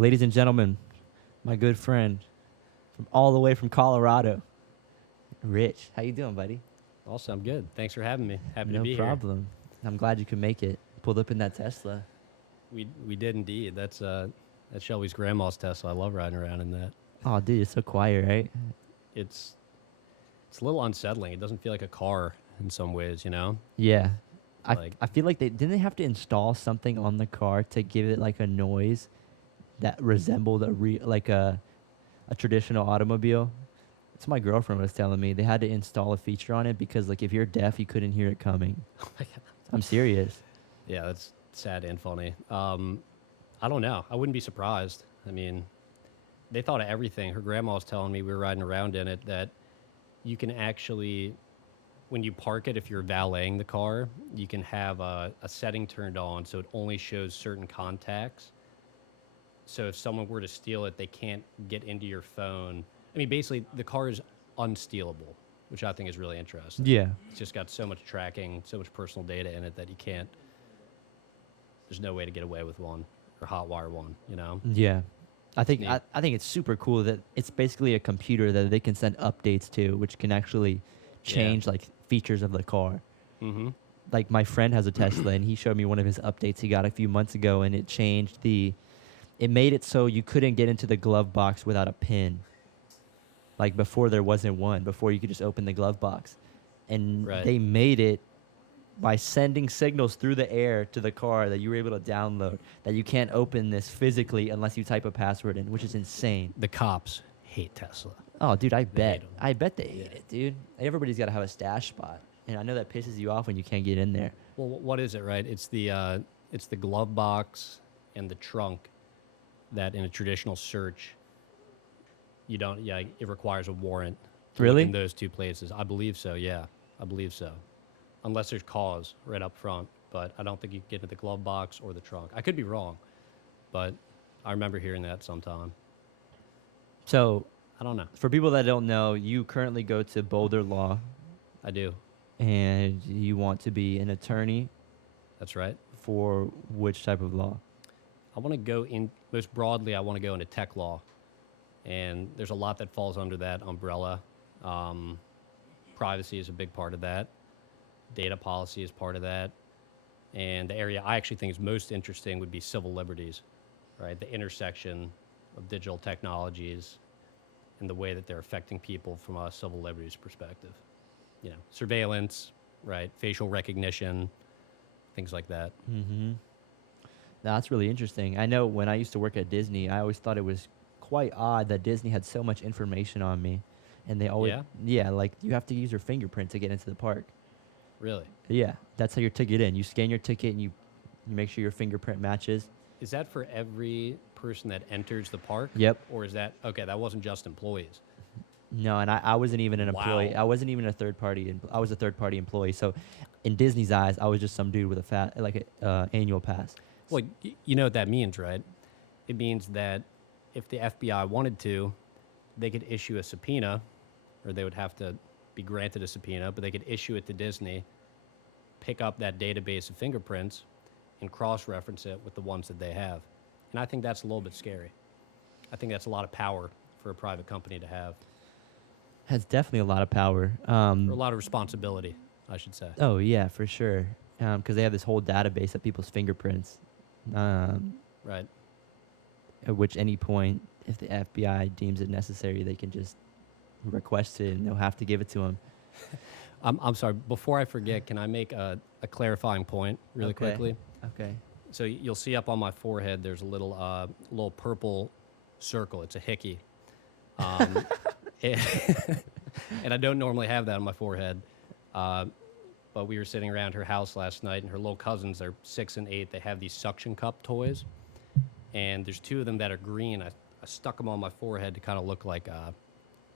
Ladies and gentlemen, my good friend from all the way from Colorado, Rich. How you doing, buddy? Also, I'm good. Thanks for having me. Happy to No be here. problem. I'm glad you could make it. Pulled up in that Tesla. We did indeed. That's Shelby's grandma's Tesla. I love riding around in that. Oh, dude, it's so quiet, right? It's it's a little unsettling. It doesn't feel like a car in some ways, you know? Yeah. I, Like I feel like didn't they have to install something on the car to give it like a noise that resembled a traditional automobile? It's my girlfriend was telling me they had to install a feature on it because like if you're deaf, you couldn't hear it coming. oh my God. I'm serious. Yeah, that's sad and funny. I don't know. I wouldn't be surprised. I mean, they thought of everything. Her grandma was telling me we were riding around in it that you can actually when you park it, if you're valeting the car, you can have a setting turned on so it only shows certain contacts. So if someone were to steal it, they can't get into your phone. I mean, basically, the car is unstealable, which I think is really interesting. Yeah. It's just got so much tracking, so much personal data in it that you can't. There's no way to get away with one or hotwire one. You know. Yeah. I think neat. I think it's super cool that it's basically a computer that they can send updates to, which can actually change like features of the car. Mm-hmm. Like my friend has a Tesla and he showed me one of his updates he got a few months ago and it made it so you couldn't get into the glove box without a pin. Like before there wasn't one, before you could just open the glove box. And Right. they made it by sending signals through the air to the car that you were able to download that you can't open this physically unless you type a password in, which is insane. The cops hate Tesla. Oh, dude, I bet. hate 'em. I bet they hate Yeah. it, dude. Everybody's got to have a stash spot. And I know that pisses you off when you can't get in there. Well, what is it, right? It's the glove box and the trunk that in a traditional search you don't. Yeah, it requires a warrant. To Really? Look in those two places, I believe so. Yeah, I believe so. Unless there's cause right up front, but I don't think you can get into the glove box or the trunk. I could be wrong, but I remember hearing that sometime. So, I don't know. for people that don't know, you currently go to Boulder Law I do. and you want to be an attorney That's right. for which type of law? I want to go in most broadly. I want to go into tech law, and there's a lot that falls under that umbrella. Privacy is a big part of that. Data policy is part of that, and the area I actually think is most interesting would be civil liberties, right? The intersection of digital technologies and the way that they're affecting people from a civil liberties perspective. You know, surveillance, right? Facial recognition, things like that. Mm-hmm. That's really interesting. I know when I used to work at Disney, I always thought it was quite odd that Disney had so much information on me. And they always, Yeah? like you have to use your fingerprint to get into the park. Really? Yeah, that's how your ticket in. You scan your ticket and you make sure your fingerprint matches. Is that for every person that enters the park? Yep. Or is that okay? That wasn't just employees. No, and I wasn't even an employee. Wow. I wasn't even a third party. I was a third party employee. So, in Disney's eyes, I was just some dude with a annual pass. Well, you know what that means, right? It means that if the FBI wanted to, they could issue a subpoena, or they would have to be granted a subpoena, but they could issue it to Disney, pick up that database of fingerprints, and cross-reference it with the ones that they have. And I think that's a little bit scary. I think that's a lot of power for a private company to have, Has definitely a lot of power. or a lot of responsibility, I should say. Oh yeah, for sure. Because they have this whole database of people's fingerprints. Right. At which any point, if the FBI deems it necessary, they can just request it and they'll have to give it to them. I'm sorry. Before I forget, can I make a clarifying point really Okay. quickly? Okay. So you'll see up on my forehead, there's a little purple circle. It's a hickey, and, and I don't normally have that on my forehead. But we were sitting around her house last night, and her little cousins, they're 6 and 8. They have these suction cup toys, and there's two of them that are green. I stuck them on my forehead to kind of look like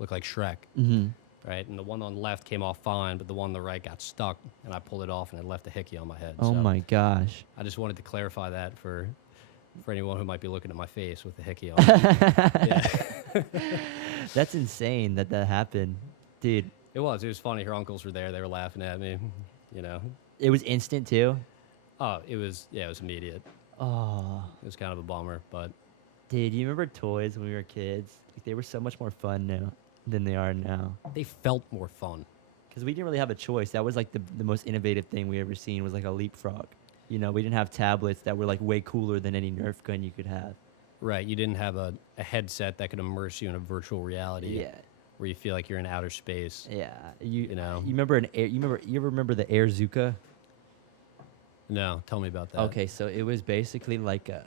Shrek. Mm-hmm. Right, and the one on the left came off fine, but the one on the right got stuck, and I pulled it off, and it left a hickey on my head. Oh So my gosh. I just wanted to clarify that for anyone who might be looking at my face with the hickey on. Yeah, That's insane that happened. Dude, it was funny. Her uncles were there; they were laughing at me. You know, it was instant too. oh, it was immediate. Oh, It was kind of a bummer, but Dude, you remember toys when we were kids? Like, they were so much more fun now than they are now. They felt more fun. Because we didn't really have a choice. That was like the most innovative thing we ever seen was like a leapfrog. You know, we didn't have tablets that were like way cooler than any Nerf gun you could have. Right. You didn't have a headset that could immerse you in a virtual reality Yeah. where you feel like you're in outer space. Yeah. You know? You remember an air you ever remember the Air Zuka? No, tell me about that. Okay, so it was basically like it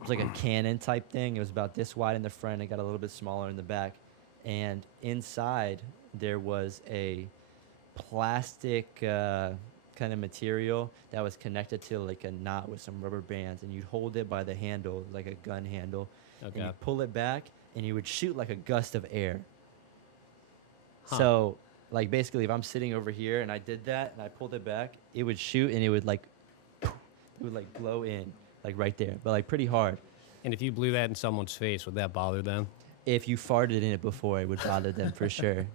was like a cannon type thing. It was about this wide in the front. It got a little bit smaller in the back, and inside there was a plastic kind of material that was connected to like a knot with some rubber bands, and you'd hold it by the handle, like a gun handle, Okay. and you pull it back, and you would shoot like a gust of air. Huh. So, like basically, if I'm sitting over here and I did that and I pulled it back, it would shoot and it would like blow in like right there, but like pretty hard. And if you blew that in someone's face, would that bother them? If you farted in it before, it would bother them for sure.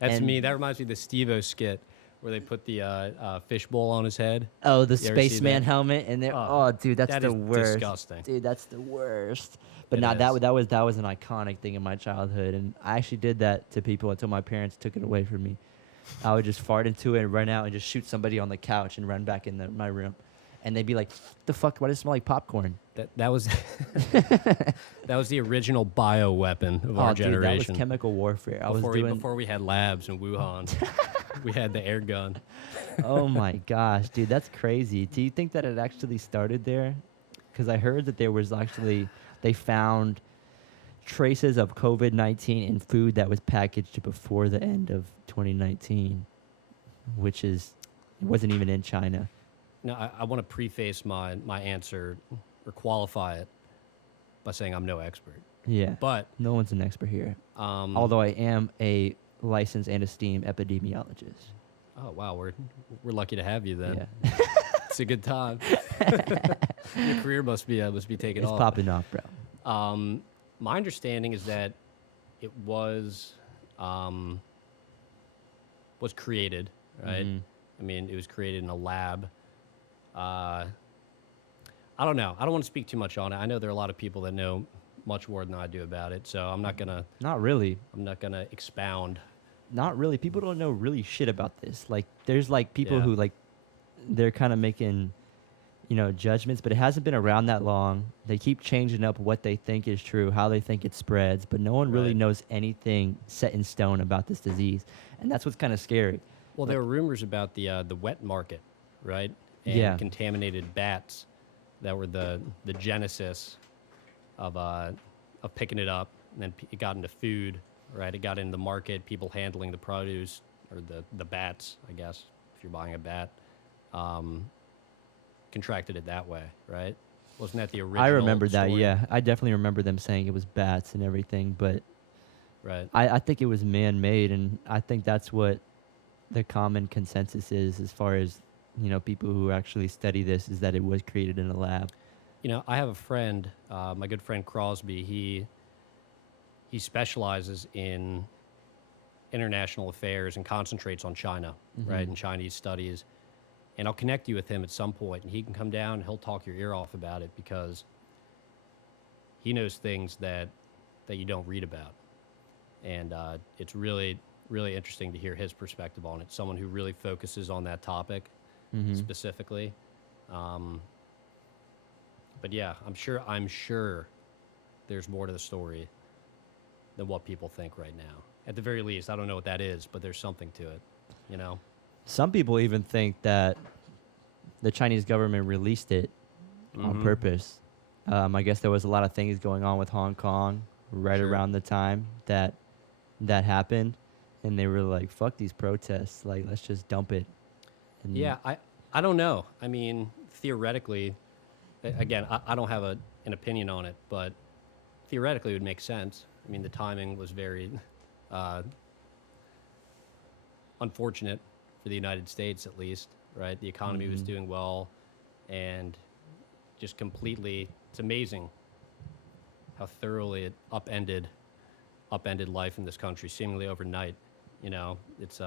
That's And- me. That reminds me of the Steve-O skit where they put the fishbowl on his head. Oh, the You ever see spaceman that? helmet, and they're Oh, dude, that's that the is worst. disgusting. Dude, that's the worst. But It now is. that was an iconic thing in my childhood, and I actually did that to people until my parents took it away from me. I would just fart into it and run out and just shoot somebody on the couch and run back in my room, and they'd be like, "The fuck? Why does it smell like popcorn?" That was that was the original bioweapon of our Dude, that generation. was chemical warfare. I was before, doing. before we had labs in Wuhan, we had the air gun. Oh my gosh, dude, that's crazy. Do you think that it actually started there? Because I heard that there was actually they found traces of COVID-19 in food that was packaged before the end of 2019, which is it wasn't even in China. Now, I want to preface my answer or qualify it by saying I'm no expert. Yeah, But no one's an expert here. um, Although I am a licensed and esteemed epidemiologist. oh wow, we're lucky to have you then. Yeah, It's a good time. Your career must be taking it's off. popping off, bro. My understanding is that it was created, right? Mhm. I mean, it was created in a lab. I don't know. I don't want to speak too much on it. I know there are a lot of people that know much more than I do about it, so I'm not gonna Not really. expound. Not really. People don't know really shit about this. Like, there's like people Yeah. who like, they're kind of making, judgments, but it hasn't been around that long. They keep changing up what they think is true, how they think it spreads, but no one really Right. knows anything set in stone about this disease, and that's what's kind of scary. Well, there were rumors about the wet market, right? And Yeah. contaminated bats that were the genesis of picking it up, and then it got into food, right? It got into the market, people handling the produce or the bats, I guess, if you're buying a bat, contracted it that way, right? Wasn't that the original? I remember that. story? Yeah, I definitely remember them saying it was bats and everything, but Right. I think it was man-made, and I think that's what the common consensus is as far as people who actually study this, is that it was created in a lab. You know, I have a friend, my good friend Crosby. He specializes in international affairs and concentrates on China, right, Mhm. and Chinese studies. And I'll connect you with him at some point, and he can come down and he'll talk your ear off about it because he knows things that you don't read about. And it's really, really interesting to hear his perspective on it. Someone who really focuses on that topic Mhm. specifically. But yeah, I'm sure there's more to the story than what people think right now. At the very least, I don't know what that is, but there's something to it, you know? Some people even think that the Chinese government released it on Mhm. purpose. I guess there was a lot of things going on with Hong Kong right Sure. around the time that happened, and they were like, "Fuck these protests! Like, let's just dump it." And Yeah, I don't know. I mean, theoretically, again, I don't have an opinion on it, but theoretically it would make sense. I mean, the timing was very unfortunate for the United States, at least, right? The economy was Mhm. doing well, and just completely, it's amazing how thoroughly it upended life in this country, seemingly overnight. You know, it's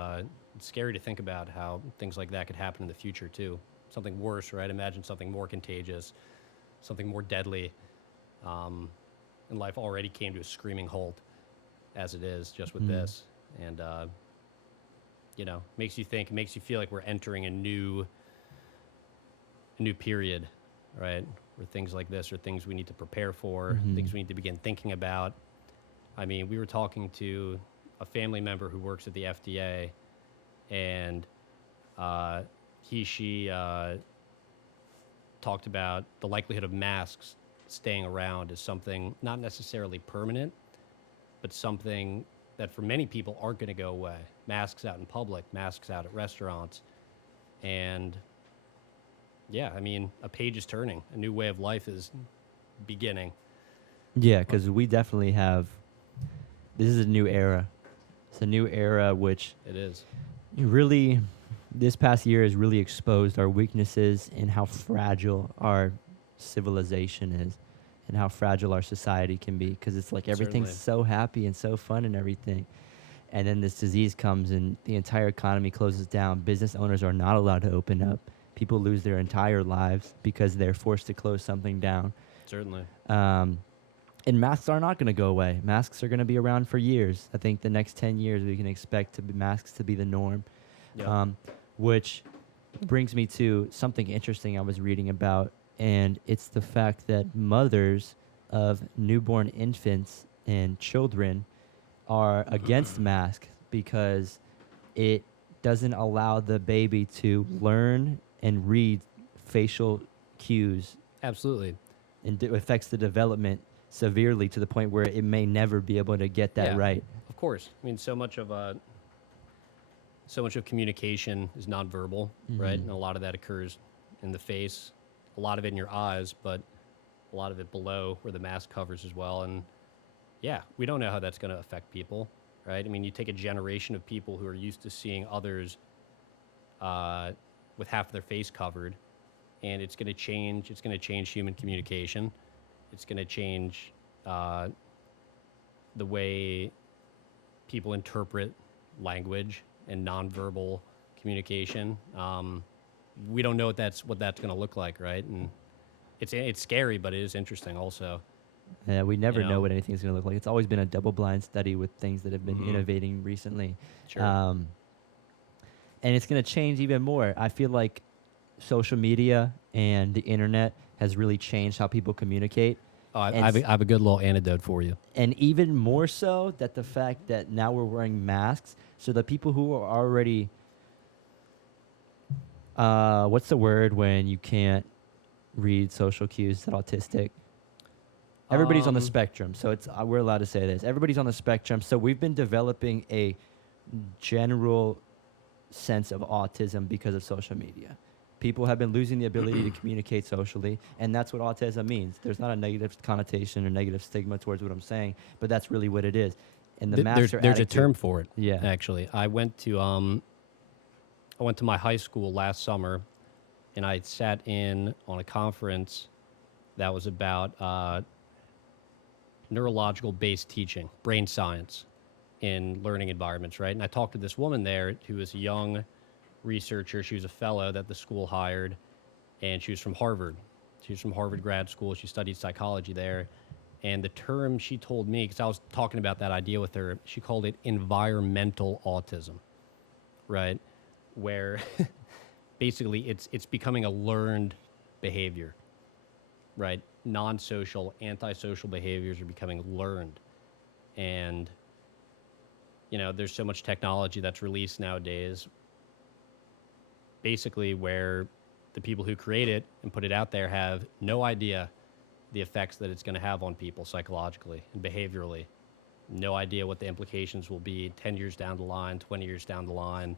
scary to think about how things like that could happen in the future too. Something worse, right? Imagine something more contagious, something more deadly. and life already came to a screaming halt as it is just with Mm. this. And, makes you think, makes you feel like we're entering a new period, right? Where things like this are things we need to prepare for, Mhm. things we need to begin thinking about. I mean, we were talking to a family member who works at the FDA, and uh, she talked about the likelihood of masks staying around as something not necessarily permanent, but something that for many people aren't going to go away. Masks out in public, masks out at restaurants. And yeah, I mean, a page is turning, a new way of life is beginning. Yeah, because we definitely have. This is a new era. It's a new era which It is. really, this past year has really exposed our weaknesses and how fragile our civilization is, and how fragile our society can be. Because it's like everything's Certainly. so happy and so fun and everything, and then this disease comes and the entire economy closes down. Business owners are not allowed to open up. People lose their entire lives because they're forced to close something down. Certainly. Um, and masks are not going to go away. Masks are going to be around for years. I think the next 10 years we can expect masks to be the norm. Yep. Which brings me to something interesting I was reading about, and it's the fact that mothers of newborn infants and children are against masks because it doesn't allow the baby to learn and read facial cues, Absolutely. and it affects the development severely to the point where it may never be able to get that Yeah. right. Of course. I mean, so much of communication is nonverbal, right? Mhm. And a lot of that occurs in the face, a lot of it in your eyes, but a lot of it below where the mask covers as well. And yeah, we don't know how that's going to affect people, right? I mean, you take a generation of people who are used to seeing others with half their face covered, and it's going to change. It's going to change human communication. It's going to change the way people interpret language and nonverbal communication. We don't know what that's going to look like, right? And it's scary, but it is interesting also. Yeah, we never You know know? what anything's going to look like. It's always been a double-blind study with things that have been Mhm. innovating recently. Sure. And it's going to change even more. I feel like social media and the internet has really changed how people communicate. Oh, I, and I, have a, I have a good little anecdote for you. And even more so that the fact that now we're wearing masks, so the people who are already, what's the word when you can't read social cues? Is that autistic? Everybody's on the Um, spectrum, so it's we're allowed to say this. Everybody's on the spectrum, so we've been developing a general sense of autism because of social media. People have been losing the ability to communicate socially, and that's what autism means. There's not a negative connotation or negative stigma towards what I'm saying, but that's really what it is. And the masks are there's a adding to- term for it. Yeah. Actually, I went to my high school last summer, and I sat in on a conference that was about neurological based teaching, brain science in learning environments, right? And I talked to this woman there who was a young researcher. She was a fellow that the school hired, and she was from Harvard. She was from Harvard grad school. She studied psychology there. And the term she told me, because I was talking about that idea with her, she called it environmental autism, right? Where basically it's becoming a learned behavior, right? Non-social, antisocial behaviors are becoming learned. And, there's so much technology that's released nowadays, basically where the people who create it and put it out there have no idea the effects that it's going to have on people psychologically and behaviorally. No idea what the implications will be 10 years down the line, 20 years down the line.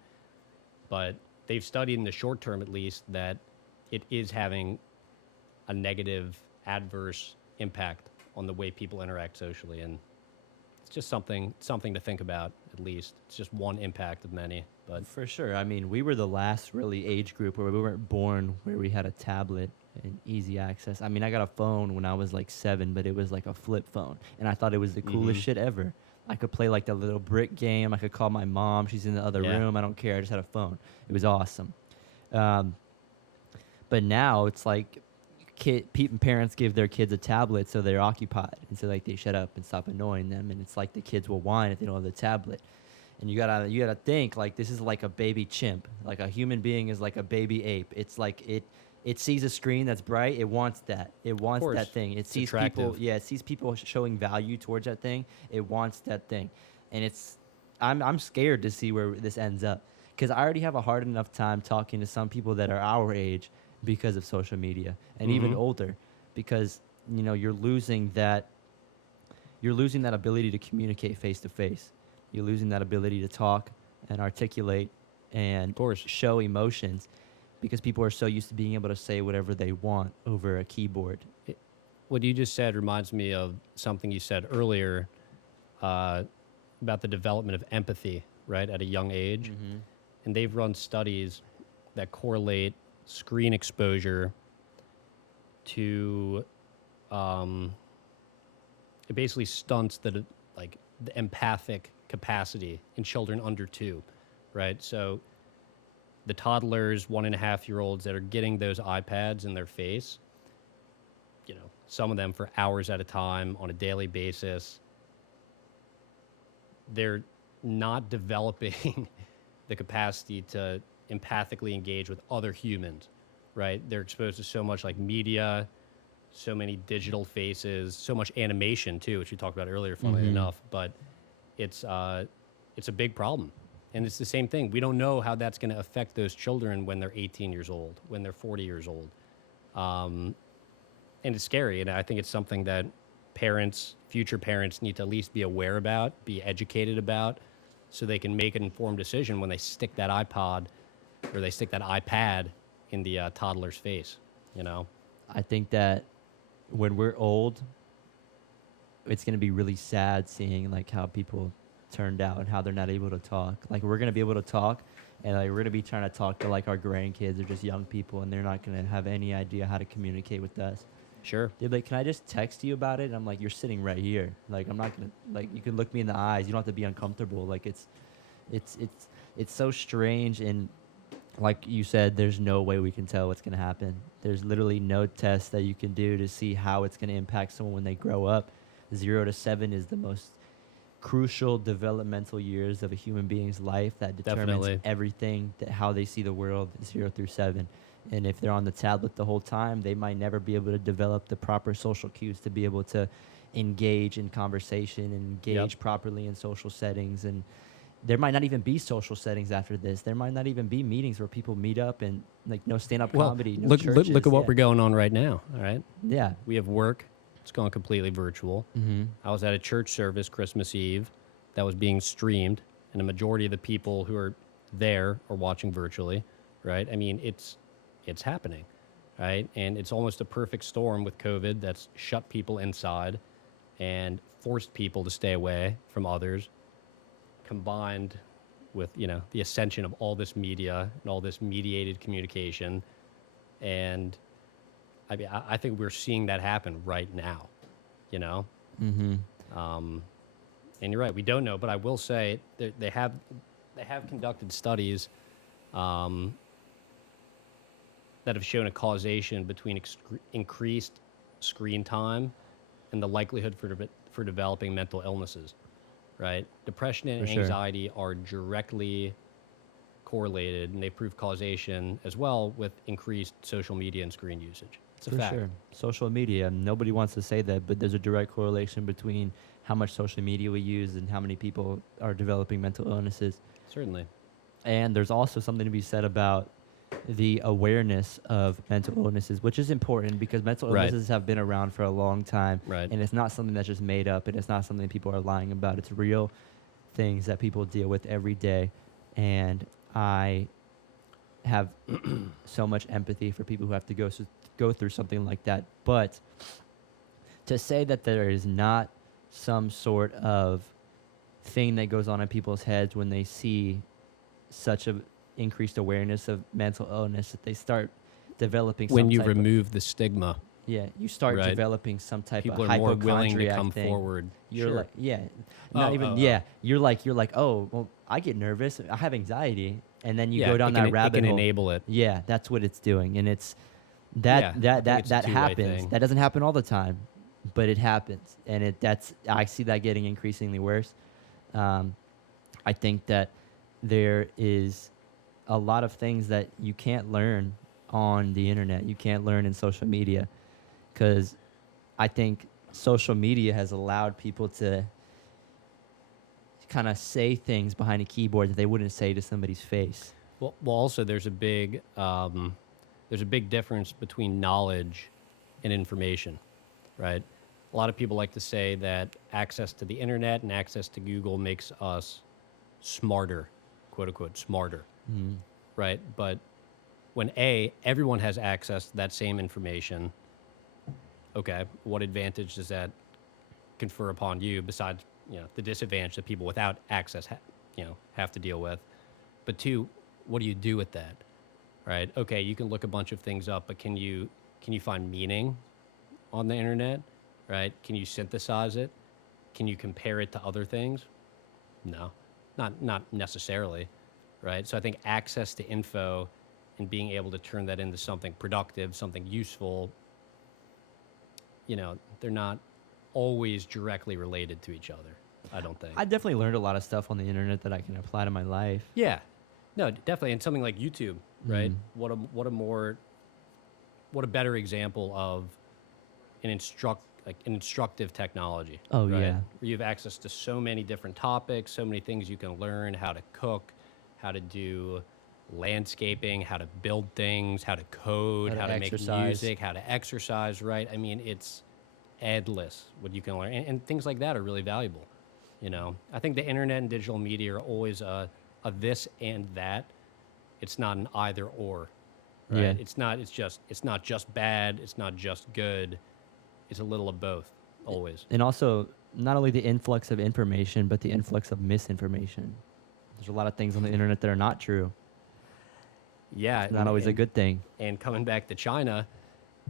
But they've studied in the short term, at least, that it is having a negative, adverse impact on the way people interact socially. And it's just something to think about, at least. It's just one impact of many. But For sure. I mean, we were the last really age group where we weren't born where we had a tablet and easy access. I mean, I got a phone when I was like 7, but it was like a flip phone, and I thought it was the coolest Mhm. shit ever. I could play like the little brick game. I could call my mom. She's in the other Yeah. room. I don't care. I just had a phone. It was awesome. But now it's like parents give their kids a tablet so they're occupied, and so like they shut up and stop annoying them, and it's like the kids will whine if they don't have the tablet. And you gotta think like this is like a baby chimp. Like a human being is like a baby ape. It's like it sees a screen that's bright. It wants that. It wants course. that thing. It It's sees people. attractive. Yeah, it sees people showing value towards that thing. It wants that thing, and I'm scared to see where this ends up, because I already have a hard enough time talking to some people that are our age because of social media, and even Mhm. older, because you're losing that ability to communicate face to face. You're losing that ability to talk and articulate and Of course. show emotions, because people are so used to being able to say whatever they want over a keyboard. What you just said reminds me of something you said earlier about the development of empathy, right, at a young age. Mm-hmm. And they've run studies that correlate screen exposure to it basically stunts the empathic capacity in children under 2, right? So the toddlers, 1.5-year-olds that are getting those iPads in their face, some of them for hours at a time on a daily basis, they're not developing the capacity to empathically engage with other humans, right? They're exposed to so much like media, so many digital faces, so much animation too, which we talked about earlier, funnily Mhm. enough. But it's a big problem, and it's the same thing. We don't know how that's going to affect those children when they're 18 years old, when they're 40 years old, and it's scary. And I think it's something that future parents, need to at least be aware about, be educated about, so they can make an informed decision when they stick that iPod or they stick that iPad in the toddler's face. I think that when we're old, it's going to be really sad seeing like how people turned out and how they're not able to talk. Like we're going to be able to talk, and like we're going to be trying to talk to like our grandkids or just young people, and they're not going to have any idea how to communicate with us. Sure. They're like, "Can I just text you about it?" And I'm like, "You're sitting right here. Like I'm not going to, like, you can look me in the eyes. You don't have to be uncomfortable." Like it's so strange. And like you said, there's no way we can tell what's going to happen. There's literally no test that you can do to see how it's going to impact someone when they grow up. 0 to 7 is the most crucial developmental years of a human being's life that determines Definitely. everything, that how they see the world, 0 through 7. And if they're on the tablet the whole time, they might never be able to develop the proper social cues to be able to engage in conversation and engage Yep. properly in social settings. And there might not even be social settings after this. There might not even be meetings where people meet up, and like no stand-up Well, comedy, no look churches. at what Yeah. we're going on right now. All right, Yeah. we have work. It's going completely virtual. Mm-hmm. I was at a church service Christmas Eve that was being streamed, and a majority of the people who are there are watching virtually, right? I mean, it's happening, right? And it's almost a perfect storm with COVID that's shut people inside and forced people to stay away from others, combined with, the ascension of all this media and all this mediated communication. And I mean, I think we're seeing that happen right now, Mm-hmm. And you're right, we don't know, but I will say they have conducted studies that have shown a causation between increased screen time and the likelihood for developing mental illnesses, right? Depression and For sure. anxiety are directly correlated, and they prove causation as well with increased social media and screen usage. It's a For fact. sure. Social media, nobody wants to say that, but there's a direct correlation between how much social media we use and how many people are developing mental illnesses. Certainly. And there's also something to be said about the awareness of mental illnesses, which is important because mental Right. illnesses have been around for a long time. Right. And it's not something that's just made up, and it's not something people are lying about. It's real things that people deal with every day. And I have so much empathy for people who have to go through something like that. But to say that there is not some sort of thing that goes on in people's heads when they see such a increased awareness of mental illness, that they start developing When some you type of, remove the stigma, you start Right. developing some type people of are more willing to hypochondriac come thing. forward. You're Sure. like, not Oh, even, oh, oh. yeah. You're like, oh, well, I get nervous. I have anxiety. And then you Yeah, go down it that can, rabbit it can hole. enable it. Yeah, that's what it's doing. And that Yeah, I that think that it's a that two-way happens. thing. That doesn't happen all the time, but it happens, and that's I see that getting increasingly worse. Um, I think that there is a lot of things that you can't learn on the internet. You can't learn in social media because I think social media has allowed people to kind of say things behind a keyboard that they wouldn't say to somebody's face. Well, also there's a big difference between knowledge and information, right? A lot of people like to say that access to the internet and access to Google makes us smarter, quote unquote, smarter, Mm. right? But when everyone has access to that same information, okay, what advantage does that confer upon you besides, the disadvantage that people without access, have to deal with? But two, what do you do with that? Right? Okay, you can look a bunch of things up, but can you find meaning on the internet? Right? Can you synthesize it? Can you compare it to other things? No, not necessarily, right? So I think access to info and being able to turn that into something productive, something useful, they're not always directly related to each other. I don't think. I definitely learned a lot of stuff on the internet that I can apply to my life. Yeah, no, definitely, and something like YouTube, right? Mm. What a better example of an instructive technology. Oh, right? yeah. Where you have access to so many different topics, so many things you can learn: how to cook, how to do landscaping, how to build things, how to code, How to how to make exercise. music, how to exercise. Right? I mean, it's endless what you can learn, and things like that are really valuable. I think the internet and digital media are always a this and that. It's not an either or, right? Yeah. It's not just bad. It's not just good. It's a little of both, always. And also, not only the influx of information, but the influx of misinformation. There's a lot of things on the internet that are not true. Yeah, It's not always a good thing. And coming back to China,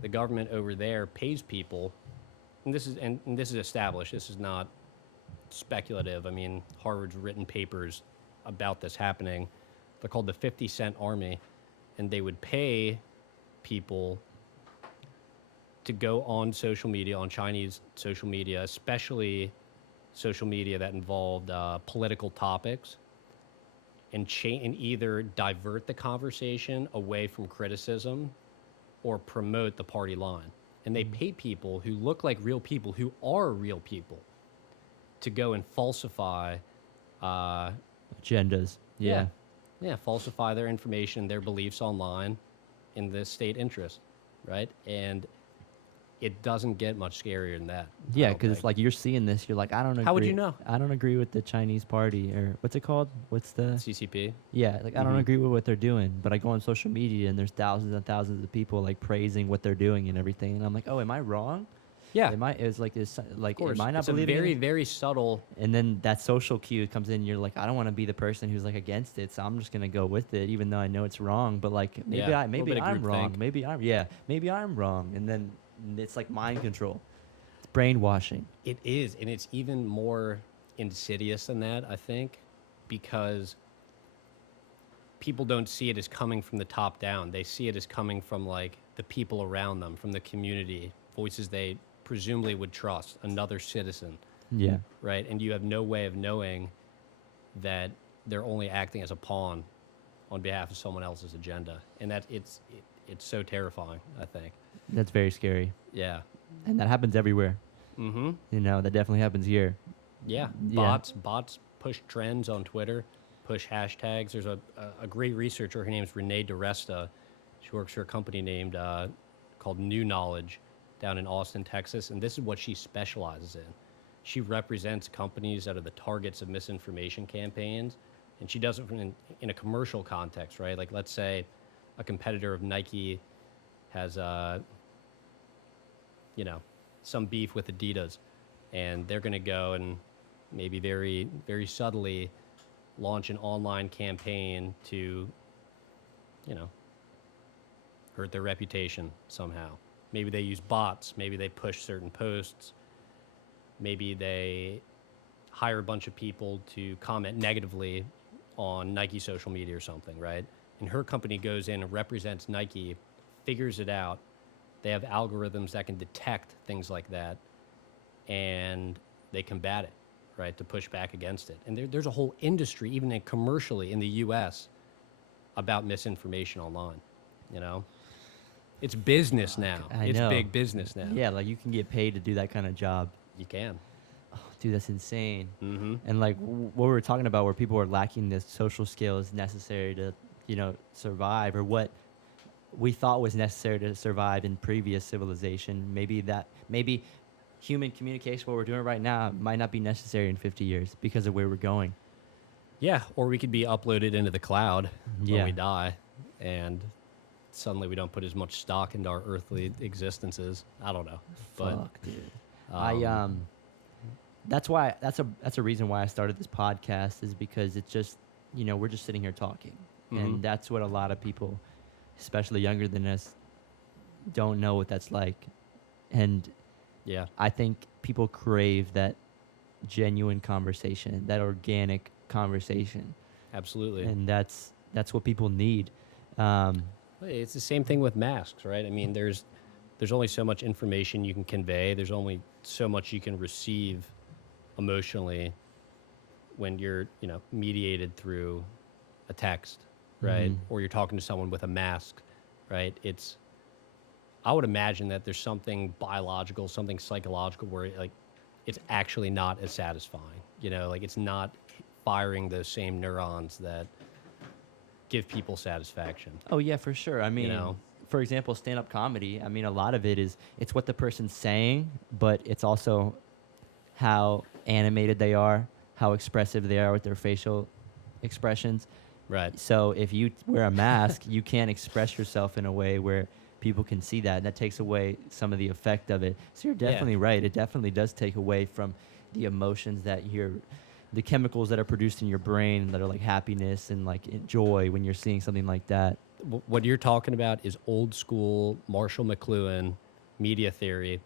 the government over there pays people, and this is established. This is not speculative. I mean, Harvard's written papers about this happening. They're called the 50 Cent Army, and they would pay people to go on social media, on Chinese social media, especially social media that involved political topics, and either divert the conversation away from criticism or promote the party line. And they pay people who look like real people, who are real people, to go and falsify Agendas. Yeah. falsify their information, their beliefs online in the state interest, right? And it doesn't get much scarier than that. I Yeah, don't because it's think. like you're seeing this, you're like, I don't agree. How would you know? I don't agree with the Chinese party, or what's it called? What's the? CCP. Yeah, like I don't Mhm. agree with what they're doing, but I go on social media and there's thousands and thousands of people like praising what they're doing and everything, and I'm like, oh, am I wrong? Yeah, Am I? It's like this, like, of course. am I not It's a believing? very, it? very subtle. And then that social cue comes in. You're like, I don't want to be the person who's like against it, so I'm just gonna go with it, even though I know it's wrong. But like, Yeah, a little maybe bit of I'm wrong. groupthink. Maybe I'm wrong. And then it's like mind control. It's brainwashing. It is, and it's even more insidious than that, I think, because people don't see it as coming from the top down. They see it as coming from like the people around them, from the community, voices they presumably would trust, another citizen, Yeah. right? And you have no way of knowing that they're only acting as a pawn on behalf of someone else's agenda, and it's so terrifying, I think. That's very scary, Yeah. and that happens everywhere. Mm-hmm. You know, that definitely happens here. Yeah. Yeah. Bots push trends on Twitter, push hashtags. There's a great researcher. Her name's Renee DiResta. She works for a company named called New Knowledge down in Austin, Texas, and this is what she specializes in. She represents companies that are the targets of misinformation campaigns, and she does it in a commercial context, right? Like, let's say a competitor of Nike has some beef with Adidas, and they're going to go and maybe very, very subtly launch an online campaign to, hurt their reputation somehow. Maybe they use bots. Maybe they push certain posts. Maybe they hire a bunch of people to comment negatively on Nike social media or something, right? And her company goes in and represents Nike, figures it out, They have algorithms that can detect things like that, and they combat it, right, to push back against it. And there's a whole industry, even commercially in the U.S., about misinformation online. You know, it's business now. I It's know. big business now. Yeah, like you can get paid to do that kind of job. You can. Dude, that's insane. Mm-hmm. And like what we were talking about, where people are lacking the social skills necessary to, survive, or what we thought was necessary to survive in previous civilization. Maybe human communication, what we're doing right now, might not be necessary in 50 years because of where we're going. Yeah, or we could be uploaded into the cloud when Yeah. we die, and suddenly we don't put as much stock into our earthly existences. I don't know, but Fuck, dude. That's why that's a reason why I started this podcast, is because it's just, we're just sitting here talking. Mhm. And that's what a lot of people, especially younger than us, don't know what that's like. And yeah, I think people crave that genuine conversation, that organic conversation, absolutely. and that's what people need. Um, It's the same thing with masks, right? I mean, there's only so much information you can convey. There's only so much you can receive emotionally when you're, mediated through a text, right? Mhm. Or you're talking to someone with a mask, right? I would imagine that there's something biological, something psychological where like it's actually not as satisfying, like it's not firing those same neurons that give people satisfaction. Oh yeah, for sure. I mean, know? for example, stand-up comedy. I mean, a lot of it is it's what the person's saying, but it's also how animated they are, how expressive they are with their facial expressions. Right. So if you wear a mask, you can't express yourself in a way where people can see that, and that takes away some of the effect of it. So you're definitely right. It definitely does take away from the emotions the chemicals that are produced in your brain that are like happiness and like joy when you're seeing something like that. What you're talking about is old school Marshall McLuhan media theory,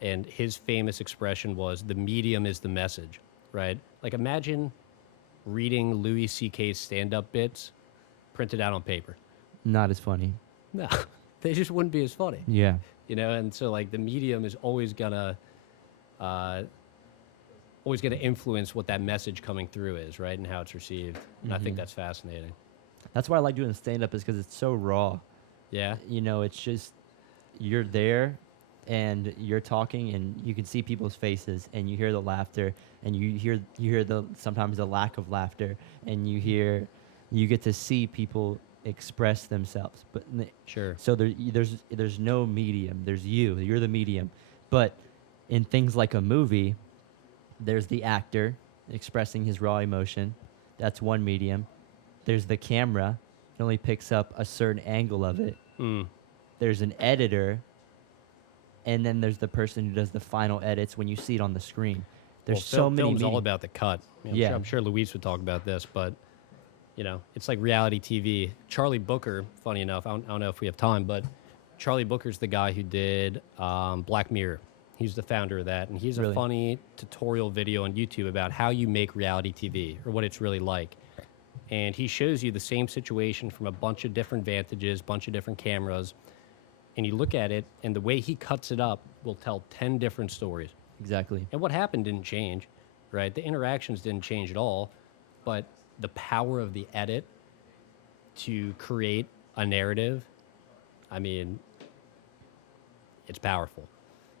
and his famous expression was the medium is the message, right? Like imagine reading Louis C.K.'s stand-up bits printed out on paper. Not as funny. No, they just wouldn't be as funny, Yeah. and so like the medium is always gonna influence what that message coming through is, right, and how it's received. And I think Mhm. that's fascinating. That's why I like doing stand-up, is because it's so raw. Yeah. It's just you're there and you're talking and you can see people's faces and you hear the laughter and you hear the sometimes the lack of laughter, and you get to see people express themselves. But Sure. so there's no medium. You're the medium. But in things like a movie, there's the actor expressing his raw emotion. That's one medium. There's the camera. It only picks up a certain angle of it. Mm. There's an editor, and then there's the person who does the final edits when you see it on the screen. There's Well, so many film's all mediums. about the cut. Yeah. I'm sure Luis would talk about this, but it's like reality TV. Charlie Booker, funny enough, I don't know if we have time, but Charlie Booker's the guy who did Black Mirror. He's the founder of that, and he's a Really? funny tutorial video on YouTube about how you make reality TV or what it's really like. And he shows you the same situation from a bunch of different vantages, bunch of different cameras, and you look at it, and the way he cuts it up will tell 10 different stories. Exactly. And what happened didn't change, right? The interactions didn't change at all, but the power of the edit to create a narrative, I mean, it's powerful.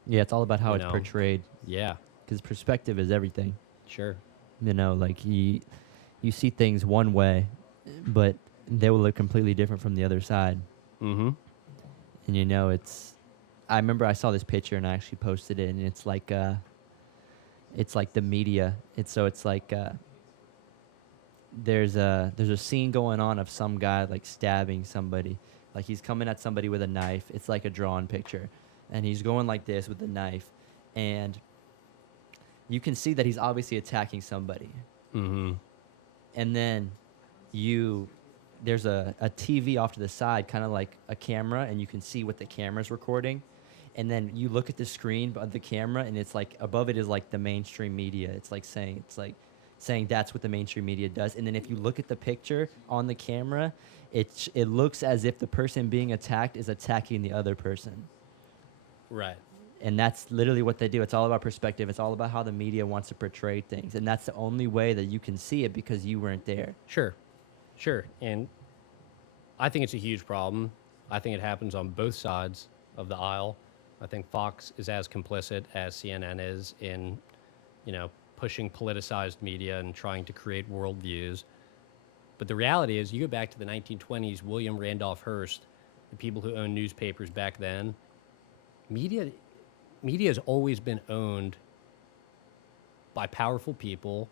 Yeah, it's all about how You it's know. portrayed, Yeah, because perspective is everything. sure. Like you see things one way, but they will look completely different from the other side. Mm-hmm. And I remember I saw this picture and I actually posted it, and it's like the media. It's like there's a scene going on of some guy like stabbing somebody, like he's coming at somebody with a knife. It's like a drawn picture, and he's going like this with the knife, and you can see that he's obviously attacking somebody. Mm-hmm. And then there's a TV off to the side, kind of like a camera, and you can see what the camera's recording. And then you look at the screen of the camera, and it's like above it is like the mainstream media. It's like saying that's what the mainstream media does. And then if you look at the picture on the camera, it looks as if the person being attacked is attacking the other person. Right. And that's literally what they do. It's all about perspective. It's all about how the media wants to portray things. And that's the only way that you can see it because you weren't there. Sure. Sure. And I think it's a huge problem. I think it happens on both sides of the aisle. I think Fox is as complicit as CNN is in, pushing politicized media and trying to create worldviews. But the reality is, you go back to the 1920s, William Randolph Hearst, the people who owned newspapers back then, media has always been owned by powerful people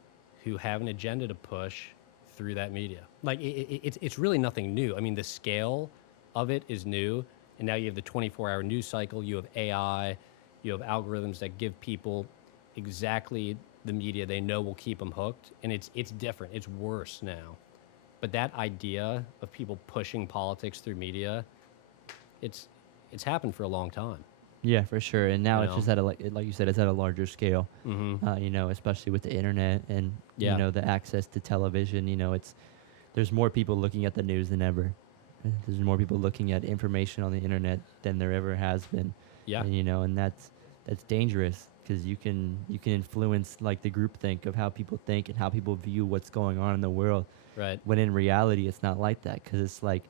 who have an agenda to push through that media. Like, it's really nothing new. I mean, the scale of it is new. And now you have the 24-hour news cycle. You have AI. You have algorithms that give people exactly the media they know will keep them hooked. And it's different. It's worse now. But that idea of people pushing politics through media, it's happened for a long time. Yeah, for sure. And now You it's know? just at like you said, it's at a larger scale. Mm-hmm. Especially with the internet and Yeah. the access to television. There's more people looking at the news than ever. There's more people looking at information on the internet than there ever has been. Yeah. And that's dangerous because you can influence like the groupthink of how people think and how people view what's going on in the world. Right. When in reality, it's not like that because it's like,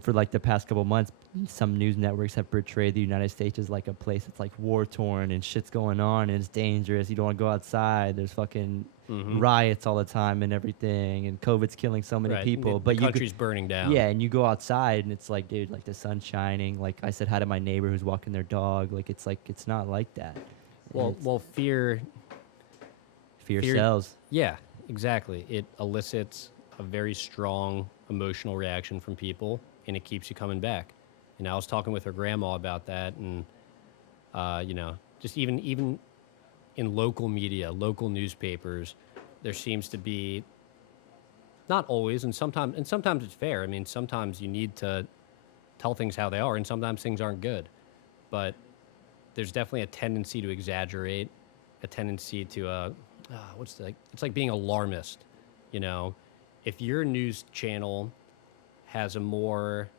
for like the past couple months, some news networks have portrayed the United States as like a place that's like war torn and shit's going on and it's dangerous. You don't want to go outside. There's fucking Mhm. riots all the time and everything, and COVID's killing so many Right. people. The But country's burning down. yeah, and you go outside and it's like, dude, like the sun's shining. Like I said hi to my neighbor who's walking their dog. Like it's not like that. And Well, fear. fear fear- sells. Yeah, exactly. It elicits a very strong emotional reaction from people, and it keeps you coming back. And I was talking with her grandma about that, and just even in local media, local newspapers, there seems to be, not always, and sometimes it's fair. I mean, sometimes you need to tell things how they are, and sometimes things aren't good. But there's definitely a tendency to exaggerate, a tendency to it's like being alarmist. If your news channel has a more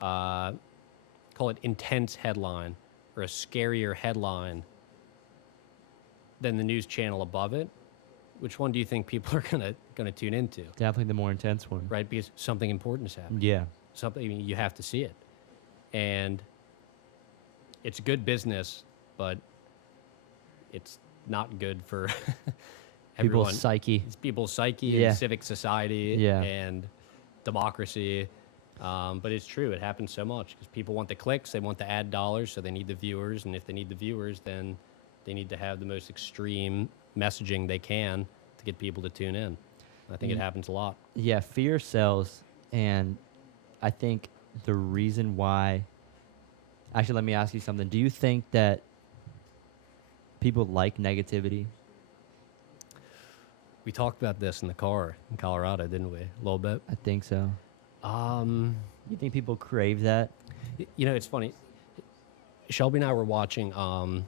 call it intense headline or a scarier headline than the news channel above it, which one do you think people are gonna tune into? Definitely the more intense one. Right, because something important is happening. Yeah. Something, I mean, you have to see it, and it's good business, but it's not good for everyone. People's psyche. It's people's psyche Yeah. and civic society Yeah. and democracy. But it's true. It happens so much because people want the clicks, they want the ad dollars, so they need the viewers. And if they need the viewers, then they need to have the most extreme messaging they can to get people to tune in. I think it happens a lot. Yeah, fear sells, and I think the reason why. Actually, let me ask you something. Do you think that people like negativity? We talked about this in the car in Colorado, didn't we? A little bit. I think so. Um, You think people crave that? it's funny. Shelby and I were watching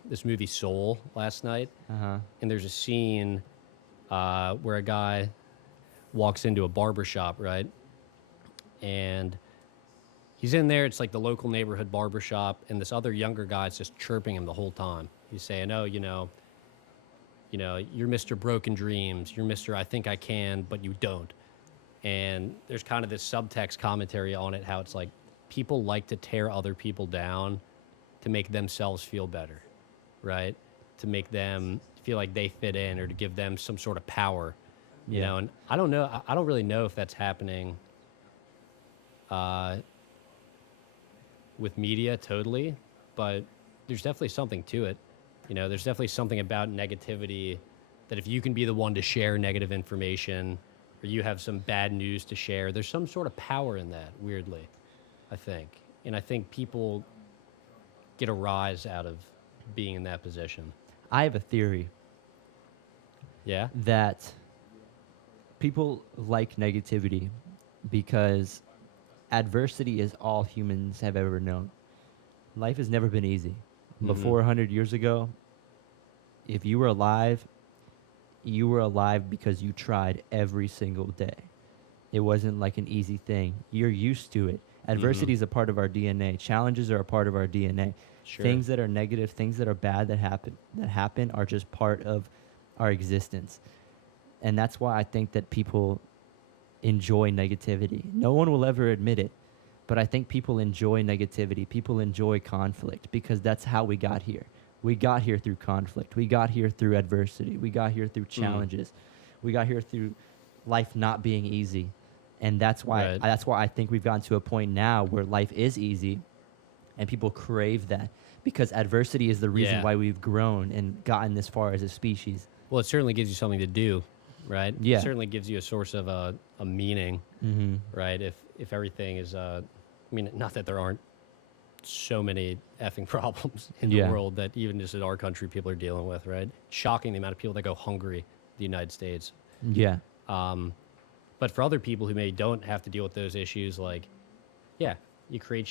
this movie Soul last night, and there's a scene where a guy walks into a barber shop, right? And he's in there. It's like the local neighborhood barber shop, and this other younger guy's just chirping him the whole time. He's saying, "Oh, you're Mr. Broken Dreams. You're Mr. I think I can, but you don't." And there's kind of this subtext commentary on it, how it's like people like to tear other people down to make themselves feel better, right? To make them feel like they fit in or to give them some sort of power, Yeah. And I don't know. I don't really know if that's happening with media totally, but there's definitely something to it. There's definitely something about negativity that if you can be the one to share negative information or you have some bad news to share, there's some sort of power in that, weirdly, I think. And I think people get a rise out of being in that position. I have a theory Yeah? that people like negativity because adversity is all humans have ever known. Life has never been easy. Before 100 years ago, if you were alive because you tried every single day. It wasn't like an easy thing. You're used to it. Mm-hmm. Adversity is a part of our DNA. Challenges are a part of our DNA. Sure. Things that are negative, things that are bad that happen are just part of our existence. And that's why I think that people enjoy negativity. No one will ever admit it, but I think people enjoy negativity. People enjoy conflict because that's how we got here. We got here through conflict. We got here through adversity. We got here through Mm. challenges. We got here through life not being easy. And Right. that's why I think we've gotten to a point now where life is easy and people crave that because adversity is the reason Yeah. why we've grown and gotten this far as a species. Well, it certainly gives you something to do, right? Yeah. It certainly gives you a source of a meaning, Mm-hmm. right? If everything is, I mean, not that there aren't so many effing problems in the Yeah. world that even just in our country people are dealing with, right? Shocking the amount of people that go hungry in the United States. Yeah. But for other people who maybe don't have to deal with those issues, like, yeah, you create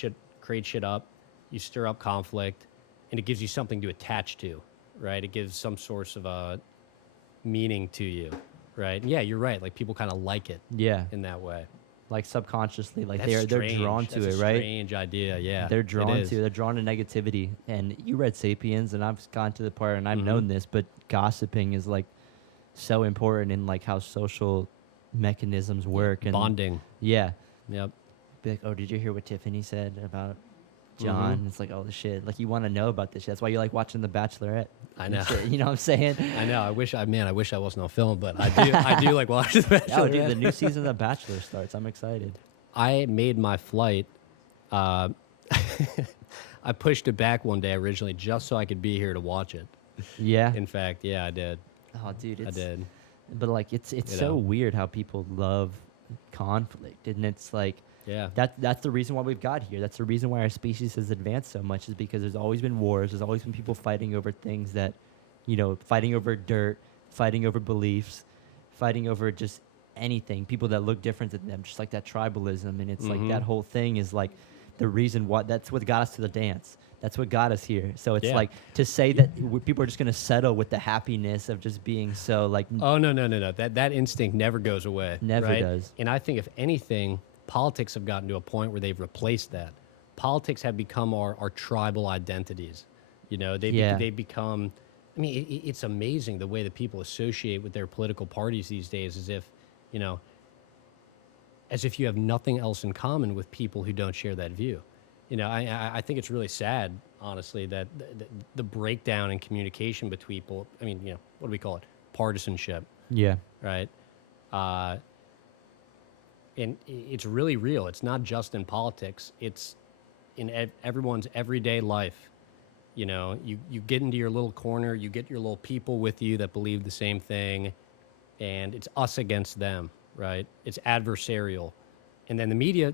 shit up, you stir up conflict, and it gives you something to attach to, right? It gives some source of a meaning to you, right? And yeah, you're right. Like people kind of like it Yeah. in that way. Like subconsciously, like That's they're strange. drawn to That's it, a right? strange idea. Yeah, They're it drawn is. to they're drawn to negativity. And you read Sapiens, and I've gone to the part, and I've Mhm. known this, but gossiping is like so important in like how social mechanisms work and Bonding. Yeah, Yep. be like, oh, did you hear what Tiffany said about Mm-hmm. John? It's like, oh, the shit. Like you want to know about this shit. That's why you like watching The Bachelorette. I and know. shit, you know what I'm saying? I know. I wish I wasn't on film, but I do. I do like watching The Bachelor. Oh, dude, the new season of The Bachelor starts. I'm excited. I made my flight. Uh, I pushed it back one day originally just so I could be here to watch it. Yeah. In fact, yeah, I did. Oh, dude, I it's did. but like it's You so know. weird how people love conflict, and it's like Yeah. that's the reason why we've got here. That's the reason why our species has advanced so much is because there's always been wars. There's always been people fighting over things that, fighting over dirt, fighting over beliefs, fighting over just anything. People that look different than them, just like that tribalism, and it's like Mhm. that whole thing is like the reason why that's what got us to the dance. That's what got us here. So it's Yeah. like to say that people are just gonna settle with the happiness of just being so like Oh no. That instinct never goes away. Never right? does. And I think if anything, politics have gotten to a point where they've replaced that. Politics have become our tribal identities. Yeah. They become. I mean, it's amazing the way that people associate with their political parties these days, you know, as if you have nothing else in common with people who don't share that view. I think it's really sad, honestly, that the breakdown in communication between people. I mean, what do we call it? Partisanship, yeah. right? And it's really real. It's not just in politics. It's in everyone's everyday life. You get into your little corner, you get your little people with you that believe the same thing, and it's us against them, right? It's adversarial. And then the media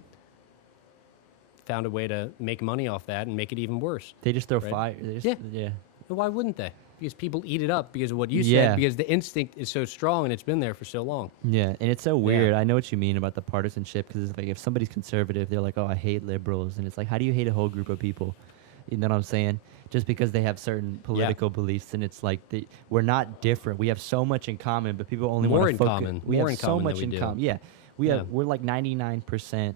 found a way to make money off that and make it even worse. They just throw Right. fire. They just, Yeah. yeah. And why wouldn't they? Because people eat it up because of what you Yeah. said, because the instinct is so strong and it's been there for so long. Yeah, and it's so weird. I know what you mean about the partisanship because it's like if somebody's conservative, they're like, "Oh, I hate liberals," and it's like, how do you hate a whole group of people? You know what I'm saying? Just because they have certain political beliefs, and it's like we're not different. We have so much in common, but people only More want in to focus. common. We More have in so common than much we in do. common. Yeah, Yeah. we're like 99%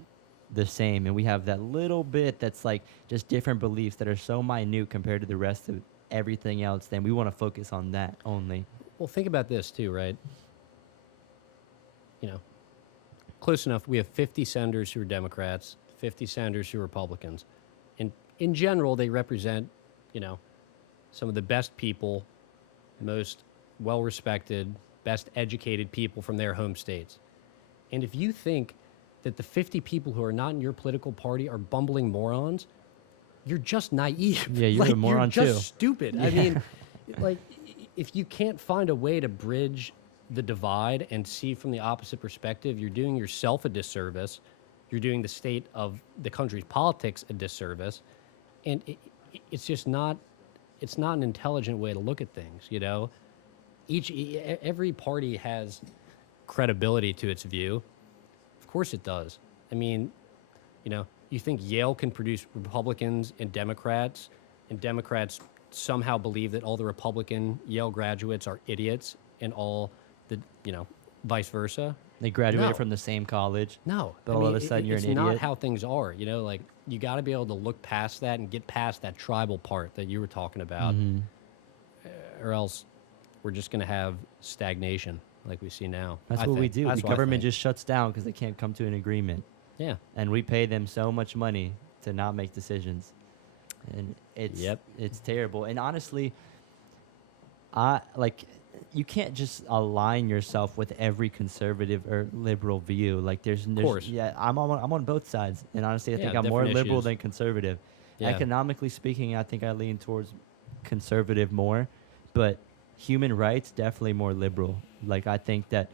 the same, and we have that little bit that's like just different beliefs that are so minute compared to the rest of everything else. Then we want to focus on that only. Well, think about this too, right? Close enough. We have 50 senators who are Democrats, 50 senators who are Republicans. And in general, they represent, some of the best people, most well-respected, best educated people from their home states. And if you think that the 50 people who are not in your political party are bumbling morons, you're just naive. Yeah, you're a Like, moron, you're just too. stupid. I mean, like, if you can't find a way to bridge the divide and see from the opposite perspective, you're doing yourself a disservice. You're doing the state of the country's politics a disservice. And it's just not, it's not an intelligent way to look at things, Every party has credibility to its view. Of course it does. I mean, you think Yale can produce Republicans and Democrats somehow believe that all the Republican Yale graduates are idiots and all the, vice versa? They graduated No. from the same college, No, but I all mean, of a sudden you're it's an not idiot. how things are. You know, like you got to be able to look past that and get past that tribal part that you were talking about, Hmm. or else we're just going to have stagnation like we see now. That's I what we think. do. That's The what I government think. just shuts down because they can't come to an agreement, Yeah. and we pay them so much money to not make decisions, and it's Yep. it's terrible. And honestly, I like you can't just align yourself with every conservative or liberal view. Like there's course. yeah, I'm on both sides, and honestly, I think Yeah, I'm more different liberal issues. than conservative. Yeah. Economically speaking, I think I lean towards conservative more, but human rights definitely more liberal. Like I think that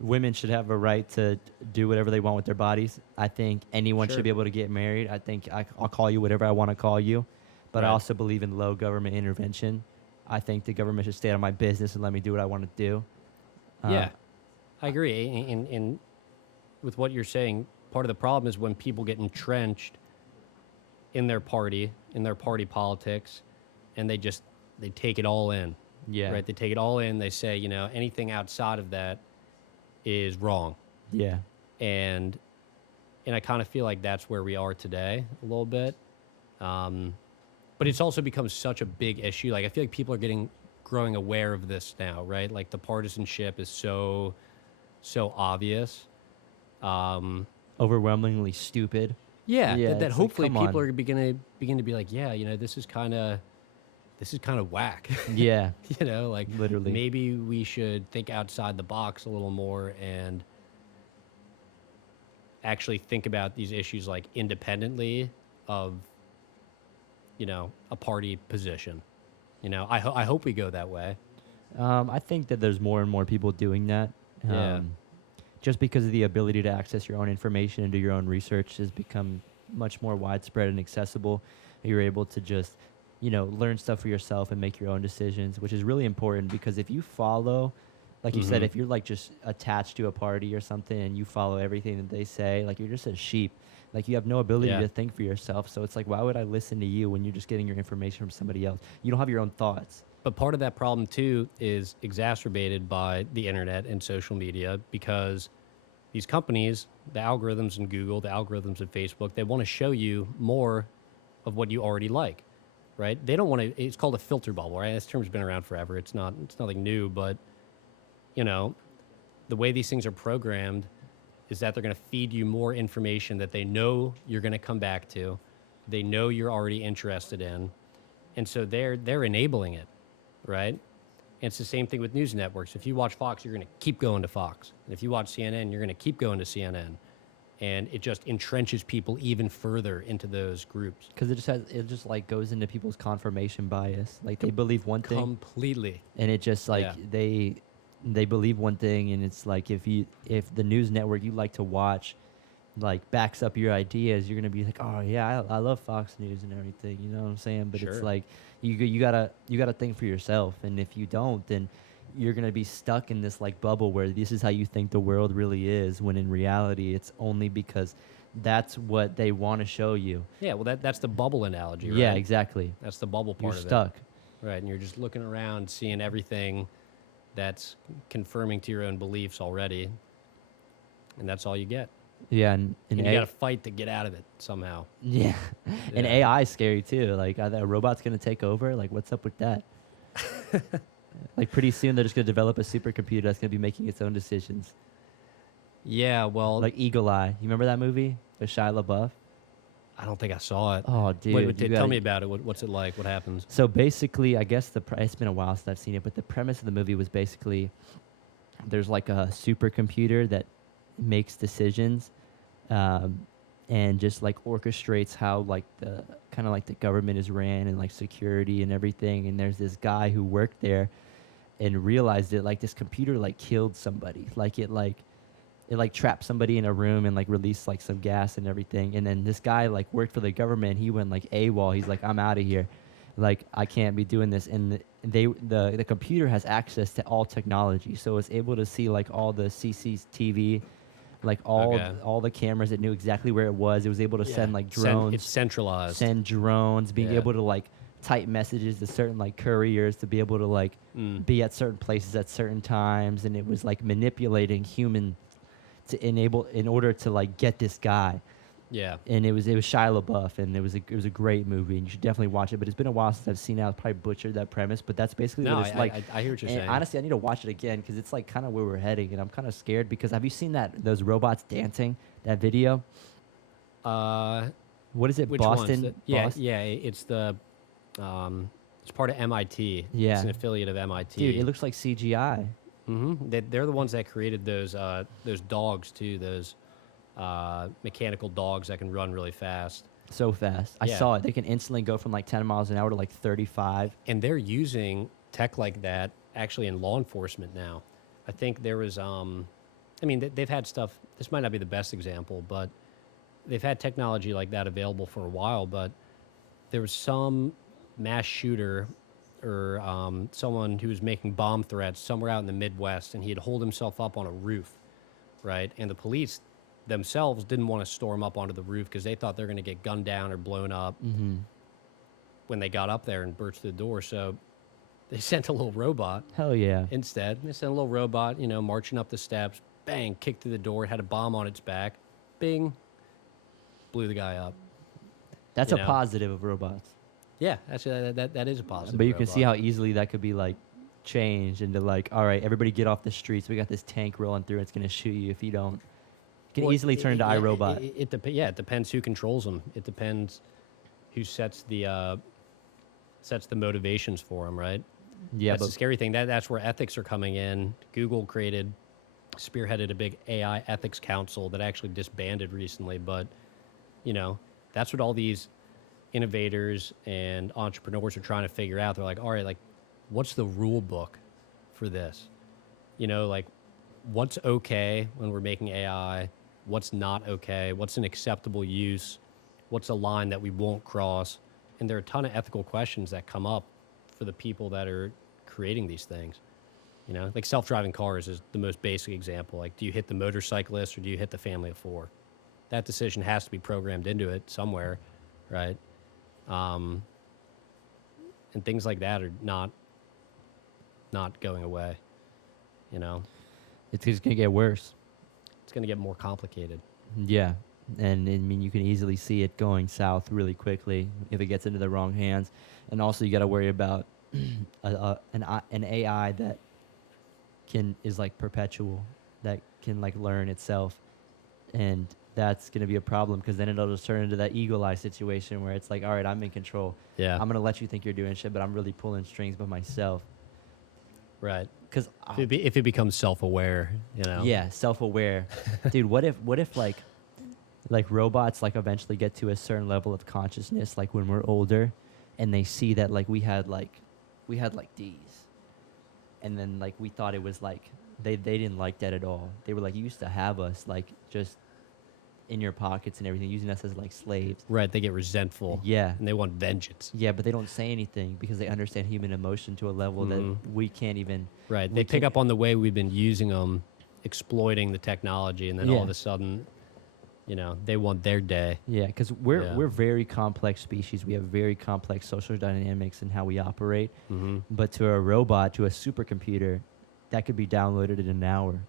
women should have a right to do whatever they want with their bodies. I think anyone Sure. should be able to get married. I think I'll call you whatever I want to call you, but I Right. also believe in low government intervention. I think the government should stay out of my business and let me do what I want to do. Yeah. I agree. In with what you're saying, part of the problem is when people get entrenched in their party, in their party politics, and they take it all in. Yeah. Right? They take it all in. They say, you know, anything outside of that is wrong. Yeah. And I kind of feel like that's where we are today a little bit. But it's also become such a big issue. Like I feel like people are growing aware of this now, right? Like the partisanship is so obvious. Overwhelmingly stupid. Yeah, Yeah, that it's like, hopefully come people on. are begin to be like, yeah, you know, this is kind of whack. Yeah. You know, like Literally. maybe we should think outside the box a little more and actually think about these issues like independently of, you know, a party position. You know, I hope we go that way. I think that there's more and more people doing that. Yeah. Just because of the ability to access your own information and do your own research has become much more widespread and accessible. You're able to just, learn stuff for yourself and make your own decisions, which is really important because if you follow, like you said, Mhm. if you're like just attached to a party or something and you follow everything that they say, like you're just a sheep. Like you have no ability Yeah. to think for yourself. So it's like, why would I listen to you when you're just getting your information from somebody else? You don't have your own thoughts. But part of that problem too is exacerbated by the internet and social media because these companies, the algorithms in Google, the algorithms in Facebook, they want to show you more of what you already like, right? They don't want to. It's called a filter bubble, right? This term's been around forever. It's nothing new, but you know, the way these things are programmed is that they're going to feed you more information that they know you're going to come back to, they know you're already interested in, and so they're enabling it, right? And it's the same thing with news networks. If you watch Fox, you're going to keep going to Fox, and if you watch CNN, you're going to keep going to CNN, and it just entrenches people even further into those groups. Because it just like goes into people's confirmation bias. Like they believe one thing, Completely. and it just like Yeah. they believe one thing, and it's like if the news network you like to watch like backs up your ideas, you're gonna be like, oh yeah, I love Fox News and everything. You know what I'm saying? But it's Sure. like you gotta think for yourself, and if you don't, then you're gonna be stuck in this like bubble where this is how you think the world really is, when in reality it's only because that's what they want to show you. Yeah, well, that's the bubble analogy, right? Yeah, exactly. That's the bubble You're part of stuck. it. Right, and you're just looking around, seeing everything that's confirming to your own beliefs already, and that's all you get. Yeah, and And you got to fight to get out of it somehow. yeah, and Yeah. AI is scary too. Like, are the robots gonna take over? Like, what's up with that? Like, pretty soon they're just gonna develop a supercomputer that's gonna be making its own decisions. Yeah, well, Like Eagle Eye. You remember that movie with Shia LaBeouf? I don't think I saw it. Oh, dude. Wait, you tell gotta- me about it. What's it like? What happens? So basically, I guess it's been a while since I've seen it, but the premise of the movie was basically there's like a supercomputer that makes decisions, and just like orchestrates how like the kind of like the government is ran and like security and everything. And there's this guy who worked there and realized it, like this computer like killed somebody, like it trapped somebody in a room and like released like some gas and everything. And then this guy like worked for the government. He went like AWOL. He's like, I'm out of here. Like, I can't be doing this. And the computer has access to all technology. So it's able to see like all the CCTV, like Okay. all the cameras. It knew exactly where it was. It was able to send like drones, It's centralized. send drones, being Yeah. able to like type messages to certain like couriers to be able to like Mm. be at certain places at certain times. And it was like manipulating human in order to like get this guy. Yeah. And it was Shia LaBeouf, and it was a great movie, and you should definitely watch it. But it's been a while since I've seen it. I probably butchered that premise, but that's basically No, what it's like. I hear what you're And saying. honestly, I need to watch it again because it's like kind of where we're heading, and I'm kind of scared because have you seen those robots dancing? That video? Uh, What is it? which Boston? ones? Yeah, Boston? yeah. It's part of MIT. Yeah. It's an affiliate of MIT. Dude, it looks like CGI. They're the ones that created those dogs too. Those mechanical dogs that can run really fast. So fast. I Yeah. saw it. They can instantly go from like 10 miles an hour to like 35. And they're using tech like that actually in law enforcement now. I think there was, they've had stuff. This might not be the best example, but they've had technology like that available for a while. But there was some mass shooter or someone who was making bomb threats somewhere out in the Midwest, and he had holed himself up on a roof, right? And the police themselves didn't want to storm up onto the roof because they thought they were going to get gunned down or blown up when they got up there and burst through the door. So they sent a little robot Hell yeah. instead. They sent a little robot, marching up the steps, bang, kicked through the door, had a bomb on its back, bing, blew the guy up. That's you a know. positive of robots. Yeah, actually, that is a positive. But you can see how robot. easily that could be like changed into like, all right, everybody get off the streets. We got this tank rolling through. It's gonna shoot you if you don't. It can Well, easily turn into yeah, iRobot. It depends who controls them. It depends who sets the motivations for them, right? Yeah, That's but the scary thing. That's where ethics are coming in. Google spearheaded a big AI ethics council that actually disbanded recently. But, that's what all these innovators and entrepreneurs are trying to figure out. They're like, all right, like, what's the rule book for this? Like, what's okay when we're making AI? What's not okay? What's an acceptable use? What's a line that we won't cross? And there are a ton of ethical questions that come up for the people that are creating these things. Like self-driving cars is the most basic example. Like, do you hit the motorcyclist or do you hit the family of four? That decision has to be programmed into it somewhere, right? And things like that are not going away. it's just gonna get worse. It's going to get more complicated. Yeah, and I mean you can easily see it going south really quickly if it gets into the wrong hands, and also you got to worry about an AI that is like perpetual, that can like learn itself, and that's gonna be a problem because then it'll just turn into that eagle eye situation where it's like, all right, I'm in control. Yeah. I'm gonna let you think you're doing shit, but I'm really pulling strings by myself. Right. Because If it becomes self-aware, yeah, self-aware, dude. What if like robots like eventually get to a certain level of consciousness, like when we're older, and they see that like we had like these, and then like we thought it was like they didn't like that at all. They were like, you used to have us like just in your pockets and everything, using us as like slaves. Right, they get resentful. Yeah. And they want vengeance. Yeah, but they don't say anything because they understand human emotion to a level that we can't even. Right. we They pick can't- up on the way we've been using them, exploiting the technology, and then all Yeah. of a sudden, they want their day. Yeah, because we're Yeah. we're very complex species. We have very complex social dynamics in how we operate. But to a robot, to a supercomputer, that could be downloaded in an hour,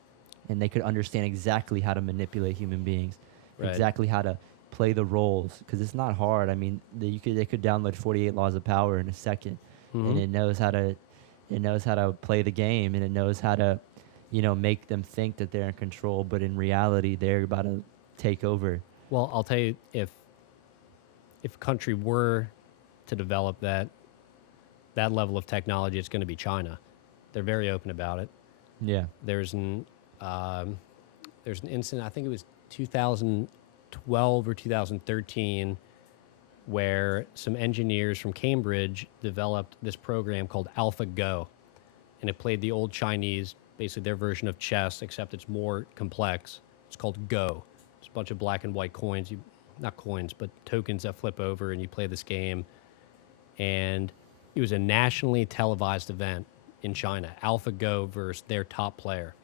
and they could understand exactly how to manipulate human beings, Right. exactly how to play the roles. Because it's not hard. I mean, they could download 48 Laws of Power in a second, and it knows how to play the game, and it knows how to, make them think that they're in control, but in reality, they're about to take over. Well, I'll tell you, if a country were to develop that level of technology, it's going to be China. They're very open about it. Yeah. There's an incident, I think it was 2012 or 2013, where some engineers from Cambridge developed this program called AlphaGo, and it played the old Chinese, basically their version of chess, except it's more complex. It's called Go. It's a bunch of black and white coins, not coins, but tokens that flip over, and you play this game. And it was a nationally televised event in China, AlphaGo versus their top player.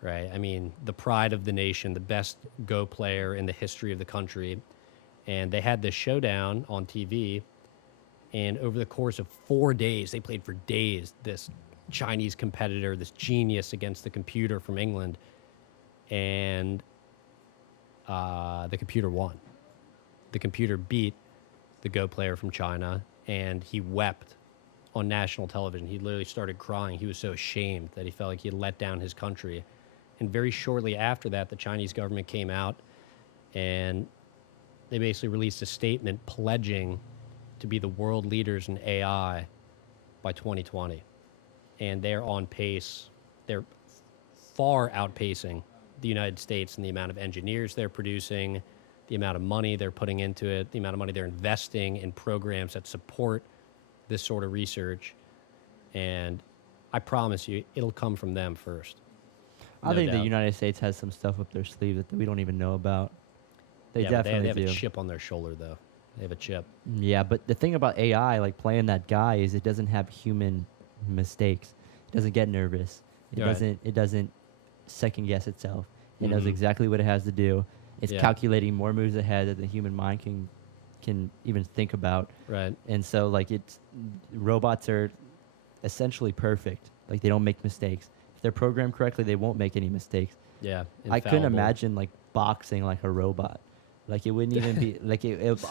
Right. I mean, the pride of the nation, the best Go player in the history of the country. And they had this showdown on TV. And over the course of 4 days, they played for days, this Chinese competitor, this genius against the computer from England. And the computer won. The computer beat the Go player from China, and he wept on national television. He literally started crying. He was so ashamed that he felt like he had let down his country. And very shortly after that, the Chinese government came out and they basically released a statement pledging to be the world leaders in AI by 2020. And they're on pace. They're far outpacing the United States in the amount of engineers they're producing, the amount of money they're putting into it, the amount of money they're investing in programs that support this sort of research. And I promise you, it'll come from them first. I No think the doubt. United States has some stuff up their sleeve that we don't even know about. They Yeah, but definitely they have do. a chip on their shoulder, though. They have a chip. Yeah, but the thing about AI, like playing that guy, is it doesn't have human mistakes. It doesn't get nervous. It Right. doesn't. It doesn't second guess itself. It knows Mhm. exactly what it has to do. It's Yeah. calculating more moves ahead that the human mind can even think about. Right. And so like robots are essentially perfect. Like they don't make mistakes. If they're programmed correctly, they won't make any mistakes. Yeah. I couldn't infallible. imagine like boxing like a robot. Like it wouldn't even be like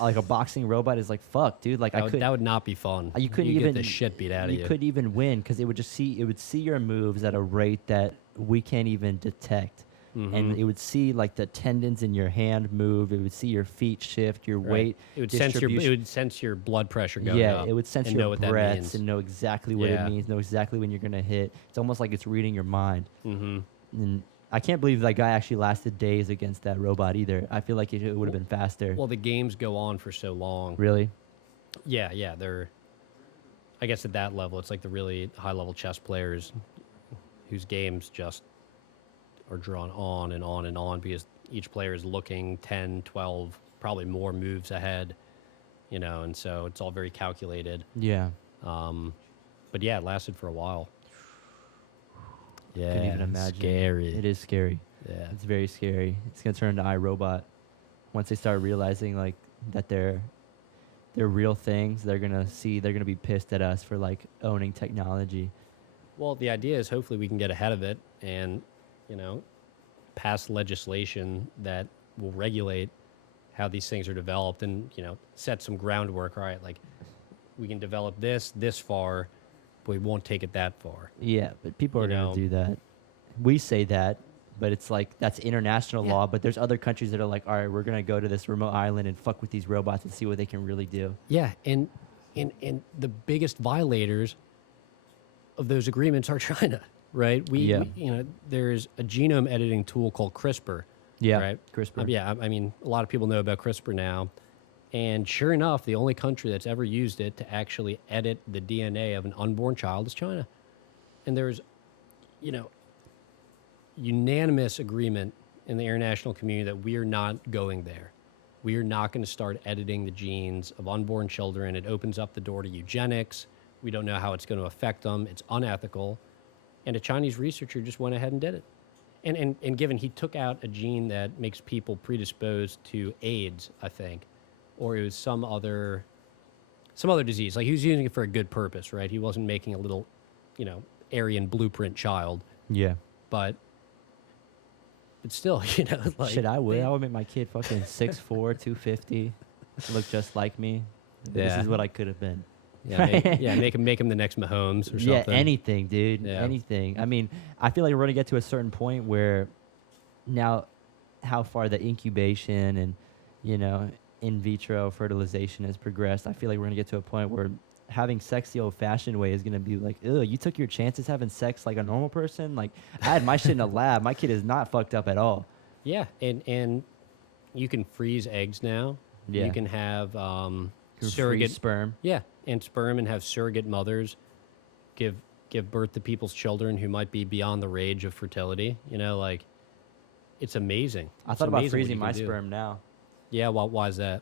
like a boxing robot is like fuck, dude. Like That I would, could that would not be fun. you couldn't You'd even get the shit beat out of you. couldn't even win because it would see your moves at a rate that we can't even detect. And Mhm. it would see like the tendons in your hand move. It would see your feet shift, your Right. weight. It would sense your. It distribution. would sense your blood pressure going Yeah, up. it would sense and know your what that breaths means. and know exactly what Yeah. it means, know exactly when you're gonna hit. It's almost like it's reading your mind. Mm-hmm. And I can't believe that guy actually lasted days against that robot either. I feel like it would have been faster. Well, the games go on for so long. Really? Yeah, yeah. They're. I guess at that level, it's like the really high level chess players, whose games just are drawn on and on and on because each player is looking 10, 12, probably more moves ahead. You know, and so it's all very calculated. Yeah. But yeah, it lasted for a while. Yeah, Couldn't even imagine. Scary. It is scary. Yeah. It's very scary. It's gonna turn into iRobot. Once they start realizing like that they're real things, they're gonna be pissed at us for like owning technology. Well, the idea is hopefully we can get ahead of it and, you know, pass legislation that will regulate how these things are developed and, you know, set some groundwork. All right, like we can develop this far, but we won't take it that far. Yeah, but people are You gonna know. do that. We say that, but it's like that's international Yeah. law. But there's other countries that are like, all right, we're gonna go to this remote island and fuck with these robots and see what they can really do. Yeah, and the biggest violators of those agreements are China, right? Yeah. You know, there's a genome editing tool called CRISPR. Yeah, Right. CRISPR. Yeah, I mean, a lot of people know about CRISPR now. And sure enough, the only country that's ever used it to actually edit the DNA of an unborn child is China. And there's, you know, unanimous agreement in the international community that we are not going there. We are not going to start editing the genes of unborn children. It opens up the door to eugenics. We don't know how it's going to affect them. It's unethical. And a Chinese researcher just went ahead and did it. And given he took out a gene that makes people predisposed to AIDS, I think, or it was some other disease. Like he was using it for a good purpose, right? He wasn't making a little, you know, Aryan blueprint child, Yeah. but still, you know, like Shit, I would make my kid fucking 6'4", 250, look just like me. This Yeah. is what I could have been. yeah, make him the next Mahomes or something. Yeah, anything, dude. Yeah. Anything. I mean, I feel like we're gonna get to a certain point where now how far the incubation and, you know, in vitro fertilization has progressed, I feel like we're gonna get to a point where having sex the old fashioned way is gonna be like, ugh, you took your chances having sex like a normal person? Like I had my shit in a lab. My kid is not fucked up at all. Yeah, and you can freeze eggs now. Yeah. You can have Freeze surrogate sperm. Yeah, and sperm and have surrogate mothers give birth to people's children who might be beyond the range of fertility. You know, like it's amazing. I It's thought about amazing what freezing you my can do. sperm now. Yeah, why is that?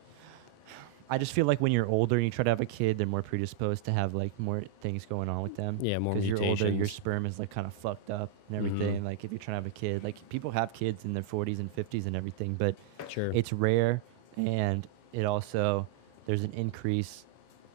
I just feel like when you're older and you try to have a kid, they're more predisposed to have like more things going on with them. Yeah, more Because you're older, your mutations. sperm is like kind of fucked up and everything. Mhm. Like if you're trying to have a kid, like people have kids in their 40s and 50s and everything, but Sure. it's rare, and it also there's an increased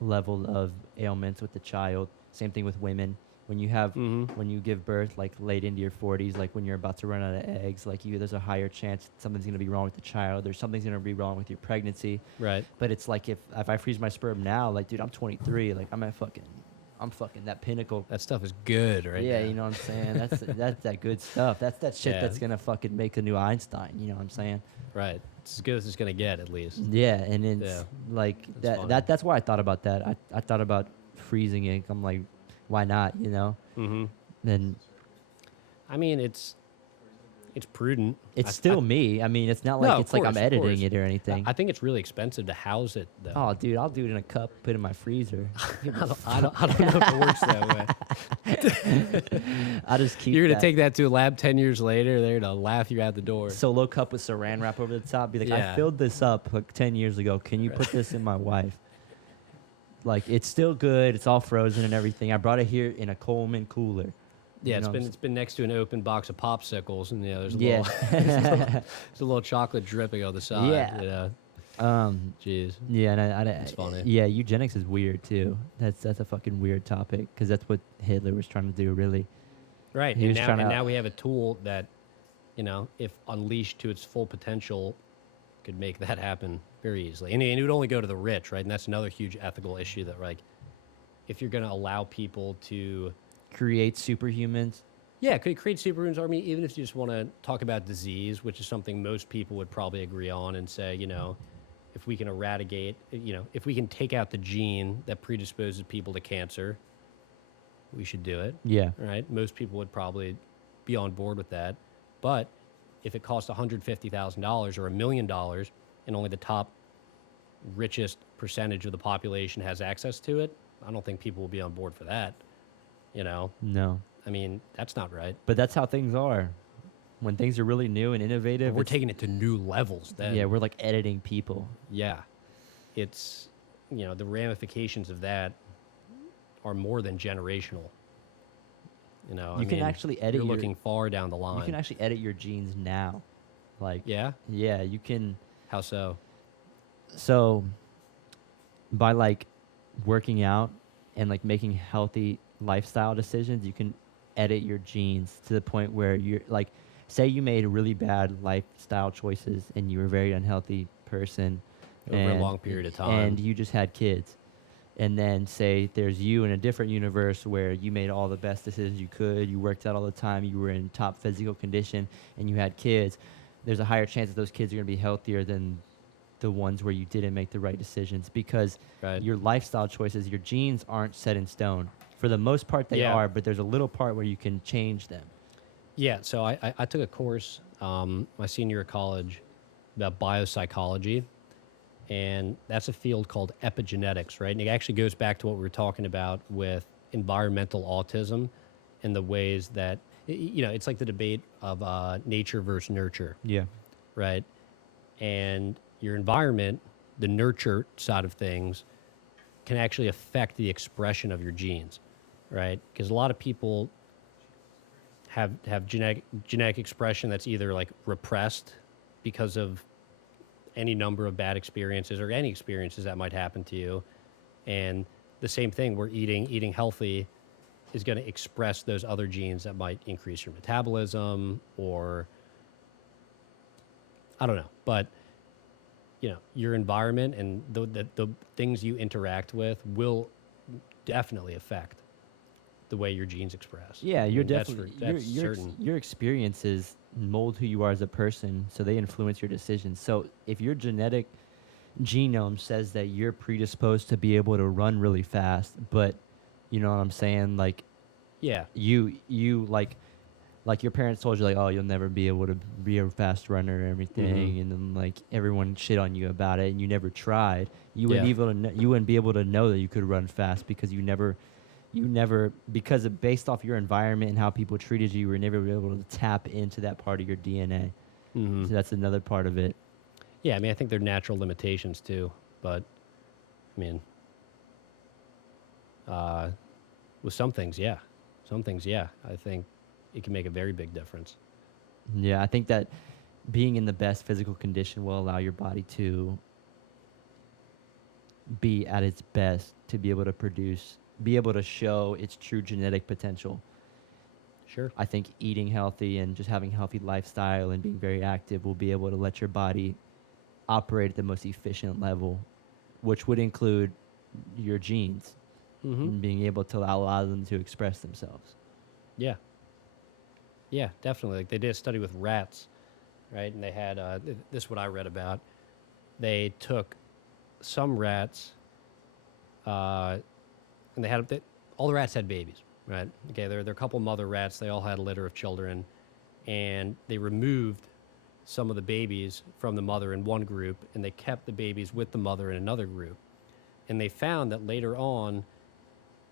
level of ailments with the child. Same thing with women. when you have Hmm. when you give birth like late into your 40s, like when you're about to run out of eggs, like there's a higher chance something's gonna be wrong with the child, or something's gonna be wrong with your pregnancy. Right. But it's like if I freeze my sperm now, like dude, I'm 23, like I'm fucking that pinnacle. That stuff is good right Yeah, now. you know what I'm saying. That's that good stuff. That's that shit Yeah. that's gonna fucking make a new Einstein. You know what I'm saying? Right. It's as good as it's gonna get, at least. Yeah, and it's Yeah. like That's funny. that's why I thought about that. I thought about freezing it. I'm like, why not? You know? Hmm. And I mean, it's prudent. it's I- still I, me. I mean, it's not No, like of it's like I'm course, of editing course. it or anything. I think it's really expensive to house it, though. Oh, dude, I'll do it in a cup, put it in my freezer. I don't know if it works that way. I just keep. You're gonna that take that to a lab 10 years later. They're gonna laugh you out the door. solo cup with Saran wrap over the top. Be like, I Yeah. filled this up like 10 years ago. Can you put this in my wife? Like, it's still good. It's all frozen and everything. I brought it here in a Coleman cooler. Yeah, You know what I'm it's been next to an open box of popsicles, and there's a Yeah. little there's a little chocolate dripping on the side. Yeah. You know? Jeez. Yeah, and It's funny. Yeah, eugenics is weird too. That's a fucking weird topic because that's what Hitler was trying to do, really. Right. He And was now, trying and to- now we have a tool that, if unleashed to its full potential, could make that happen very easily. And it would only go to the rich, right? And that's another huge ethical issue that, like, if you're going to allow people to, Create superhumans. yeah, could create superhumans army, even if you just want to talk about disease, which is something most people would probably agree on and say, if we can eradicate, if we can take out the gene that predisposes people to cancer, we should do it. Yeah. Right? Most people would probably be on board with that. But if it costs $150,000 or $1 million and only the top richest percentage of the population has access to it, I don't think people will be on board for that. No. I mean, that's not right. But that's how things are. When things are really new and innovative, We're it's- taking it to new levels then. yeah, we're like editing people. Yeah. It's, the ramifications of that are more than generational. You can actually edit You're your- looking far down the line. You can actually edit your genes now. Like, Yeah? yeah, you can. How so? So, by like working out and like making healthy lifestyle decisions, you can edit your genes to the point where you're like, say you made really bad lifestyle choices and you were a very unhealthy person Over a and- long period of time. and you just had kids. And then say there's you in a different universe where you made all the best decisions you could, you worked out all the time, you were in top physical condition, and you had kids. There's a higher chance that those kids are going to be healthier than the ones where you didn't make the right decisions because Right. your lifestyle choices, your genes aren't set in stone. For the most part, they Yeah. are, but there's a little part where you can change them. Yeah, so I took a course my senior year of college about biopsychology, and that's a field called epigenetics, right? And it actually goes back to what we were talking about with environmental autism and the ways that, it's like the debate of nature versus nurture, Yeah. right? And your environment, the nurture side of things, can actually affect the expression of your genes, right? Because a lot of people have genetic expression that's either like repressed because of any number of bad experiences or any experiences that might happen to you, and the same thing where eating healthy is going to express those other genes that might increase your metabolism, or I don't know, but your environment and the things you interact with will definitely affect the way your genes express. Yeah, I you're mean, that's definitely that's your certain. your experiences mold who you are as a person, so they influence your decisions. So if your genetic genome says that you're predisposed to be able to run really fast, but you know what I'm saying, like Yeah, you like your parents told you like, oh, you'll never be able to be a fast runner and everything, Mhm. and then like everyone shit on you about it, and you never tried. You wouldn't Yeah. you wouldn't be able to know that you could run fast because you never because of based off your environment and how people treated you, you were never able to tap into that part of your DNA. hmm So that's another part of it. yeah. I mean, I think there are natural limitations too, but I mean, with some things, yeah, I think it can make a very big difference. Yeah, I think that being in the best physical condition will allow your body to be at its best to be able to produce be able to show its true genetic potential. Sure. I think eating healthy and just having a healthy lifestyle and being very active will be able to let your body operate at the most efficient level, which would include your genes Mm-hmm. and being able to allow them to express themselves. Yeah. Yeah, definitely. Like they did a study with rats, right? And they had this is what I read about. They took some rats, and all the rats had babies, right? Okay, they're a couple mother rats. They all had a litter of children, and they removed some of the babies from the mother in one group, and they kept the babies with the mother in another group. And they found that later on,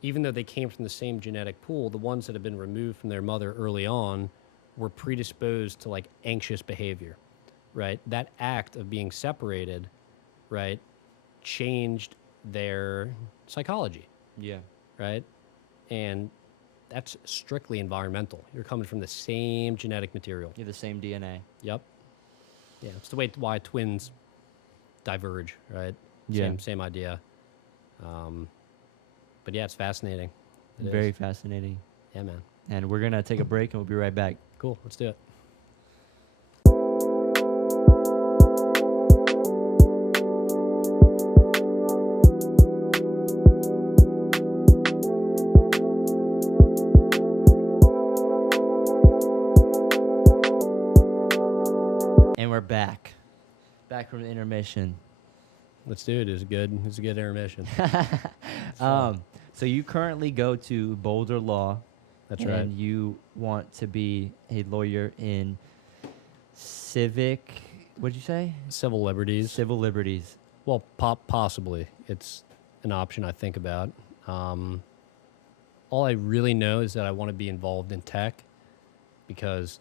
even though they came from the same genetic pool, the ones that had been removed from their mother early on were predisposed to like anxious behavior, right? That act of being separated, right, changed their psychology, Yeah. right? And that's strictly environmental. You're coming from the same genetic material. You have the same DNA. Yep. Yeah, it's the way why twins diverge, right? Yeah. Same idea. But yeah, it's fascinating. It Very is. fascinating. Yeah, man. And we're going to take a break and we'll be right back. Cool. Let's do it. And we're back. Back from the intermission. Let's do it. It's good. It's a good intermission. So you currently go to Boulder Law. That's and right. you want to be a lawyer in civic, what'd you say? Civil liberties. Civil liberties. Well, possibly. It's an option I think about. All I really know is that I want to be involved in tech because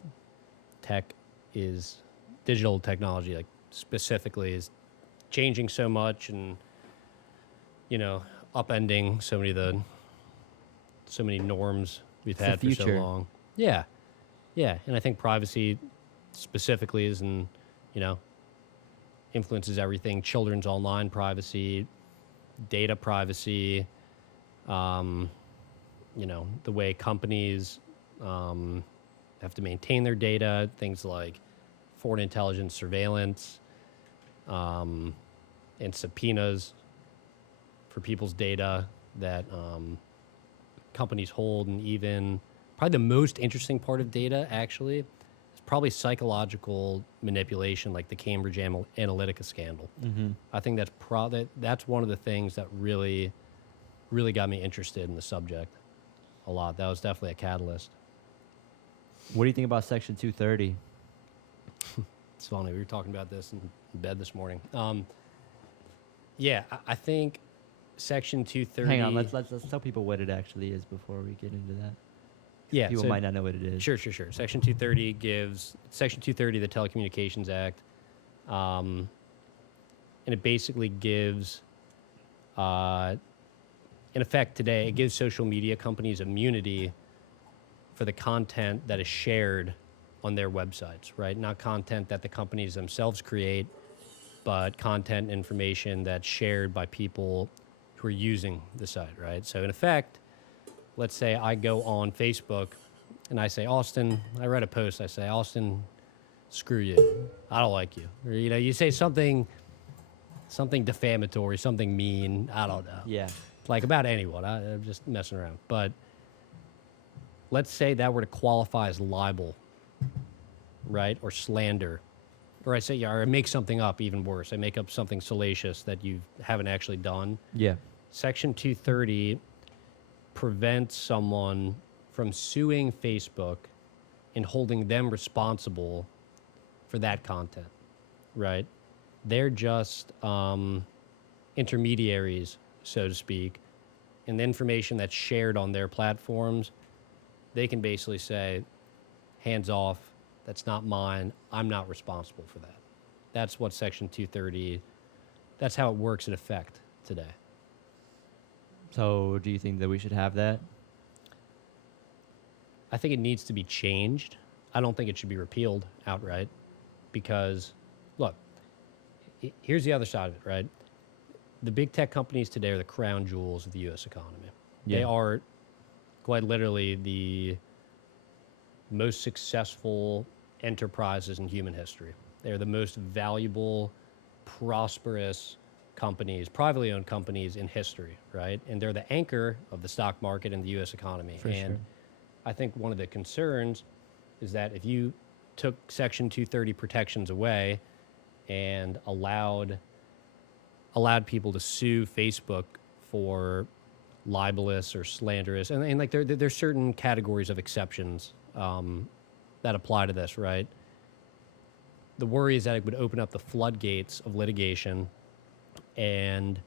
tech is digital technology, like specifically, is changing so much and, you know, upending so many norms we've It's the had for so future. long. Yeah. Yeah. And I think privacy specifically is influences everything. Children's online privacy, data privacy, the way companies have to maintain their data, things like foreign intelligence surveillance, and subpoenas for people's data that companies hold, and even probably the most interesting part of data actually is probably psychological manipulation, like the Cambridge Analytica scandal. Mm-hmm. I think that's one of the things that really got me interested in the subject a lot. That was definitely a catalyst. What do you think about Section 230? It's funny. We were talking about this in bed this morning. Yeah, I think Section 230. Hang on, let's tell people what it actually is before we get into that. Yeah, People so- might not know what it is. Sure. Section 230 gives Section 230 of the Telecommunications Act, and it basically gives, in effect today, it gives social media companies immunity for the content that is shared on their websites, right? Not content that the companies themselves create, but content and information that's shared by people who are using the site, right? So in effect, let's say I go on Facebook and I say, Austin, I read a post, I say, Austin, screw you. I don't like you. Or, you say something defamatory, something mean, I don't know. Yeah. Like about anyone. I'm just messing around. But let's say that were to qualify as libel, right? Or slander. Or or I make something up, even worse. I make up something salacious that you haven't actually done. Yeah. Section 230 prevents someone from suing Facebook and holding them responsible for that content, right? They're just intermediaries, so to speak, and the information that's shared on their platforms, they can basically say, hands off, that's not mine, I'm not responsible for that. That's what Section 230, that's how it works in effect today. So do you think that we should have that? I think it needs to be changed. I don't think it should be repealed outright because, look, here's the other side of it, right? The big tech companies today are the crown jewels of the U.S. economy, They Yeah. are quite literally the most successful enterprises in human history. They're the most valuable, prosperous companies, privately owned companies in history, right? And they're the anchor of the stock market and the US economy. For And sure. I think one of the concerns is that if you took Section 230 protections away and allowed people to sue Facebook for libelous or slanderous, and like there's certain categories of exceptions that apply to this, right? The worry is that it would open up the floodgates of litigation and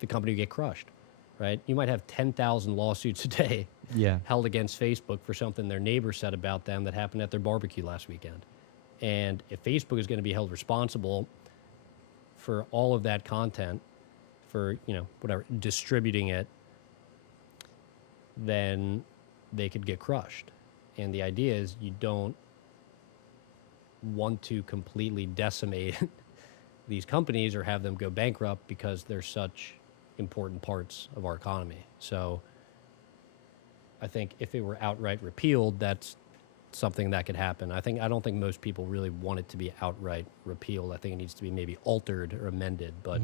the company would get crushed, right? You might have 10,000 lawsuits a day Yeah. held against Facebook for something their neighbor said about them that happened at their barbecue last weekend. And if Facebook is going to be held responsible for all of that content, for, whatever, distributing it, then they could get crushed. And the idea is you don't want to completely decimate these companies or have them go bankrupt because they're such important parts of our economy. So I think if it were outright repealed, that's something that could happen. I don't think most people really want it to be outright repealed. I think it needs to be maybe altered or amended, but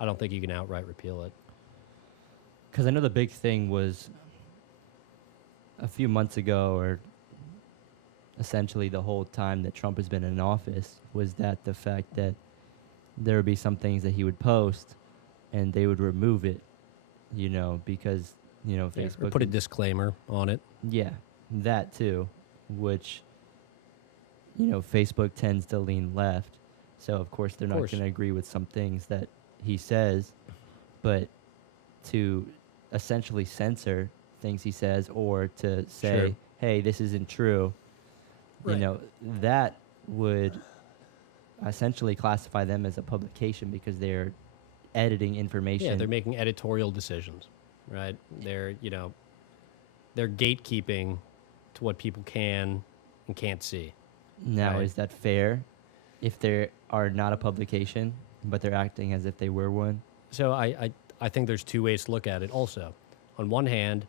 I don't think you can outright repeal it. Because I know the big thing was a few months ago, or essentially the whole time that Trump has been in office, was that the fact that there would be some things that he would post and they would remove it, because, Yeah, or Facebook. put a disclaimer on it. Yeah, that too, which, Facebook tends to lean left. So, of course, they're not course. going to agree with some things that he says, but to essentially censor things he says or to say, Sure. hey, this isn't true, Right. that would essentially classify them as a publication because they're editing information. Yeah, they're making editorial decisions, right? They're gatekeeping to what people can and can't see. Now, Right. is that fair if they are not a publication, but they're acting as if they were one? So I think there's two ways to look at it also. On one hand,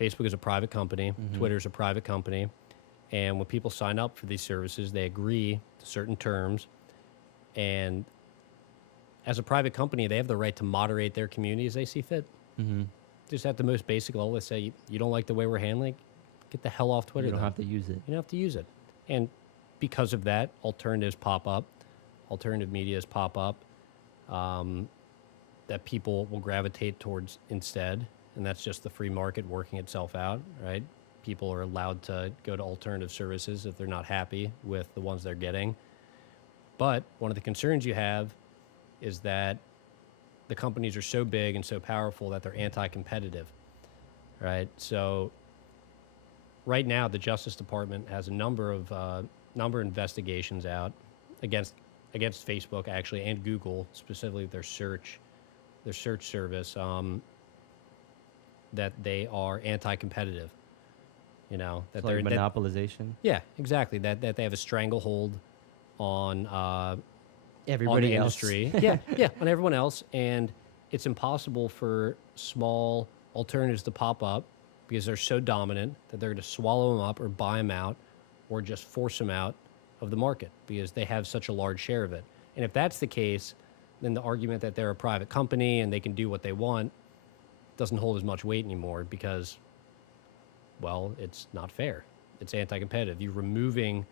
Facebook is a private company, Twitter is a private company, and when people sign up for these services, they agree to certain terms, and as a private company, they have the right to moderate their community as they see fit. Mm-hmm. Just at the most basic level, let's say you don't like the way we're handling, get the hell off Twitter. You don't then. have to use it. You don't have to use it. And because of that, alternatives pop up, alternative medias pop up that people will gravitate towards instead. And that's just the free market working itself out, right? People are allowed to go to alternative services if they're not happy with the ones they're getting. But one of the concerns you have is that the companies are so big and so powerful that they're anti-competitive, right? So right now, the Justice Department has a number of investigations out against Facebook actually and Google, specifically their search service, that they are anti-competitive. That It's they're like monopolization. yeah, exactly. That they have a stranglehold on Everybody the else. industry. yeah, on everyone else, and it's impossible for small alternatives to pop up because they're so dominant that they're going to swallow them up or buy them out or just force them out of the market because they have such a large share of it. And if that's the case, then the argument that they're a private company and they can do what they want doesn't hold as much weight anymore because, well, it's not fair. It's anti-competitive. You're removing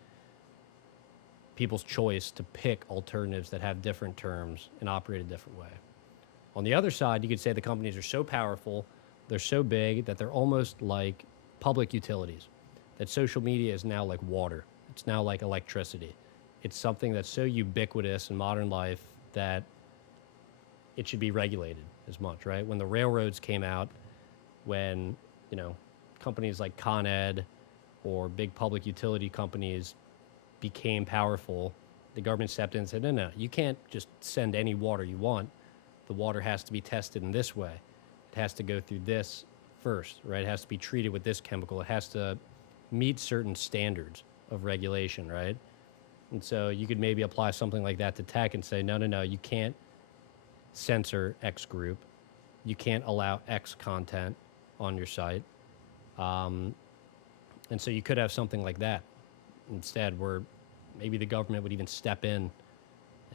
people's choice to pick alternatives that have different terms and operate a different way. On the other side, you could say the companies are so powerful, they're so big that they're almost like public utilities, that social media is now like water. It's now like electricity. It's something that's so ubiquitous in modern life that it should be regulated as much, right? When the railroads came out, when, companies like Con Ed or big public utility companies became powerful, the government stepped in and said, no, you can't just send any water you want. The water has to be tested in this way. It has to go through this first, right? It has to be treated with this chemical. It has to meet certain standards of regulation, right? And so you could maybe apply something like that to tech and say, no, you can't censor X group. You can't allow X content on your site. Um, and so you could have something like that instead, where maybe the government would even step in.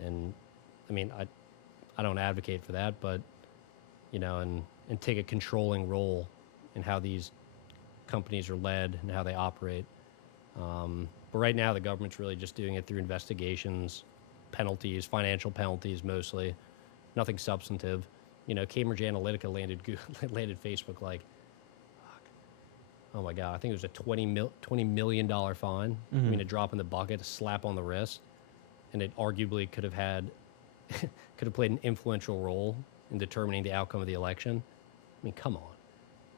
And I mean, I don't advocate for that, but and take a controlling role in how these companies are led and how they operate. But right now, the government's really just doing it through investigations, penalties, financial penalties mostly, nothing substantive. Cambridge Analytica landed Facebook like, oh my God, I think it was a $20 million fine. I mean, a drop in the bucket, a slap on the wrist, and it arguably could have played an influential role in determining the outcome of the election. I mean, come on,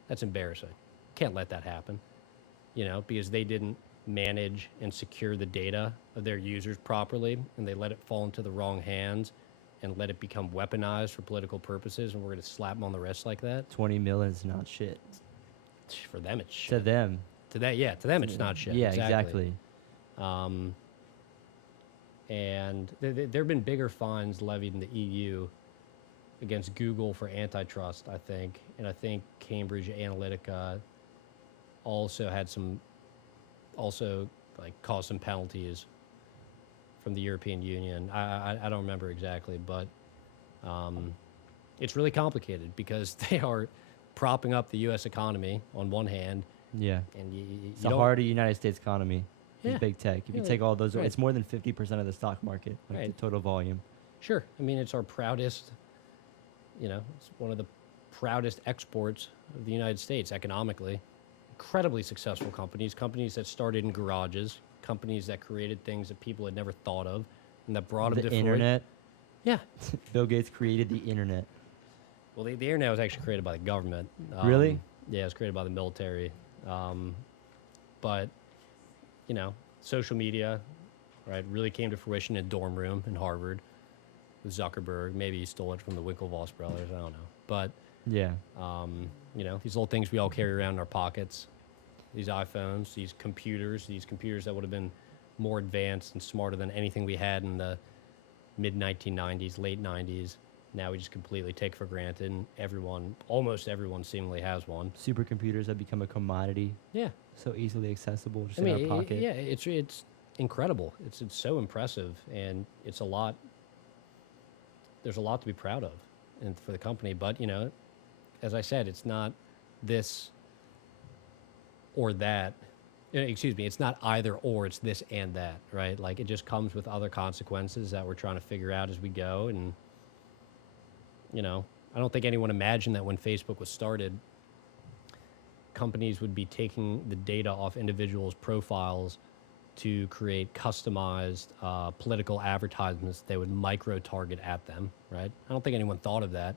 that's embarrassing. Can't let that happen. Because they didn't manage and secure the data of their users properly, and they let it fall into the wrong hands and let it become weaponized for political purposes, and we're going to slap them on the wrist like that. 20 million is not shit. For them, it's shit. To them. To them, it's not shit. Yeah, exactly. And there have been bigger fines levied in the EU against Google for antitrust, I think. And I think Cambridge Analytica also had caused some penalties from the European Union. I don't remember exactly, but it's really complicated because they are propping up the U.S. economy on one hand. Yeah. And It's the heart of the United States economy. Yeah. Is big tech. If you Yeah, take all those, right. it's more than 50% of the stock market, like Right. the total volume. Sure. I mean, it's our proudest, it's one of the proudest exports of the United States economically. Incredibly successful companies that started in garages, companies that created things that people had never thought of and that brought them The to fruition. internet. Yeah. Bill Gates created the internet. Well, the internet was actually created by the government. Really? Yeah, it was created by the military. But, social media, right, really came to fruition in a dorm room in Harvard with Zuckerberg. Maybe he stole it from the Winklevoss brothers. I don't know. But, Yeah. these little things we all carry around in our pockets, these iPhones, these computers that would have been more advanced and smarter than anything we had in the mid-1990s, late 90s. Now we just completely take for granted, and almost everyone seemingly has one. Supercomputers have become a commodity, Yeah. so easily accessible, just I mean, in our pocket. yeah, it's incredible. It's so impressive, and it's a lot. There's a lot to be proud of, and for the company. But as I said, it's not this or that. Excuse me. It's not either or. It's this and that, right? Like it just comes with other consequences that we're trying to figure out as we go. And I don't think anyone imagined that when Facebook was started, companies would be taking the data off individuals' profiles to create customized political advertisements they would micro-target at them, right? I don't think anyone thought of that.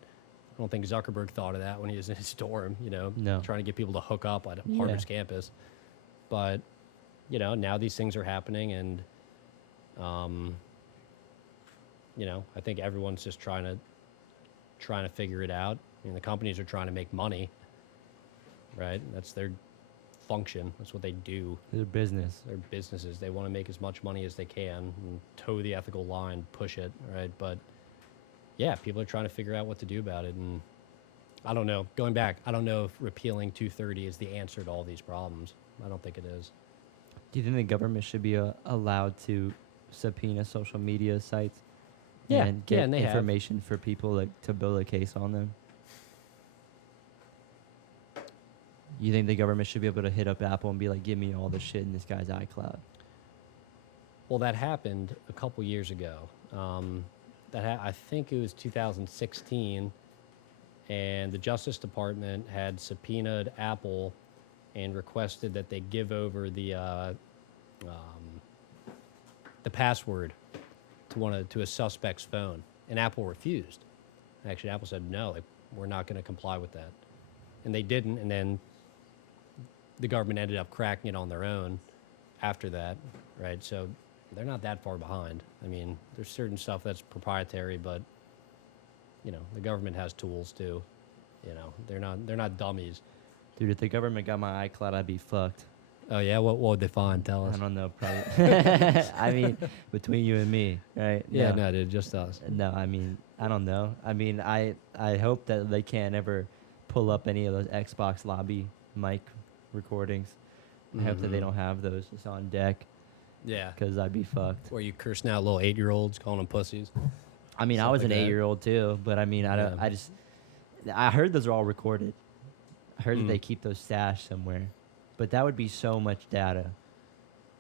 I don't think Zuckerberg thought of that when he was in his dorm, No. trying to get people to hook up at Harvard's campus. But, now these things are happening, and, I think everyone's just trying to figure it out. I mean, the companies are trying to make money, right? That's their function. That's what they do. Their business. They're businesses. They want to make as much money as they can and toe the ethical line, push it, right? But yeah, people are trying to figure out what to do about it. And I don't know. Going back, I don't know if repealing 230 is the answer to all these problems. I don't think it is. Do you think the government should be allowed to subpoena social media sites? Yeah, and get and they have. information for people to build a case on them? You think the government should be able to hit up Apple and be like, give me all the shit in this guy's iCloud? Well, that happened a couple years ago. I think it was 2016, and the Justice Department had subpoenaed Apple and requested that they give over the password to a suspect's phone, and Apple refused. Actually, Apple said no, we're not going to comply with that, and they didn't. And then the government ended up cracking it on their own after that, right? So they're not that far behind. I mean, there's certain stuff that's proprietary, but the government has tools too. They're not dummies. Dude, if the government got my iCloud, I'd be fucked. Oh yeah, what would they find? Tell us. I don't know, probably. I mean, between you and me, right? Yeah, no, dude, just us. No, I mean, I don't know. I mean, I hope that they can't ever pull up any of those Xbox lobby mic recordings. I hope that they Mhm. don't have those just on deck Yeah. because I'd be fucked. Where you cursing out little 8-year-olds, calling them pussies. I mean, I Stuff was like an that. 8-year-old too, but I mean, Yeah. I heard those are all recorded. I heard that Mm. they keep those stashed somewhere, but that would be so much data.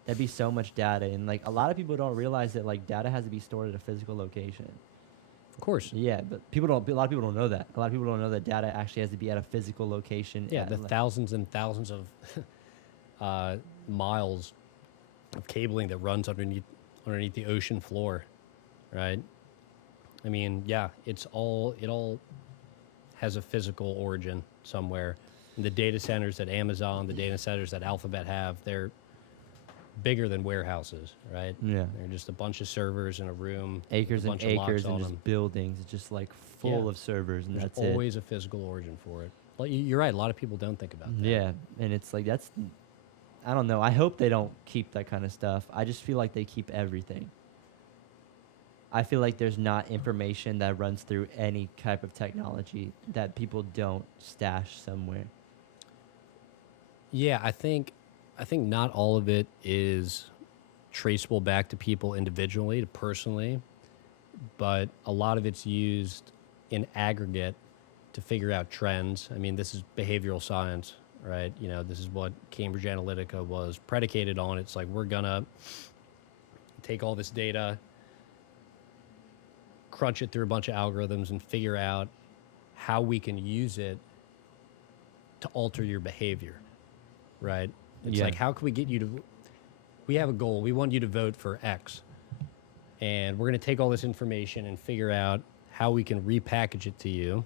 That'd be so much data, and like a lot of people don't realize that like data has to be stored at a physical location. Of course. Yeah, but people don't. A lot of people don't know that. A lot of people don't know that data actually has to be at a physical location. Yeah, at, the like- thousands and thousands of miles of cabling that runs underneath the ocean floor, right? I mean, yeah, it all has a physical origin somewhere. And the data centers that Amazon, the data centers that Alphabet have, they're bigger than warehouses, right? Yeah, They're just a bunch of servers in a room, with acres a and bunch of locks acres and on just them. buildings, just like full Yeah. of servers, and There's that's it. always a physical origin for it. Like you're right, a lot of people don't think about that. Yeah, and it's like that's. I don't know. I hope they don't keep that kind of stuff. I just feel like they keep everything. I feel like there's not information that runs through any type of technology that people don't stash somewhere. Yeah, I think not all of it is traceable back to people individually, to personally, but a lot of it's used in aggregate to figure out trends. I mean, this is behavioral science, right? You know, this is what Cambridge Analytica was predicated on. It's like we're gonna take all this data, crunch it through a bunch of algorithms, and figure out how we can use it to alter your behavior, right? It's Yeah. like, how can we get you to, we have a goal. We want you to vote for X. And we're going to take all this information and figure out how we can repackage it to you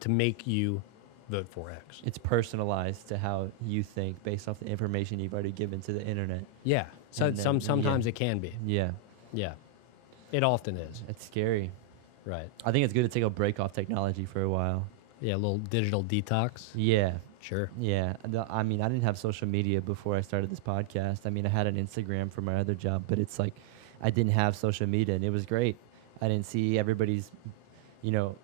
to make you vote for X. It's personalized to how you think based off the information you've already given to the internet. Yeah. So And then- sometimes yeah. it can be. Yeah, Yeah. It often is. it's scary. Right. I think it's good to take a break off technology for a while. Yeah. A little digital detox. Yeah, Sure. yeah. I mean, I didn't have social media before I started this podcast. I mean, I had an Instagram for my other job, but it's like I didn't have social media, and it was great. I didn't see everybody's, you know,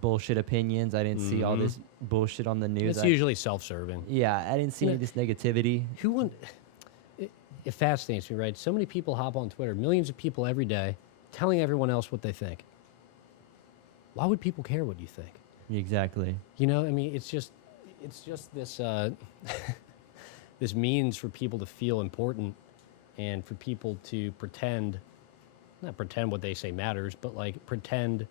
bullshit opinions. I didn't see all Mhm. this bullshit on the news. It's usually self-serving. Yeah, I didn't see You any know- of this negativity. Who want? It fascinates me, right? So many people hop on Twitter, millions of people every day, telling everyone else what they think. Why would people care what you think? Exactly. You know, I mean, it's just this this means for people to feel important and for people to pretend, not pretend what they say matters, but like pretend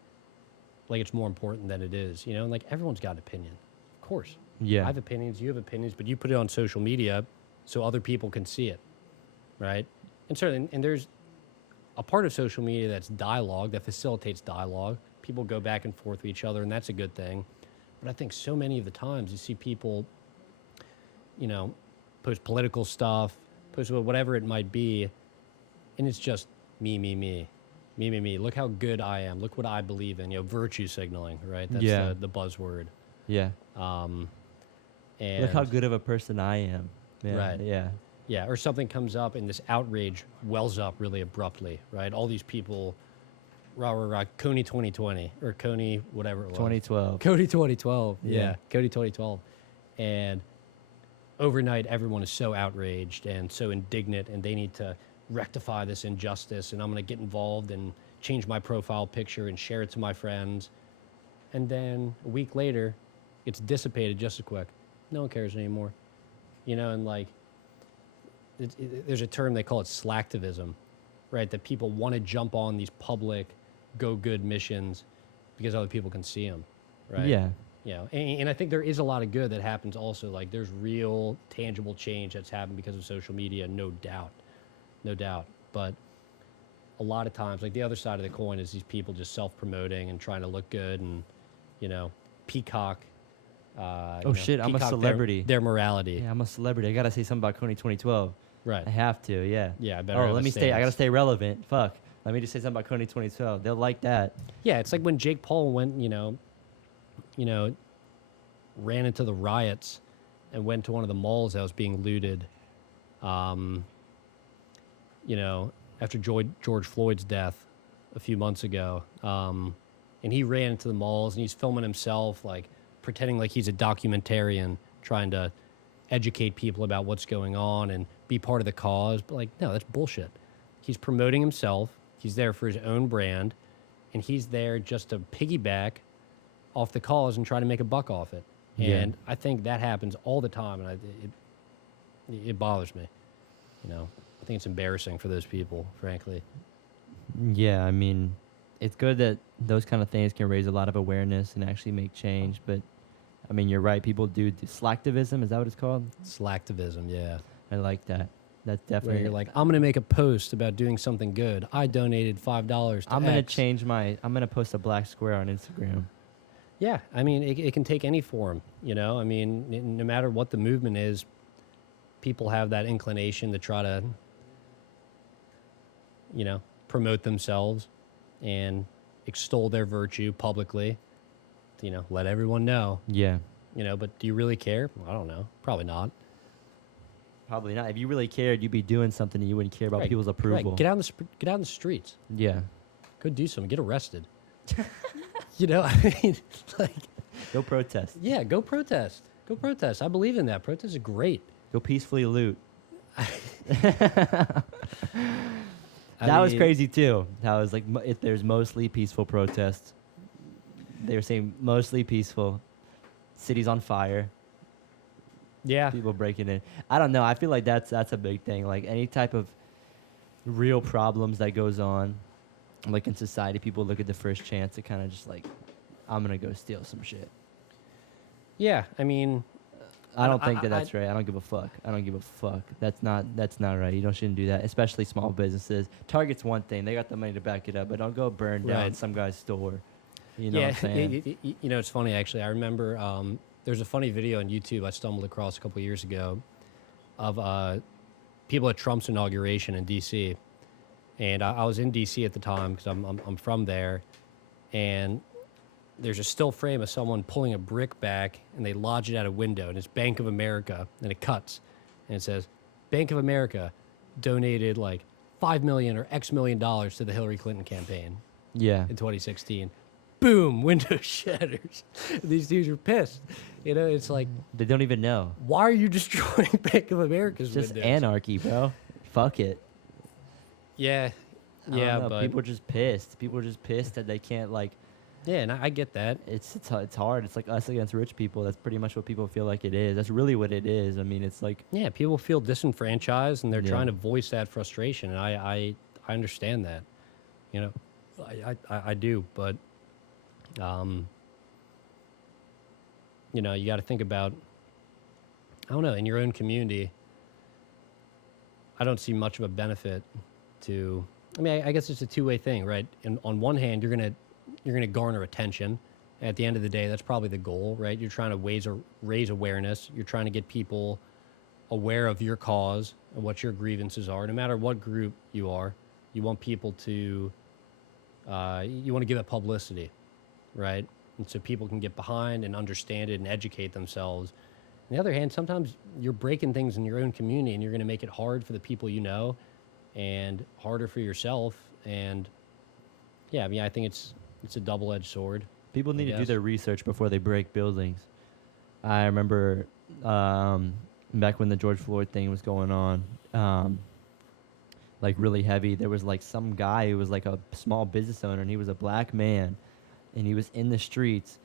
like it's more important than it is. You know, and like everyone's got an opinion, of course. Yeah. I have opinions, you have opinions, but you put it on social media so other people can see it, right? And certainly, and there's a part of social media that's dialogue, that facilitates dialogue. People go back and forth with each other, and that's a good thing. But I think so many of the times you see people, you know, post political stuff, post whatever it might be, and it's just me, me, me. Me, me, me. Look how good I am. Look what I believe in. You know, virtue signaling, right? That's Yeah. the buzzword. Yeah. And Look how good of a person I am. Yeah, Right. Yeah. Yeah, or something comes up and this outrage wells up really abruptly, right? All these people, rah, rah, rah, Coney 2020, or Coney whatever it was. 2012. Coney 2012. Yeah. Yeah, Coney 2012. And overnight, everyone is so outraged and so indignant, and they need to rectify this injustice, and I'm going to get involved and change my profile picture and share it to my friends. And then a week later, it's dissipated just as quick. No one cares anymore. You know, and like, there's a term they call it slacktivism, right? That people want to jump on these public go good missions because other people can see them, right? Yeah. You know, and I think there is a lot of good that happens also. Like there's real tangible change that's happened because of social media, no doubt. No doubt. But a lot of times, like the other side of the coin is these people just self-promoting and trying to look good and, you know, peacock. Oh, shit, I'm a peacock celebrity. Their morality. Yeah, I'm a celebrity. I gotta say something about Coney 2012. Right. I have to. Yeah. Yeah, I better Oh, have let a me stay. I gotta stance. stay relevant. Fuck. Let me just say something about Coney 2012. They'll like that. Yeah, it's like when Jake Paul went, ran into the riots and went to one of the malls that was being looted, after George Floyd's death a few months ago. And he ran into the malls and he's filming himself, like, pretending like he's a documentarian trying to educate people about what's going on and be part of the cause. But like, no, that's bullshit. He's promoting himself. He's there for his own brand, and he's there just to piggyback off the cause and try to make a buck off it. Yeah. And I think that happens all the time, and it bothers me. You know, I think it's embarrassing for those people, frankly. Yeah, I mean, it's good that those kind of things can raise a lot of awareness and actually make change. But I mean, you're right. People do slacktivism. Is that what it's called? Slacktivism, yeah. I like that. That's Where definitely. you're like, I'm gonna make a post about doing something good. I donated $5 to I'm gonna X. change my. I'm gonna post a black square on Instagram. Yeah, I mean, it can take any form, you know? I mean, no matter what the movement is, people have that inclination to try to, you know, promote themselves and extol their virtue publicly, you know, let everyone know, Yeah. you know, but do you really care? I don't know. Probably not. Probably not. If you really cared, you'd be doing something and you wouldn't care about Right, people's right. approval. Get out in the streets. Yeah. Go do something. Get arrested. You know, I mean, like, Go protest. yeah, go protest. Go protest. I believe in that. Protests are great. Go peacefully loot. I That was mean, crazy too. That was like if there's mostly peaceful protests. They were saying mostly peaceful. Cities on fire. Yeah. People breaking in. I don't know. I feel like that's a big thing. Like any type of real problems that goes on, like in society, people look at the first chance to kind of just like, I'm gonna go steal some shit. Yeah. I mean, I don't think that's right. I don't give a fuck. I don't give a fuck. That's not right. You shouldn't do that, especially small businesses. Target's one thing. They got the money to back it up, but don't go burn down Right. some guy's store. You know yeah. what I'm saying? You know, it's funny, actually. I remember there's a funny video on YouTube I stumbled across a couple years ago of people at Trump's inauguration in D.C. And I was in D.C. at the time because I'm from there. And there's a still frame of someone pulling a brick back, and they lodge it out a window, and it's Bank of America, and it cuts, and it says, Bank of America donated like $5 million or X million dollars to the Hillary Clinton campaign Yeah. in 2016. Boom, window shatters. These dudes are pissed. You know, it's like, They don't even know. why are you destroying Bank of America's Just windows? anarchy, bro. Fuck it. Yeah, I don't yeah, know. but People are just pissed. People are just pissed that they can't like. yeah, and I get that. It's hard. It's like us against rich people. That's pretty much what people feel like it is. That's really what it is. I mean, it's like Yeah, people feel disenfranchised, and they're Yeah. trying to voice that frustration, and I understand that. You know, I do, but you know, you got to think about, I don't know, in your own community. I don't see much of a benefit to. I mean, I guess it's a two-way thing, right? And on one hand, you're gonna garner attention. At the end of the day, that's probably the goal, right? You're trying to raise awareness. You're trying to get people aware of your cause and what your grievances are. No matter what group you are, you want people to, you want to give it publicity, right? And so people can get behind and understand it and educate themselves. On the other hand, sometimes you're breaking things in your own community, and you're going to make it hard for the people you know and harder for yourself. And yeah, I mean, I think it's a double-edged sword. people need to do guess. their research before they break buildings. I remember back when the George Floyd thing was going on, like really heavy. There was like some guy who was like a small business owner, and he was a black man, and he was in the streets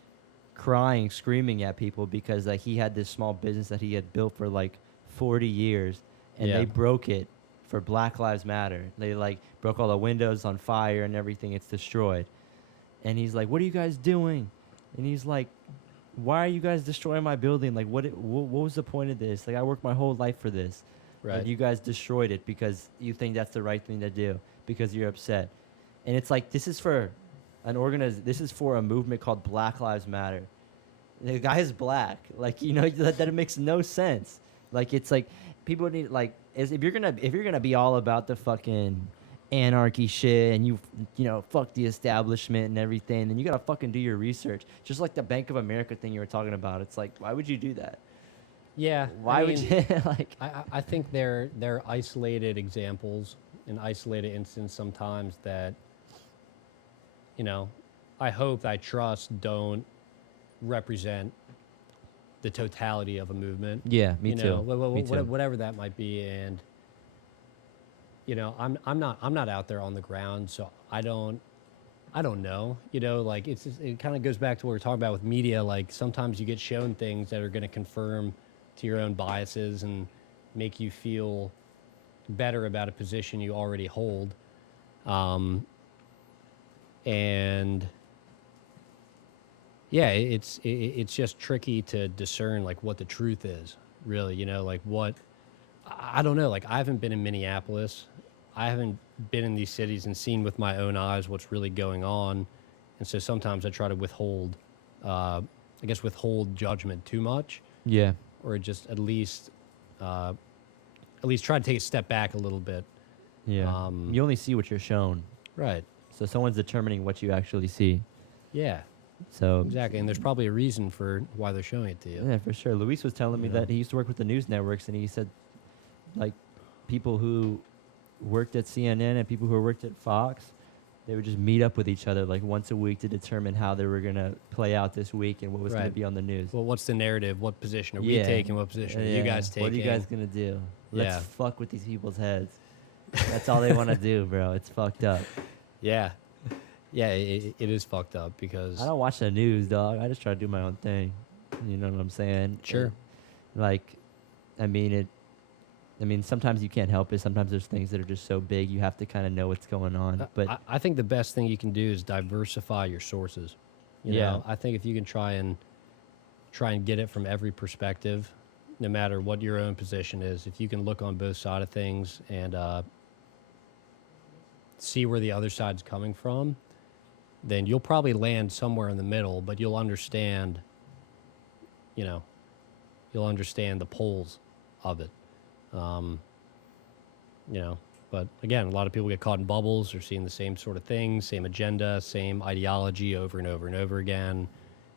crying, screaming at people because like he had this small business that he had built for like 40 years, and Yeah. they broke it for Black Lives Matter. They like broke all the windows on fire and everything. It's destroyed. And he's like, "What are you guys doing?" And he's like, "Why are you guys destroying my building? Like, what was the point of this? Like, I worked my whole life for this. Right. And you guys destroyed it because you think that's the right thing to do because you're upset." And it's like, this is for this is for a movement called Black Lives Matter. The guy is black. Like, you know, that makes no sense. Like, it's like people need like if you're gonna be all about the fucking anarchy shit and you know fuck the establishment and everything, then you gotta fucking do your research. Just like the Bank of America thing you were talking about. It's like, why would you do that? Yeah. Why I would mean, you like? I think they're isolated examples and isolated instances sometimes that, you know, I trust don't represent the totality of a movement. Yeah, me you too. know, Me too. whatever that might be. And you know, I'm not out there on the ground, so I don't know. You know, like it kind of goes back to what we are talking about with media. Like sometimes you get shown things that are going to confirm to your own biases and make you feel better about a position you already hold. And yeah, it's just tricky to discern like what the truth is, really. You know, like what I don't know. Like I haven't been in Minneapolis. I haven't been in these cities and seen with my own eyes what's really going on, and so sometimes I try to withhold, I guess, withhold judgment too much, Yeah. or just at least try to take a step back a little bit. Yeah. You only see what you're shown. Right. So someone's determining what you actually see. Yeah. So Exactly. And there's probably a reason for why they're showing it to you. yeah, for sure. Luis was telling me Yeah. that he used to work with the news networks, and he said, like, people who worked at CNN and people who worked at Fox, they would just meet up with each other like once a week to determine how they were gonna play out this week and what was gonna Right. be on the news. Well, what's the narrative? What position are we Yeah. taking? What position are you guys taking? What are you guys gonna do? Let's Yeah. fuck with these people's heads. That's all they want to do, bro. It's fucked up. Yeah. Yeah, it is fucked up because I don't watch the news, dog. I just try to do my own thing. You know what I'm saying? Sure. Like, I mean, sometimes you can't help it. Sometimes there's things that are just so big you have to kind of know what's going on. But I think the best thing you can do is diversify your sources. You Yeah. know, I think if you can try and get it from every perspective, no matter what your own position is, if you can look on both sides of things and see where the other side's coming from, then you'll probably land somewhere in the middle, but you'll understand, you know, you'll understand the poles of it. You know, but again, a lot of people get caught in bubbles. They're seeing the same sort of things, same agenda, same ideology over and over and over again.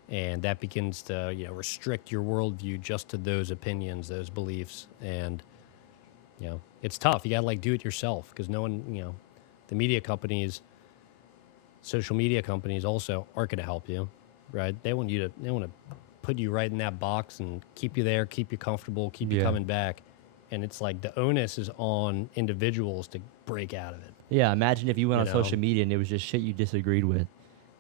And that begins to, you know, restrict your worldview just to those opinions, those beliefs. And, you know, it's tough. You got to like do it yourself because no one, you know, the media companies, social media companies also aren't going to help you, right? They want to put you right in that box and keep you there, keep you comfortable, keep you Yeah. coming back. And it's like the onus is on individuals to break out of it. yeah, imagine if you went You on know? social media and it was just shit you disagreed with.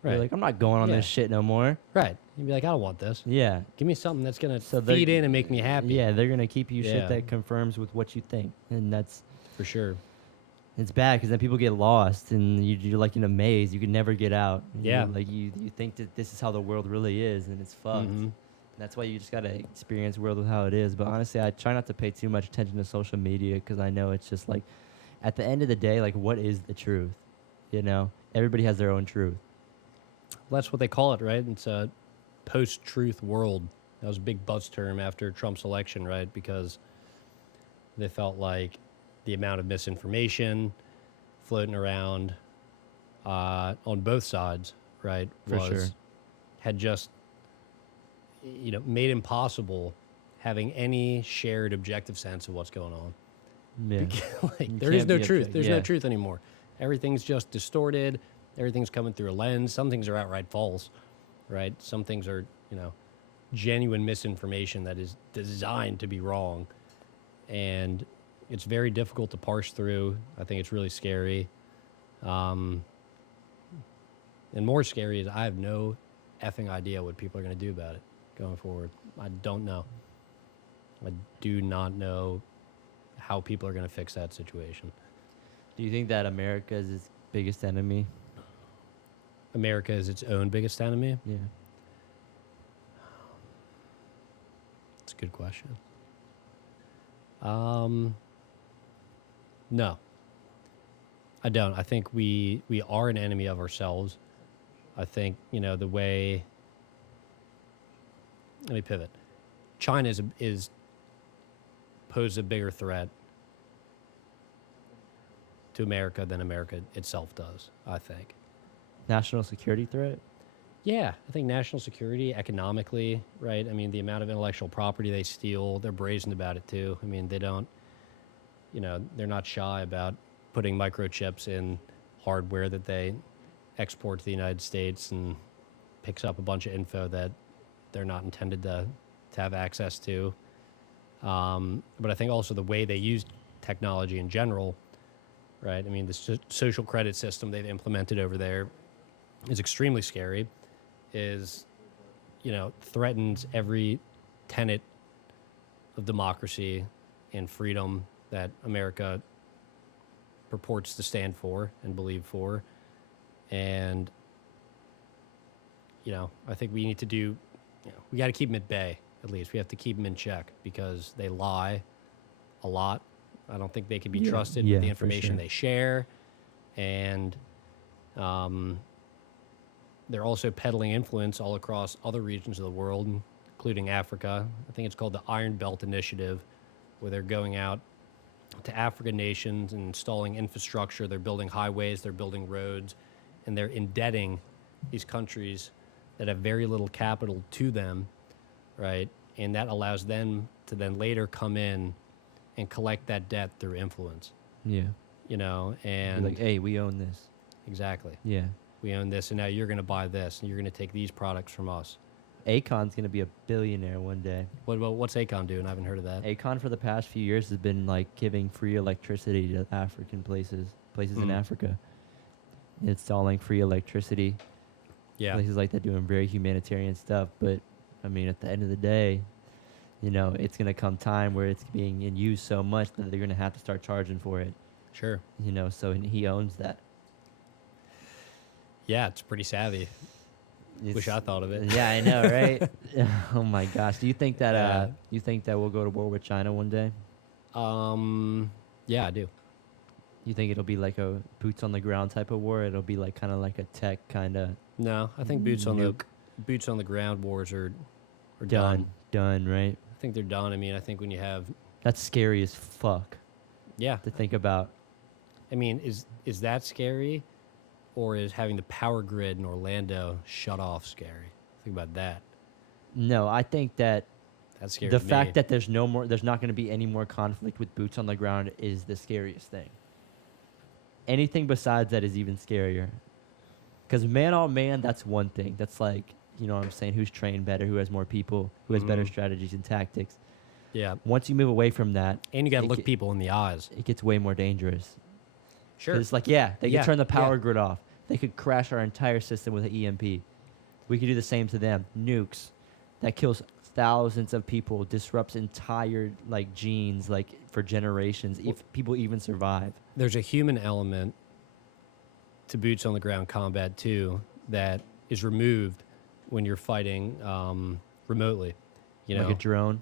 You're Right. like, I'm not going on Yeah. this shit no more. Right. You'd be like, I don't want this. Yeah. Give me something that's going So to they're- feed in and make me happy. Yeah, they're gonna keep you Yeah. shit that confirms with what you think, and that's For sure. it's bad because then people get lost and you're like in a maze. You can never get out. Yeah. Like you think that this is how the world really is, and it's fucked. Mhm. That's why you just gotta experience the world with how it is. But honestly, I try not to pay too much attention to social media because I know it's just like, at the end of the day, like what is the truth? You know, everybody has their own truth. Well, that's what they call it, right? It's a post-truth world. That was a big buzz term after Trump's election, right? Because they felt like the amount of misinformation floating around on both sides, right, For sure. had just, you know, made impossible having any shared objective sense of what's going on. Yeah. Like You there is can't no be truth. object- There's yeah. no truth anymore. Everything's just distorted. Everything's coming through a lens. Some things are outright false, right? Some things are, you know, genuine misinformation that is designed to be wrong. And it's very difficult to parse through. I think it's really scary. And more scary is I have no effing idea what people are going to do about it going forward. I don't know. I do not know how people are going to fix that situation. Do you think that America is its biggest enemy? America is its own biggest enemy? Yeah. That's a good question. No, I don't. I think we are an enemy of ourselves. I think, you know, the way. Let me pivot. China is poses a bigger threat to America than America itself does, I think. National security threat? Yeah, I think national security, economically, right? I mean, the amount of intellectual property they steal, they're brazen about it too. I mean, they don't, you know, they're not shy about putting microchips in hardware that they export to the United States and picks up a bunch of info that they're not intended to have access to. But I think also the way they use technology in general, right? I mean, the social credit system they've implemented over there is extremely scary, is, threatens every tenet of democracy and freedom that America purports to stand for and believe for. And, I think we need to we got to keep them at bay, at least. We have to keep them in check because they lie a lot. I don't think they can be trusted with the for information sure. they share. And they're also peddling influence all across other regions of the world, including Africa. I think it's called the Iron Belt Initiative, where they're going out to African nations and installing infrastructure. They're building highways, they're building roads, and they're indebting these countries that have very little capital to them, right? And that allows them to then later come in and collect that debt through influence, Yeah. Be and like, hey, we own this. exactly. Yeah. We own this, and now you're going to buy this, and you're going to take these products from us. Akon's gonna be a billionaire one day. What's Akon doing? I haven't heard of that. Akon for the past few years has been like giving free electricity to African places in Africa, installing free electricity. Yeah. Places like that doing very humanitarian stuff. But I mean, at the end of the day, it's gonna come time where it's being in use so much that they're gonna have to start charging for it. Sure. So he owns that. Yeah, it's pretty savvy. Wish I thought of it. Yeah, I know, right? Oh my gosh. Do you think that Yeah. we'll go to war with China one day? Yeah, I do. You think it'll be like a boots on the ground type of war? It'll be like kind of like a tech kind of No, I think boots on Nuke. the ground wars are done, right? I think they're done. I mean, I think when you have That's scary as fuck yeah, to think about. I mean, is that scary, or is having the power grid in Orlando shut off scary? Think about that. No, I think that That's scary. the to fact me. that there's not going to be any more conflict with boots on the ground is the scariest thing. Anything besides that is even scarier. Because man on man, that's one thing. That's like, what I'm saying, who's trained better, who has more people, who has better strategies and tactics. yeah, Once you move away from that, and you got to it look ge- people in the eyes. it gets way more dangerous. Sure. 'Cause it's like, they Yeah, could turn the power yeah. grid off. They could crash our entire system with an EMP. We could do the same to them. Nukes. That kills thousands of people, disrupts entire genes for generations, if people even survive. There's a human element to boots on the ground combat too that is removed when you're fighting remotely. Like a drone.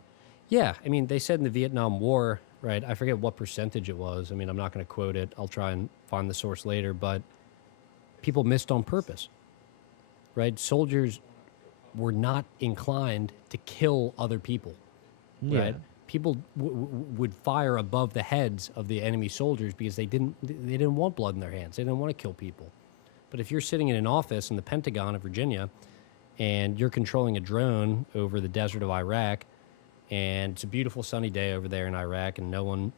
Yeah, I mean, they said in the Vietnam War, right? I forget what percentage it was. I mean, I'm not going to quote it. I'll try and find the source later, but people missed on purpose, right? Soldiers were not inclined to kill other people, right? People would fire above the heads of the enemy soldiers because they didn't want blood in their hands. They didn't want to kill people. But if you're sitting in an office in the Pentagon of Virginia and you're controlling a drone over the desert of Iraq, and it's a beautiful sunny day over there in Iraq, and no one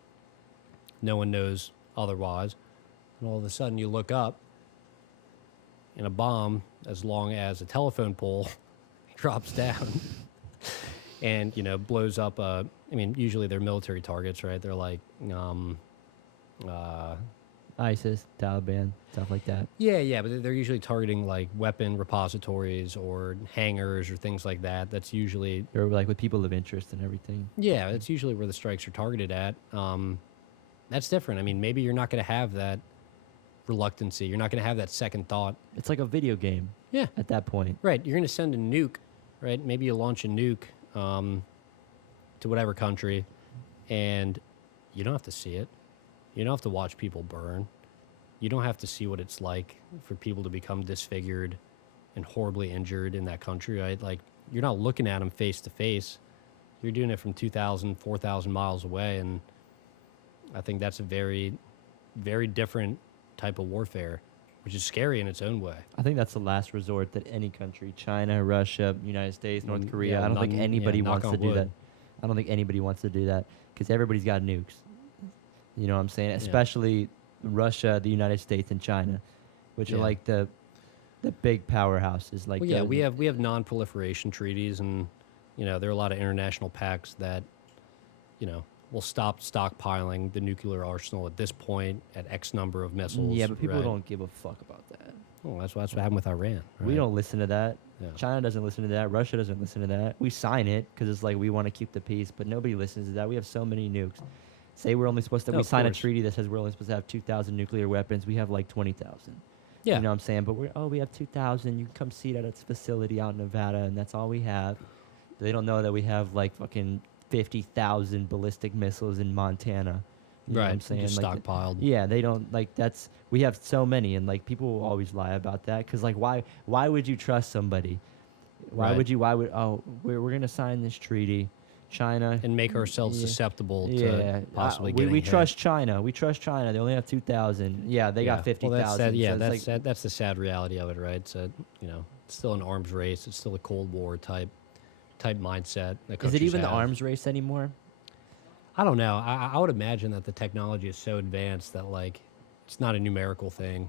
knows otherwise, and all of a sudden you look up and a bomb as long as a telephone pole drops down and blows up usually they're military targets, right? They're like ISIS, Taliban, stuff like that. yeah, but they're usually targeting like weapon repositories or hangars or things like that. That's usually Or with people of interest and everything. yeah, that's usually where the strikes are targeted at. That's different. I mean, maybe you're not going to have that reluctancy. You're not going to have that second thought. It's like a video game Yeah, at that point. right. You're going to send a nuke, right? Maybe you launch a nuke to whatever country, and you don't have to see it. You don't have to watch people burn. You don't have to see what it's like for people to become disfigured and horribly injured in that country, right? Like, you're not looking at them face to face. You're doing it from 2,000, 4,000 miles away, and I think that's a very, very different type of warfare, which is scary in its own way. I think that's the last resort that any country, China, Russia, United States, North Mm, Korea, yeah, I don't think none- anybody yeah, knock wants to on do wood. that. I don't think anybody wants to do that because everybody's got nukes. You know what I'm saying? Especially Russia, the United States, and China, which are Yeah. like the the big powerhouses like Well, yeah, the- we have non-proliferation treaties, and there are a lot of international pacts that will stop stockpiling the nuclear arsenal at this point at X number of missiles. Yeah, but people right? don't give a fuck about that. Well, that's what happened with Iran. We right? don't listen to that. Yeah. China doesn't listen to that. Russia doesn't listen to that. We sign it because it's like we want to keep the peace, but nobody listens to that. We have so many nukes. Say we're only supposed to. No, We of sign a course. treaty that says we're only supposed to have 2,000 nuclear weapons. We have like 20,000. Yeah. You know what I'm saying? But we have 2,000. You can come see it at its facility out in Nevada, and that's all we have. They don't know that we have like fucking 50,000 ballistic missiles in Montana. You know what I'm saying? Just Like, stockpiled. yeah, they don't like that's we have so many, and like people will always lie about that because like why would you trust somebody? Right. Why would we're gonna sign this treaty, China And make ourselves Yeah. susceptible yeah to possibly we getting hit. trust China. We trust China. They only have 2,000. Yeah, they got 50,000. Well, that's sad. Yeah, so it's that's like, that's the sad reality of it, right? It's it's still an arms race. It's still a Cold War type mindset. that is it countries even the have. arms race anymore? I don't know. I would imagine that the technology is so advanced that like it's not a numerical thing.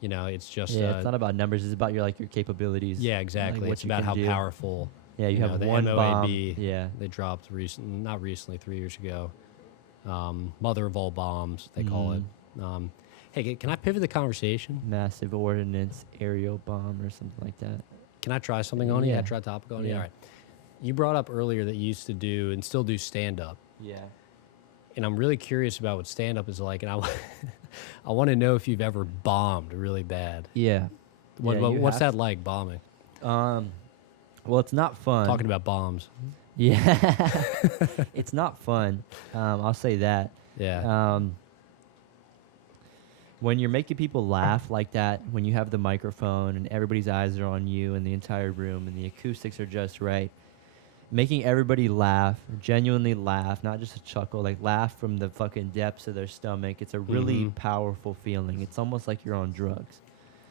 It's just Yeah, it's not about numbers. It's about your capabilities. yeah, like, exactly. what It's you about can how do. powerful. Yeah, you have the one bomb. MOAB. Yeah, They dropped not recently, 3 years ago. Mother of all bombs, they call it. Hey, can I pivot the conversation? massive ordnance aerial bomb or something like that. Can I try something on you? Yeah. Yeah, try a topic on you. Yeah. All right. You brought up earlier that you used to do and still do stand up. Yeah. And I'm really curious about what stand up is like. And I want to know if you've ever bombed really bad. Yeah. Yeah, you What's have that like, bombing? Well, it's not fun. Talking about bombs. Yeah. It's not fun. I'll say that. Yeah. When you're making people laugh like that, when you have the microphone and everybody's eyes are on you and the entire room and the acoustics are just right, making everybody laugh, genuinely laugh, not just a chuckle, like laugh from the fucking depths of their stomach. It's a really Mhm. powerful feeling. It's almost like you're on drugs.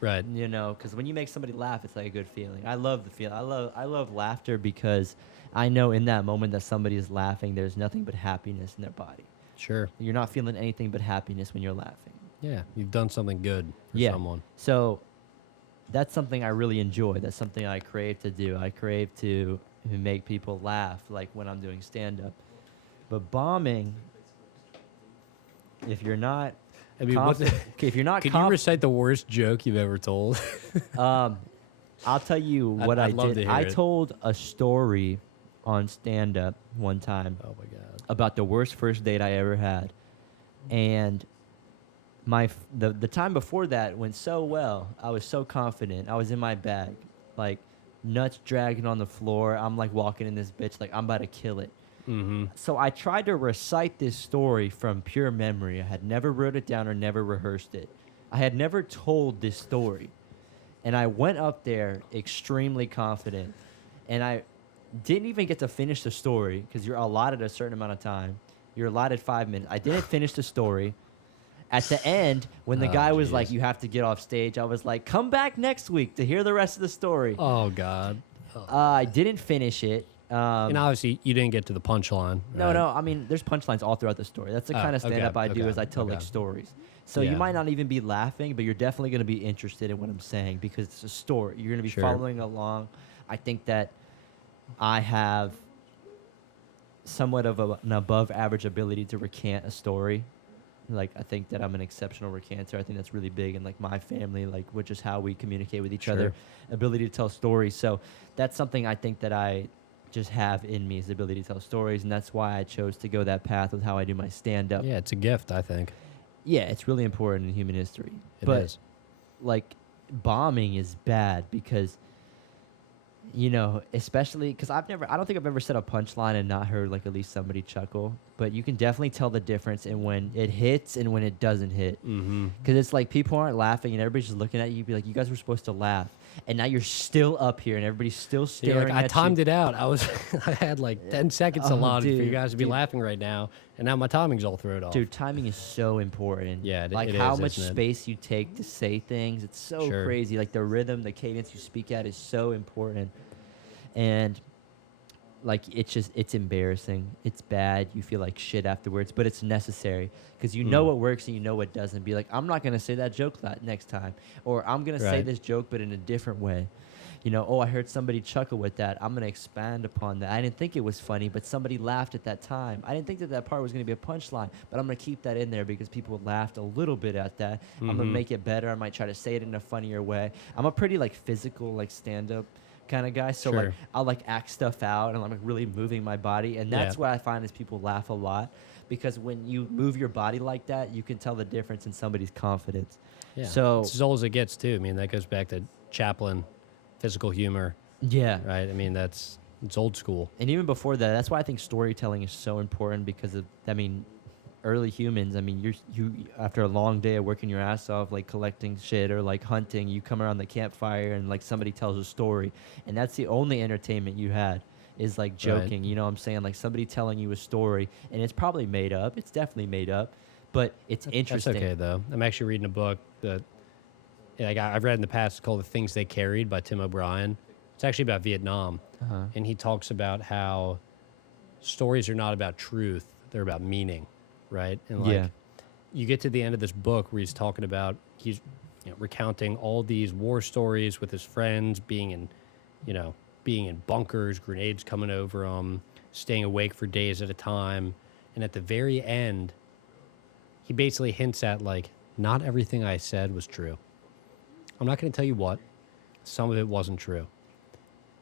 Right. Because when you make somebody laugh, it's like a good feeling. I love the feeling. I love laughter because I know in that moment that somebody is laughing, there's nothing but happiness in their body. Sure. You're not feeling anything but happiness when you're laughing. Yeah. You've done something good for Yeah. someone. So that's something I really enjoy. That's something I crave to do. I crave to make people laugh, like when I'm doing stand-up. But bombing, if you're not I mean, what confident, if you're not could you confident, recite the worst joke you've ever told? I'll tell you what I'd I love did. to hear I it. told a story on stand-up one time Oh my god. about the worst first date I ever had, and the time before that went so well. I was so confident. I was in my bag, like nuts dragging on the floor. I'm like walking in this bitch, like I'm about to kill it. Mm-hmm. So I tried to recite this story from pure memory. I had never wrote it down or never rehearsed it. I had never told this story. And I went up there extremely confident. And I didn't even get to finish the story because you're allotted a certain amount of time. You're allotted 5 minutes. I didn't finish the story. At the end, when the Oh, guy was jeez. like, you have to get off stage, I was like, come back next week to hear the rest of the story. Oh god. I didn't finish it. And obviously, you didn't get to the punchline. No, right? no. I mean, there's punchlines all throughout the story. That's the Oh, kind of okay, stand-up I do. okay, Is I tell like okay. stories. So Yeah. you might not even be laughing, but you're definitely going to be interested in what I'm saying because it's a story. You're going to be Sure. following along. I think that I have somewhat of an above-average ability to recant a story. Like I think that I'm an exceptional recanter. I think that's really big in like my family, like which is how we communicate with each other. Sure. Ability to tell stories. So that's something I think that I just have in me is the ability to tell stories, and that's why I chose to go that path with how I do my stand-up. Yeah, it's a gift, I think. Yeah, it's really important in human history. It but is. like bombing is bad because especially because I don't think I've ever said a punchline and not heard like at least somebody chuckle, but you can definitely tell the difference in when it hits and when it doesn't hit. Mm-hmm. Because it's like people aren't laughing and everybody's just looking at you. You'd be like, you guys were supposed to laugh, and now you're still up here and everybody's still staring You're like, I at timed you. it out. I had like 10 seconds Oh, allotted for you dude, guys to be dude. laughing right now, and now my timing's all thrown off. Dude, timing is so important. Yeah, like it how is, much isn't it? space you take to say things. It's so Sure. crazy. Like the rhythm, the cadence you speak at is so important. And like it's embarrassing, it's bad, you feel like shit afterwards, but it's necessary because you know Mm, what works and you know what doesn't. Be like, I'm not gonna say that joke that next time, or I'm gonna say right. this joke but in a different way. Oh, I heard somebody chuckle with that, I'm gonna expand upon that. I didn't think it was funny, but somebody laughed at that time. I didn't think that that part was gonna be a punchline, but I'm gonna keep that in there because people laughed a little bit at that. I'm gonna Mm-hmm. make it better. I might try to say it in a funnier way. I'm a pretty like physical like stand up kind of guy. So like Sure. I'll like act stuff out and I'm like really moving my body. And Yeah. that's what I find is people laugh a lot because when you move your body like that, you can tell the difference in somebody's confidence. Yeah. So It's as old as it gets too. I mean, that goes back to Chaplin, physical humor, yeah. right? I mean, it's old school. And even before that, that's why I think storytelling is so important because of, I mean, early humans. I mean, you after a long day of working your ass off, like collecting shit or like hunting, you come around the campfire and like somebody tells a story, and that's the only entertainment you had is like Right. joking. You know what I'm saying? Like somebody telling you a story, and it's probably made up. It's definitely made up, but it's That's interesting. okay though. I'm actually reading a book that like I've read in the past called "The Things They Carried" by Tim O'Brien. It's actually about Vietnam, Uh-huh. and he talks about how stories are not about truth; they're about meaning, right? And like Yeah. you get to the end of this book where he's talking about recounting all these war stories with his friends, you know, being in bunkers, grenades coming over them, staying awake for days at a time, and at the very end, he basically hints at like, not everything I said was true. I'm not going to tell you what. Some of it wasn't true,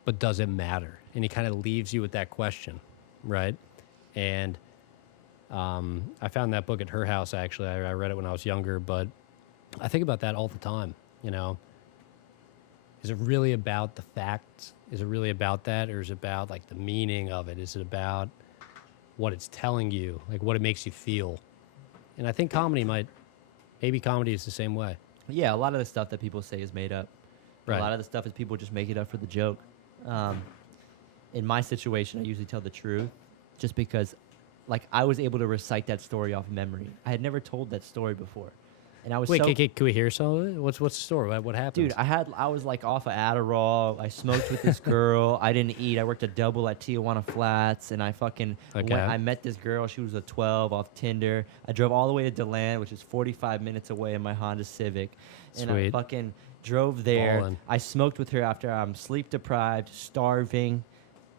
but does it matter? And he kind of leaves you with that question, right? And I found that book at her house, actually. I read it when I was younger, but I think about that all the time. You know, is it really about the facts? Is it really about that? Or is it about like the meaning of it? Is it about what it's telling you, like what it makes you feel? And I think maybe comedy is the same way. Yeah, a lot of the stuff that people say is made up. Right. A lot of the stuff is people just make it up for the joke. Um, in my situation, I usually tell the truth just because, like, I was able to recite that story off memory. I had never told that story before. And I was Wait, so... can we hear some of it? What's the story? What happened? Dude, I was like off of Adderall. I smoked with this girl. I didn't eat. I worked a double at Tijuana Flats, and I fucking Okay. I met this girl. She was a 12 off Tinder. I drove all the way to DeLand, which is 45 minutes away in my Honda Civic, and I Sweet. fucking drove there. Ballin'. I smoked with her after I'm sleep deprived, starving,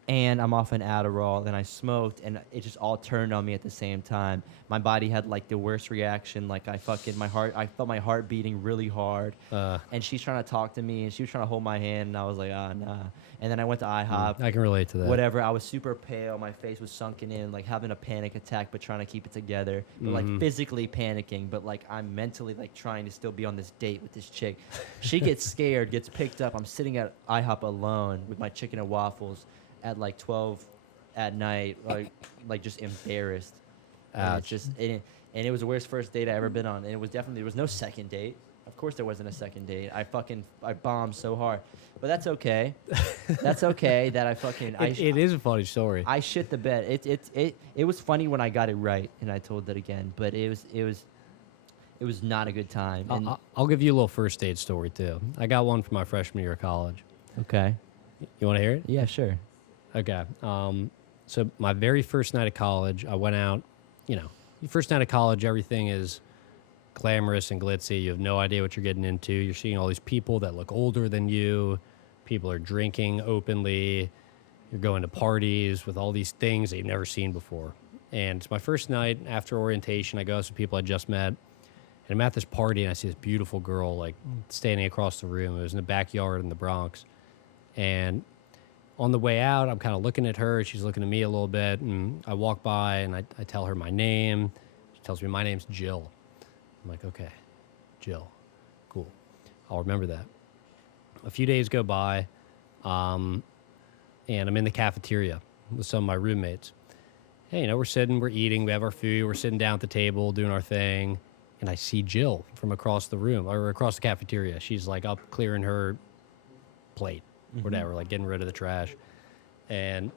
and I'm off an Adderall. Then I smoked, and it just all turned on me at the same time. My body had like the worst reaction. Like I felt my heart beating really hard. And she's trying to talk to me, and she was trying to hold my hand, and I was like, ah, nah. And then I went to IHOP. I can relate to that. Whatever. I was super pale. My face was sunken in, like having a panic attack, but trying to keep it together. But like physically panicking, but like I'm mentally like trying to still be on this date with this chick. She gets scared, gets picked up. I'm sitting at IHOP alone with my chicken and waffles at like 12 at night, like just embarrassed. And it's Ouch. just and it was the worst first date I ever been on. And it was definitely there was no second date. Of course there wasn't a second date. I bombed so hard. But that's okay. That's okay that It is a funny story. I shit the bed. It was funny when I got it right and I told it again, but it was not a good time. And I'll give you a little first date story too. I got one from my freshman year of college. okay. You want to hear it? Yeah, sure. Okay. So my very first night of college, I went out. You know, your first night of college, everything is glamorous and glitzy. You have no idea what you're getting into. You're seeing all these people that look older than you. People are drinking openly. You're going to parties with all these things that you've never seen before. And it's my first night after orientation. I go out with some people I just met. And I'm at this party and I see this beautiful girl like standing across the room. It was in the backyard in the Bronx. And on the way out, I'm kind of looking at her. She's looking at me a little bit. And I walk by and I tell her my name. She tells me my name's Jill. I'm like, okay, Jill. Cool. I'll remember that. A few days go by, and I'm in the cafeteria with some of my roommates. Hey, you know, we're eating, we have our food, we're sitting down at the table doing our thing, and I see Jill from across the room, or across the cafeteria. She's like up clearing her plate, whatever, like getting rid of the trash. And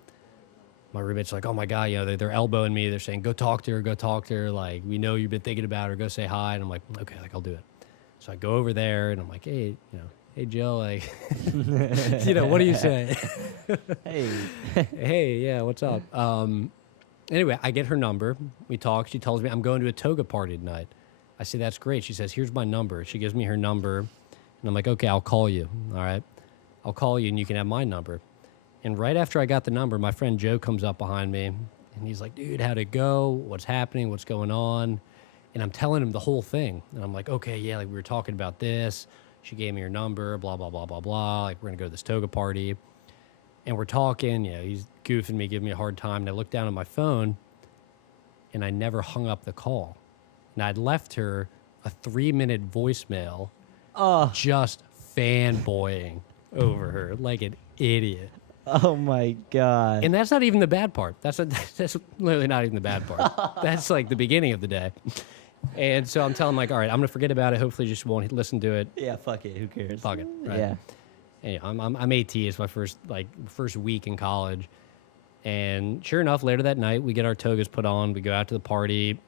my roommate's like, oh my God, you know, they're elbowing me. They're saying, go talk to her. Like, we know you've been thinking about her. Go say hi. And I'm like, okay, like I'll do it. So I go over there and I'm like, hey, you know, hey Jill, like, what do you say? Hey. Hey, yeah, what's up? Anyway, I get her number. We talk. She tells me I'm going to a toga party tonight. I say, that's great. She says, here's my number. She gives me her number. And I'm like, okay, I'll call you. All right. I'll call you and you can have my number. And right after I got the number, my friend Joe comes up behind me and he's like, dude, how'd it go? What's happening? What's going on? And I'm telling him the whole thing. And I'm like, okay, yeah, like we were talking about this. She gave me her number, blah, blah, blah, blah, blah. Like, we're going to go to this toga party. And we're talking, he's goofing me, giving me a hard time. And I look down at my phone and I never hung up the call. And I'd left her a 3-minute voicemail Oh. just fanboying over her like an idiot. Oh my god. And that's not even the bad part. That's literally not even the bad part. That's like the beginning of the day. And so I'm telling him, like, all right, I'm going to forget about it. Hopefully you just won't listen to it. Yeah, fuck it. Who cares? Fuck it. Right? Yeah. And, I'm 18. It's my first week in college. And sure enough, later that night, we get our togas put on. We go out to the party.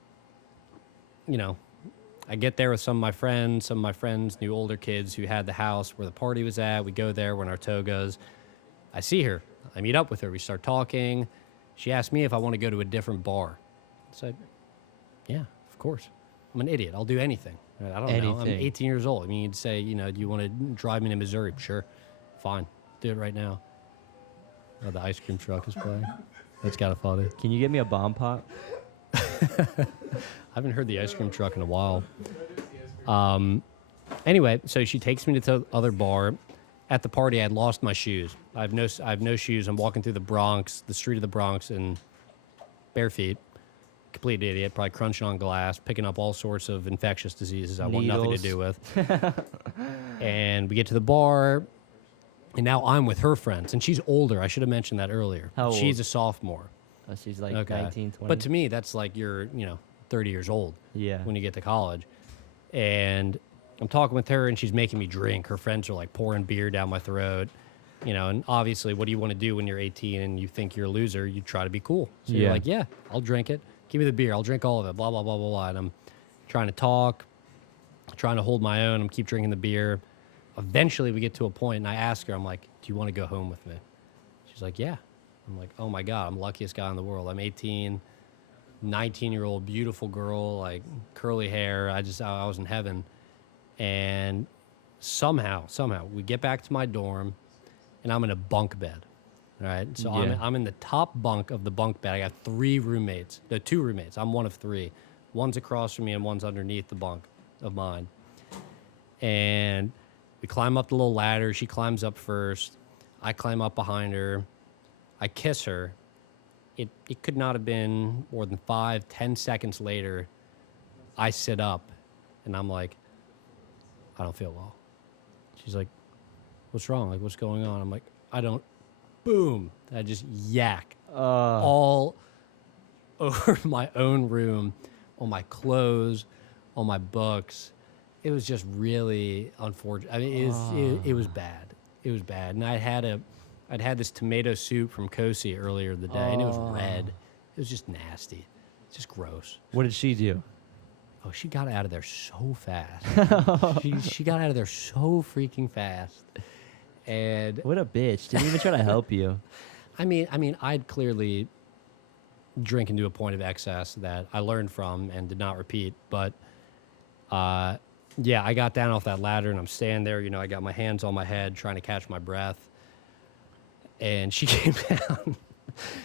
I get there with some of my friends. Some of my friends knew older kids who had the house where the party was at. We go there, we're in our togas. I see her. I meet up with her. We start talking. She asked me if I want to go to a different bar. I said, yeah, of course. I'm an idiot. I'll do anything. I don't know. I'm Anything. 18 years old. I mean, you'd say, do you want to drive me to Missouri? Sure. Fine. Do it right now. Oh, the ice cream truck is playing. That's kind of funny. Can you get me a bomb pop? I haven't heard the ice cream truck in a while. Anyway, so she takes me to the other bar. At the party, I had lost my shoes. I have no shoes. I'm walking through the Bronx, the street of the Bronx, in bare feet. Complete idiot, probably crunching on glass, picking up all sorts of infectious diseases I want nothing to Needles. do with. And we get to the bar, and now I'm with her friends, and she's older. I should have mentioned that earlier. How She's old? a sophomore. Oh, she's like Okay. 19, 20. But to me, that's like you're, 30 years old yeah. when you get to college. And I'm talking with her, and she's making me drink. Her friends are like pouring beer down my throat. And obviously, what do you want to do when you're 18 and you think you're a loser? You try to be cool. So you're Yeah. like, yeah, I'll drink it. Give me the beer. I'll drink all of it. Blah, blah, blah, blah, blah. And I'm trying to talk, trying to hold my own. I'm keep drinking the beer. Eventually, we get to a point, and I ask her, I'm like, do you want to go home with me? She's like, yeah. I'm like, oh my God, I'm the luckiest guy in the world. I'm 18, 19-year-old, beautiful girl, like curly hair. I was in heaven. And somehow, we get back to my dorm, and I'm in a bunk bed. All right. So Yeah. I'm in the top bunk of the bunk bed. I got 2 roommates. I'm one of 3. One's across from me and one's underneath the bunk of mine. And we climb up the little ladder. She climbs up first. I climb up behind her. I kiss her. It could not have been more than 5-10 seconds later. I sit up and I'm like, I don't feel well. She's like, what's wrong? Like, what's going on? I'm like, I don't. Boom. I just yak all over my own room, on my clothes, on my books. It was just really unfortunate. I mean, it was bad. It was bad. And I'd had this tomato soup from Kosi earlier in the day, and it was red. It was just nasty. It's just gross. What did she do? Oh, she got out of there so fast. she got out of there so freaking fast. And What a bitch. Didn't even try to help you. I mean, I'd clearly drinking to a point of excess that I learned from and did not repeat. But yeah, I got down off that ladder and I'm standing there. I got my hands on my head trying to catch my breath. And she came down.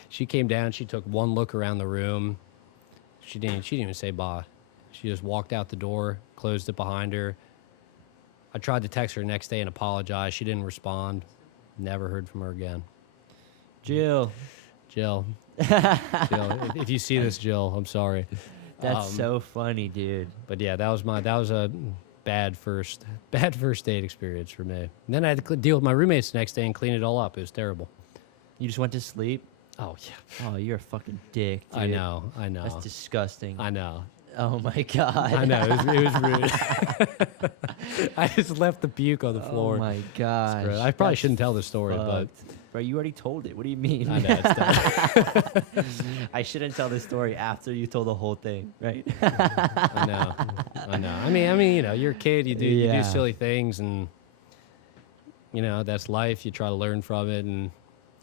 She came down. She took one look around the room. She didn't even say bye. She just walked out the door, closed it behind her. I tried to text her next day and apologize. She didn't respond. Never heard from her again. Jill. Jill, if you see this, Jill, I'm sorry. That's so funny, dude. But yeah, that was a bad first date experience for me. And then I had to deal with my roommates the next day and clean it all up. It was terrible. You just went to sleep? Oh yeah, Oh, you're a fucking dick, dude. I know. That's disgusting. I know. Oh my god. I know. It was rude. I just left the puke on the floor. Oh my gosh. I probably That's shouldn't tell the story, but Bro, you already told it. What do you mean? I know. It's done. I shouldn't tell the story after you told the whole thing, right? I know. I mean, you're a kid. You do Yeah. silly things, and you know, that's life. You try to learn from it, and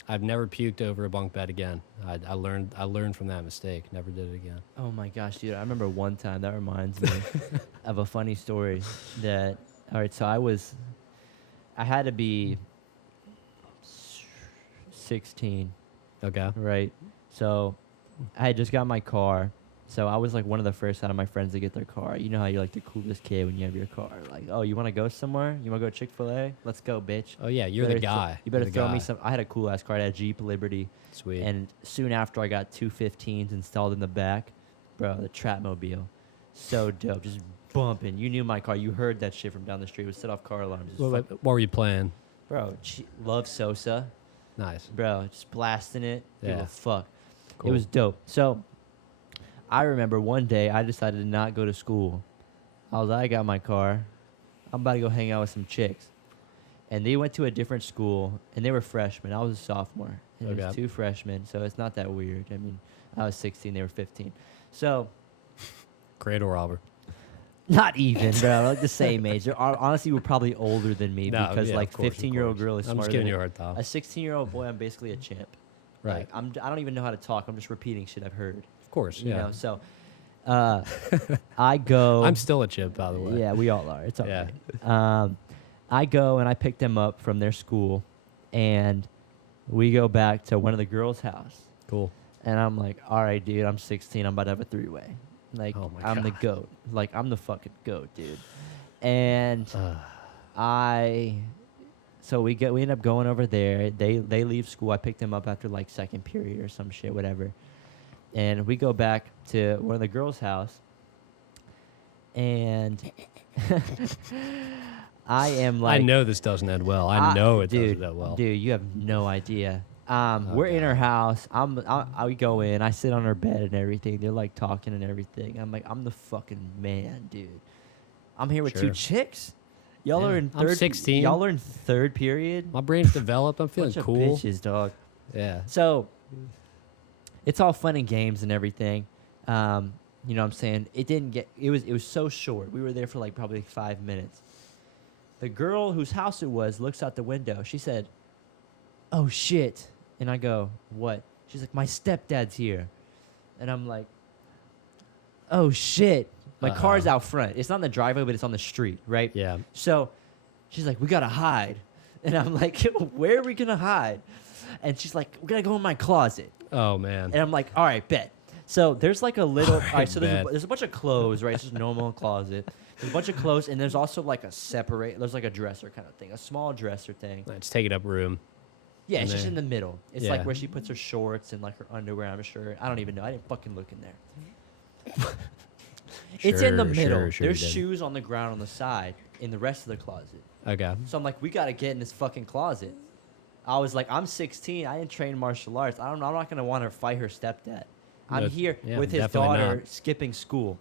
I've never puked over a bunk bed again. I learned from that mistake. Never did it again. Oh my gosh, dude! I remember one time. That reminds me of a funny story. That all right. So I had to be 16, Okay. right? So I had just got my car. So I was like one of the first out of my friends to get their car. You know how you're like the coolest kid when you have your car. Like, oh, you want to go somewhere? You want to go to Chick-fil-A? Let's go, bitch. Oh yeah, you're the Better thro- guy. you better You're the throw guy. me some. I had a cool ass car. I had a Jeep Liberty. Sweet. And soon after, I got two 15s installed in the back. Bro, the Trapmobile. So dope. Just bumping. You knew my car. You heard that shit from down the street. It would set off car alarms. Just What were you playing? bro, love Sosa. Nice. Bro, just blasting it. Give Yeah. a fuck. Cool. It was dope. So I remember one day I decided to not go to school. I got my car. I'm about to go hang out with some chicks. And they went to a different school, and they were freshmen. I was a sophomore. And it was Okay. two freshmen, so it's not that weird. I mean, I was 16, they were 15. So, Cradle robber. not even, bro. Like the same age. Honestly, we're probably older than me No, because, yeah, like, of course, of 15-year-old course. girl is I'm smarter just giving than you a hard time. a 16-year-old boy. I'm basically a chimp. Right. Like, I don't even know how to talk. I'm just repeating shit I've heard. Of course. You Yeah. know, so I go. I'm still a chip, by the way. Yeah, we all are. It's all Yeah. right. I go and I pick them up from their school, and we go back to one of the girls' house. Cool. And I'm like, all right, dude, I'm 16. I'm about to have a three-way. Like, Oh my I'm the God. goat. Like, I'm the fucking goat, dude. And so we end up going over there. They leave school. I pick them up after like second period or some shit, whatever. And we go back to one of the girls' house. And I am like, I know this doesn't end well. I know it dude, doesn't end well. Dude, you have no idea. We're in her house. I go in. I sit on her bed and everything. They're like talking and everything. I'm like, I'm the fucking man, dude. I'm here with two Sure. chicks. Y'all Yeah. are in I'm third. 16. Y'all are in third period. My brain's developed. I'm feeling Bunch of cool. bitches, dog. Yeah. So it's all fun and games and everything. You know what I'm saying? It was so short. We were there for like probably 5 minutes. The girl whose house it was looks out the window. She said, "Oh shit." And I go, "What?" She's like, "My stepdad's here." And I'm like, "Oh shit." My car's out front. It's not in the driveway, but it's on the street, right? Yeah. So she's like, "We gotta hide." And I'm like, "Where are we gonna hide?" And she's like, "We gotta go in my closet." Oh man. And I'm like, "All right, bet." So there's like a little, all right, so bet. there's a bunch of clothes, right? It's just a normal closet. There's a bunch of clothes, and there's also like there's like a dresser kind of thing, a small dresser thing. Let's take it up room. Yeah, it's And just in then- the middle. It's Yeah. like where she puts her shorts and like her underwear, I'm sure. I don't even know. I didn't fucking look in there. It's in the Sure, middle. sure, sure There's you did. shoes on the ground on the side in the rest of the closet. Okay. So I'm like, we gotta get in this fucking closet. I was like, I'm 16. I didn't train martial arts. I'm not gonna want to fight her stepdad. I'm No, here yeah, with his definitely daughter not. skipping school.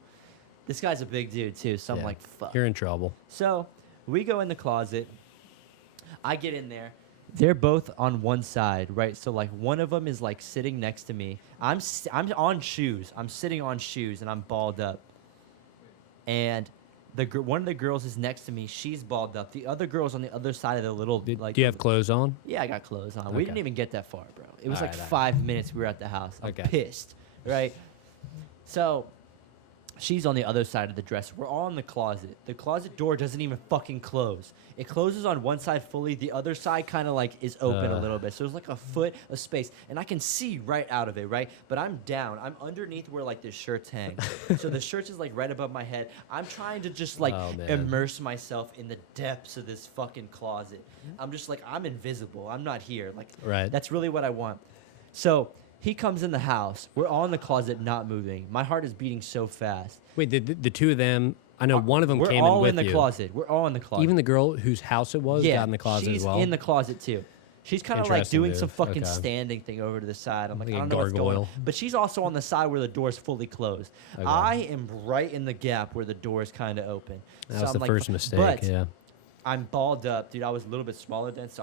This guy's a big dude too. So I'm Yeah. like, fuck. You're in trouble. So we go in the closet. I get in there. They're both on one side, right? So like one of them is like sitting next to me. I'm on shoes. I'm sitting on shoes and I'm balled up. And one of the girls is next to me. She's balled up. The other girl's on the other side of the little Do like. you have clothes on? Yeah, I got clothes on. We Okay. didn't even get that far, bro. It was like Alright, 5 minutes we were at the house. I'm Okay. pissed, right? So she's on the other side of the dresser. We're all in the closet. The closet door doesn't even fucking close. It closes on one side fully. The other side kind of like is open a little bit. So there's like a foot of space. And I can see right out of it, right? But I'm down. I'm underneath where like the shirts hang. So the shirts is like right above my head. I'm trying to just like Oh, man. immerse myself in the depths of this fucking closet. I'm just like, I'm invisible. I'm not here. Like, Right. that's really what I want. So he comes in the house. We're all in the closet, not moving. My heart is beating so fast. Wait, the two of them. I know one of them We're came all in in with the you. closet. We're all in the closet. Even the girl whose house it was got in the closet she's as well. in the closet too. She's kind of like Interesting doing some move. fucking Okay. standing thing over to the side. I'm like, Like I a don't know what's going on. gargoyle. But she's also on the side where the door's fully closed. Okay. I am right in the gap where the door is kind of open. That So was I'm the like, first mistake. But Yeah. I'm balled up, dude. I was a little bit smaller then, so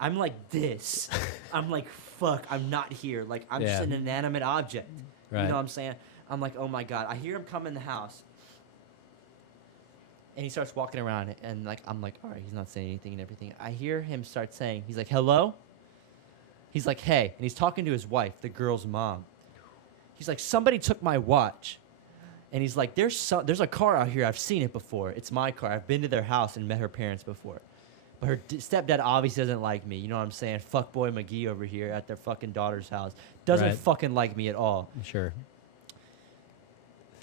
I'm like this. I'm like, fuck, I'm not here. Like, I'm just Yeah. an inanimate object. You Right. know what I'm saying? I'm like, oh my God. I hear him come in the house. And he starts walking around, and like I'm like, all right, he's not saying anything and everything. I hear him start saying, he's like, hello. He's like, hey, and he's talking to his wife, the girl's mom. He's like, somebody took my watch. And he's like, there's a car out here. I've seen it before. It's my car. I've been to their house and met her parents before. But her stepdad obviously doesn't like me. You know what I'm saying? Fuckboy McGee over here at their fucking daughter's house. Doesn't Right. fucking like me at all. Sure.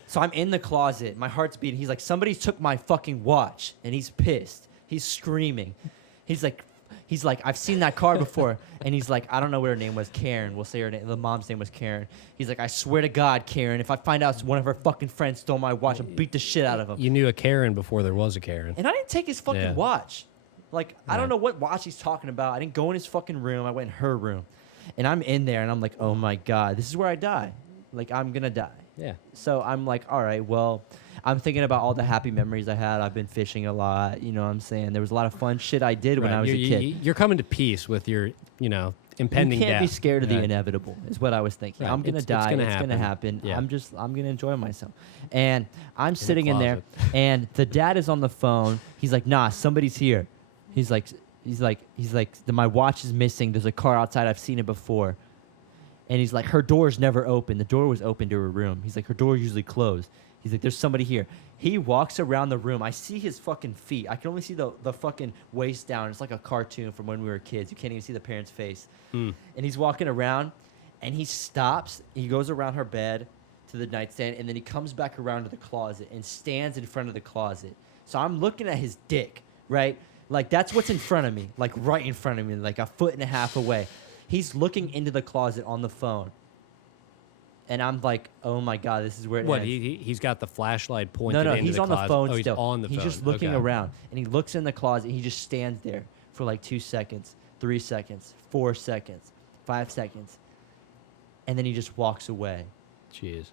So I'm in the closet. My heart's beating. He's like, somebody took my fucking watch. And he's pissed. He's screaming. He's like, I've seen that car before. And he's like, I don't know what her name was, Karen. We'll say her name. The mom's name was Karen. He's like, I swear to God, Karen, if I find out one of her fucking friends stole my watch, I'll beat the shit out of him. You knew a Karen before there was a Karen. And I didn't take his fucking Yeah. watch. Like, I Right. don't know what watch he's talking about. I didn't go in his fucking room. I went in her room. And I'm in there, and I'm like, oh, my God, this is where I die. Like, I'm going to die. Yeah. So I'm like, all right, well, I'm thinking about all the happy memories I had. I've been fishing a lot. You know what I'm saying? There was a lot of fun shit I did when Right. I was a kid. You're coming to peace with your, impending You can't death. be scared of the Right. inevitable, is what I was thinking. Right. I'm going to It's die. gonna It's going to happen. happen. Yeah. I'm going to enjoy myself. And I'm sitting in there, closet. and the dad is on the phone. He's like, nah, somebody's here. He's like, my watch is missing. There's a car outside. I've seen it before. And he's like, her door's never open. The door was open to her room. He's like, her door usually closed. He's like, there's somebody here. He walks around the room. I see his fucking feet. I can only see the fucking waist down. It's like a cartoon from when we were kids. You can't even see the parent's face. And he's walking around, and he stops. He goes around her bed to the nightstand, and then he comes back around to the closet and stands in front of the closet. So I'm looking at his dick, right? Like, that's what's in front of me, like right in front of me, like a foot and a half away. He's looking into the closet on the phone. And I'm like, oh my God, this is where it What? ends. He's got the flashlight pointed No, into he's the on the closet. phone Oh, still. He's on the phone. He's just looking Okay. around. And he looks in the closet. He just stands there for like 2 seconds, 3 seconds, 4 seconds, 5 seconds. And then he just walks away. Jeez.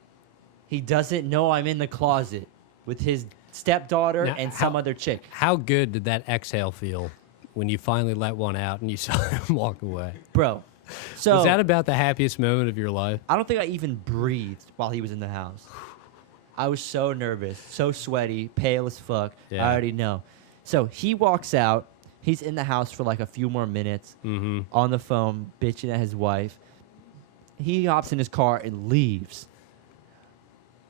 He doesn't know I'm in the closet with his stepdaughter Now, and some how- other chick. How good did that exhale feel when you finally let one out and you saw him walk away? Bro. So Was that about the happiest moment of your life? I don't think I even breathed while he was in the house. I was so nervous, so sweaty, pale as fuck. Yeah. I already know. So he walks out. He's in the house for like a few more minutes Mm-hmm. on the phone, bitching at his wife. He hops in his car and leaves.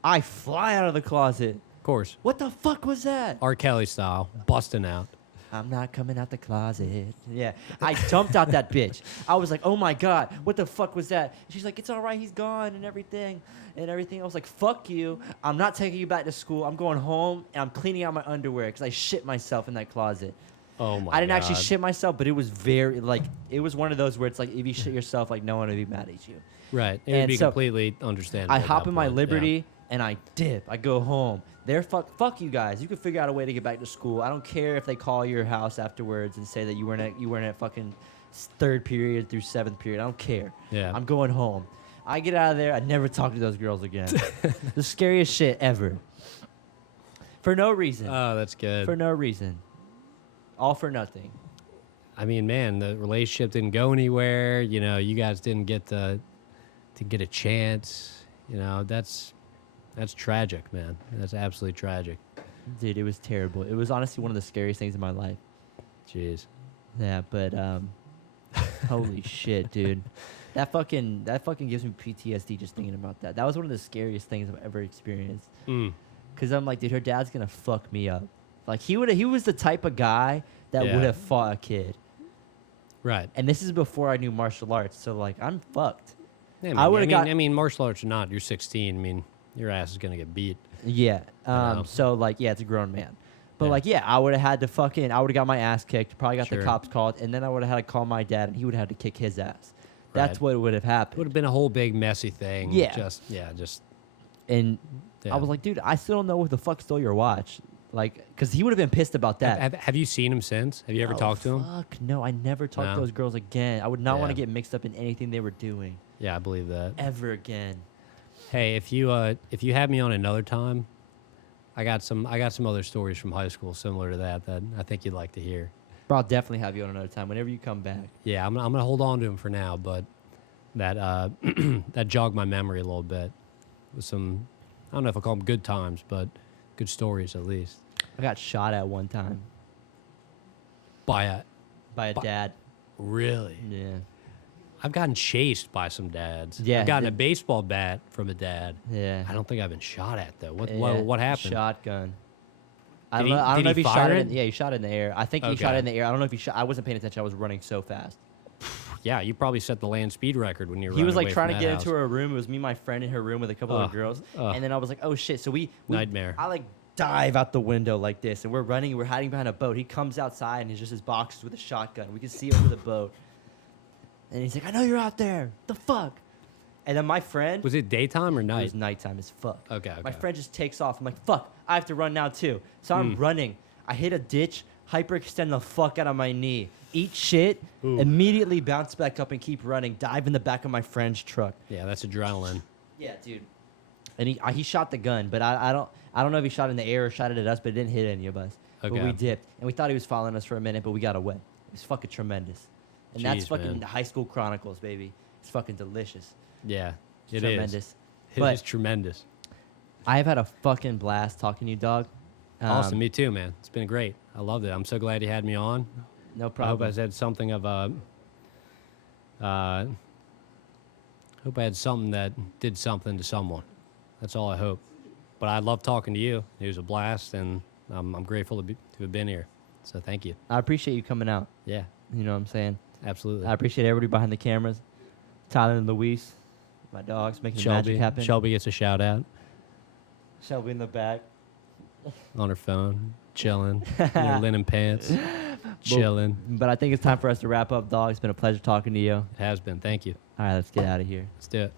I fly out of the closet. Of course. What the fuck was that? R. Kelly style, busting out. I'm not coming out the closet. Yeah. I jumped out that bitch. I was like, oh my God, what the fuck was that? And she's like, it's all right, he's gone and everything. I was like, fuck you. I'm not taking you back to school. I'm going home and I'm cleaning out my underwear because I shit myself in that closet. Oh my! I didn't actually God. shit myself, but it was very, like, it was one of those where it's like, if you shit yourself, like, no one would be mad at you. Right. It And would be so, completely understandable. I at hop that in my point, yeah. Liberty and I dip. I go home. They're fuck you guys. You can figure out a way to get back to school. I don't care if they call your house afterwards and say that you weren't at fucking third period through seventh period. I don't care. Yeah. I'm going home. I get out of there. I never talk to those girls again. The scariest shit ever. For no reason. Oh, that's good. For no reason. All for nothing. I mean, man, the relationship didn't go anywhere. You know, you guys didn't get to get a chance. You know, that's tragic, man. That's absolutely tragic. Dude, it was terrible. It was honestly one of the scariest things in my life. Jeez. Yeah, but holy shit, dude. That fucking gives me PTSD just thinking about that. That was one of the scariest things I've ever experienced. Mm. Cause I'm like, dude, her dad's gonna fuck me up. Like he was the type of guy that Yeah. would have fought a kid. Right. And this is before I knew martial arts, so like I'm fucked. Yeah, I would've got- I mean, martial arts or not, you're 16. I mean, your ass is gonna get beat. Yeah. know. So like, yeah, it's a grown man. But Yeah. like, yeah, I would have had to I would have got my ass kicked, probably got the Sure. cops called, and then I would have had to call my dad, and he would have had to kick his ass. That's Right. what would have It happened. would have been a whole big messy thing. Yeah. Just And yeah. I was like, dude, I still don't know who the fuck stole your watch. Like, because he would have been pissed about that. Have you seen him since? Have you ever Oh, talked to him? Fuck, no, I never talked No? to those girls again. I would not want to Yeah. get mixed up in anything they were doing Yeah, I believe that. ever again. Hey, if you have me on another time, I got some other stories from high school similar to that I think you'd like to hear. Bro, I'll definitely have you on another time whenever you come back. Yeah, I'm gonna hold on to them for now, but that that jogged my memory a little bit with some, I don't know if I call them good times, but good stories at least. I got shot at one time By a by a By- dad. really? Yeah. I've gotten chased by some dads. Yeah, I've gotten the- a baseball bat from a dad. Yeah. I don't think I've been shot at though. What Yeah, what happened? Shotgun. I Did don't he- know. I don't did know he if he shot fire it. it? Yeah, he shot it in the air. I think he shot Okay. it in the air. I don't know if he shot. I wasn't paying attention. I was running so fast. Yeah, you probably set the land speed record when you were. He was running like away trying from to that get house. into her room. It was me and my friend in her room with a couple of Ugh, girls. ugh. And then I was like, oh shit. So we Nightmare. I like dive out the window like this, and we're running. We're hiding behind a boat. He comes outside and he's just his boxes with a shotgun. We can see over the boat. And he's like, I know you're out there. The fuck. And then my friend. Was it daytime or It night? was nighttime as fuck. Okay, My okay. friend just takes off. I'm like, fuck, I have to run now too. So I'm running. I hit a ditch, hyperextend the fuck out of my knee, eat shit, Ooh. immediately bounce back up and keep running, dive in the back of my friend's truck. Yeah, that's adrenaline. Yeah, dude. And he shot the gun, but I don't know if he shot it in the air or shot it at us, but it didn't hit any of us. But Okay. we dipped. And we thought he was following us for a minute, but we got away. It was fucking tremendous. And that's Jeez, fucking man. High School Chronicles, baby. It's fucking delicious. Yeah, It's it is. tremendous. It But- is tremendous. I've had a fucking blast talking to you, dog. Awesome, me too, man. It's been great. I loved it. I'm so glad you had me on. No I hope problem. I said something of a. Hope I had something that did something to someone. That's all I hope. But I love talking to you. It was a blast, and I'm grateful to have been here. So thank you. I appreciate you coming out. Yeah, You know what I'm saying? absolutely. I appreciate everybody behind the cameras. Tyler and Luis, my dogs, making the magic happen. Shelby gets a shout out Shelby in the back. on her phone, chilling, in her linen pants, chilling. But I think it's time for us to wrap up, dog. It's been a pleasure talking to you. It has been. Thank you. All right, let's get out of here. Let's do it.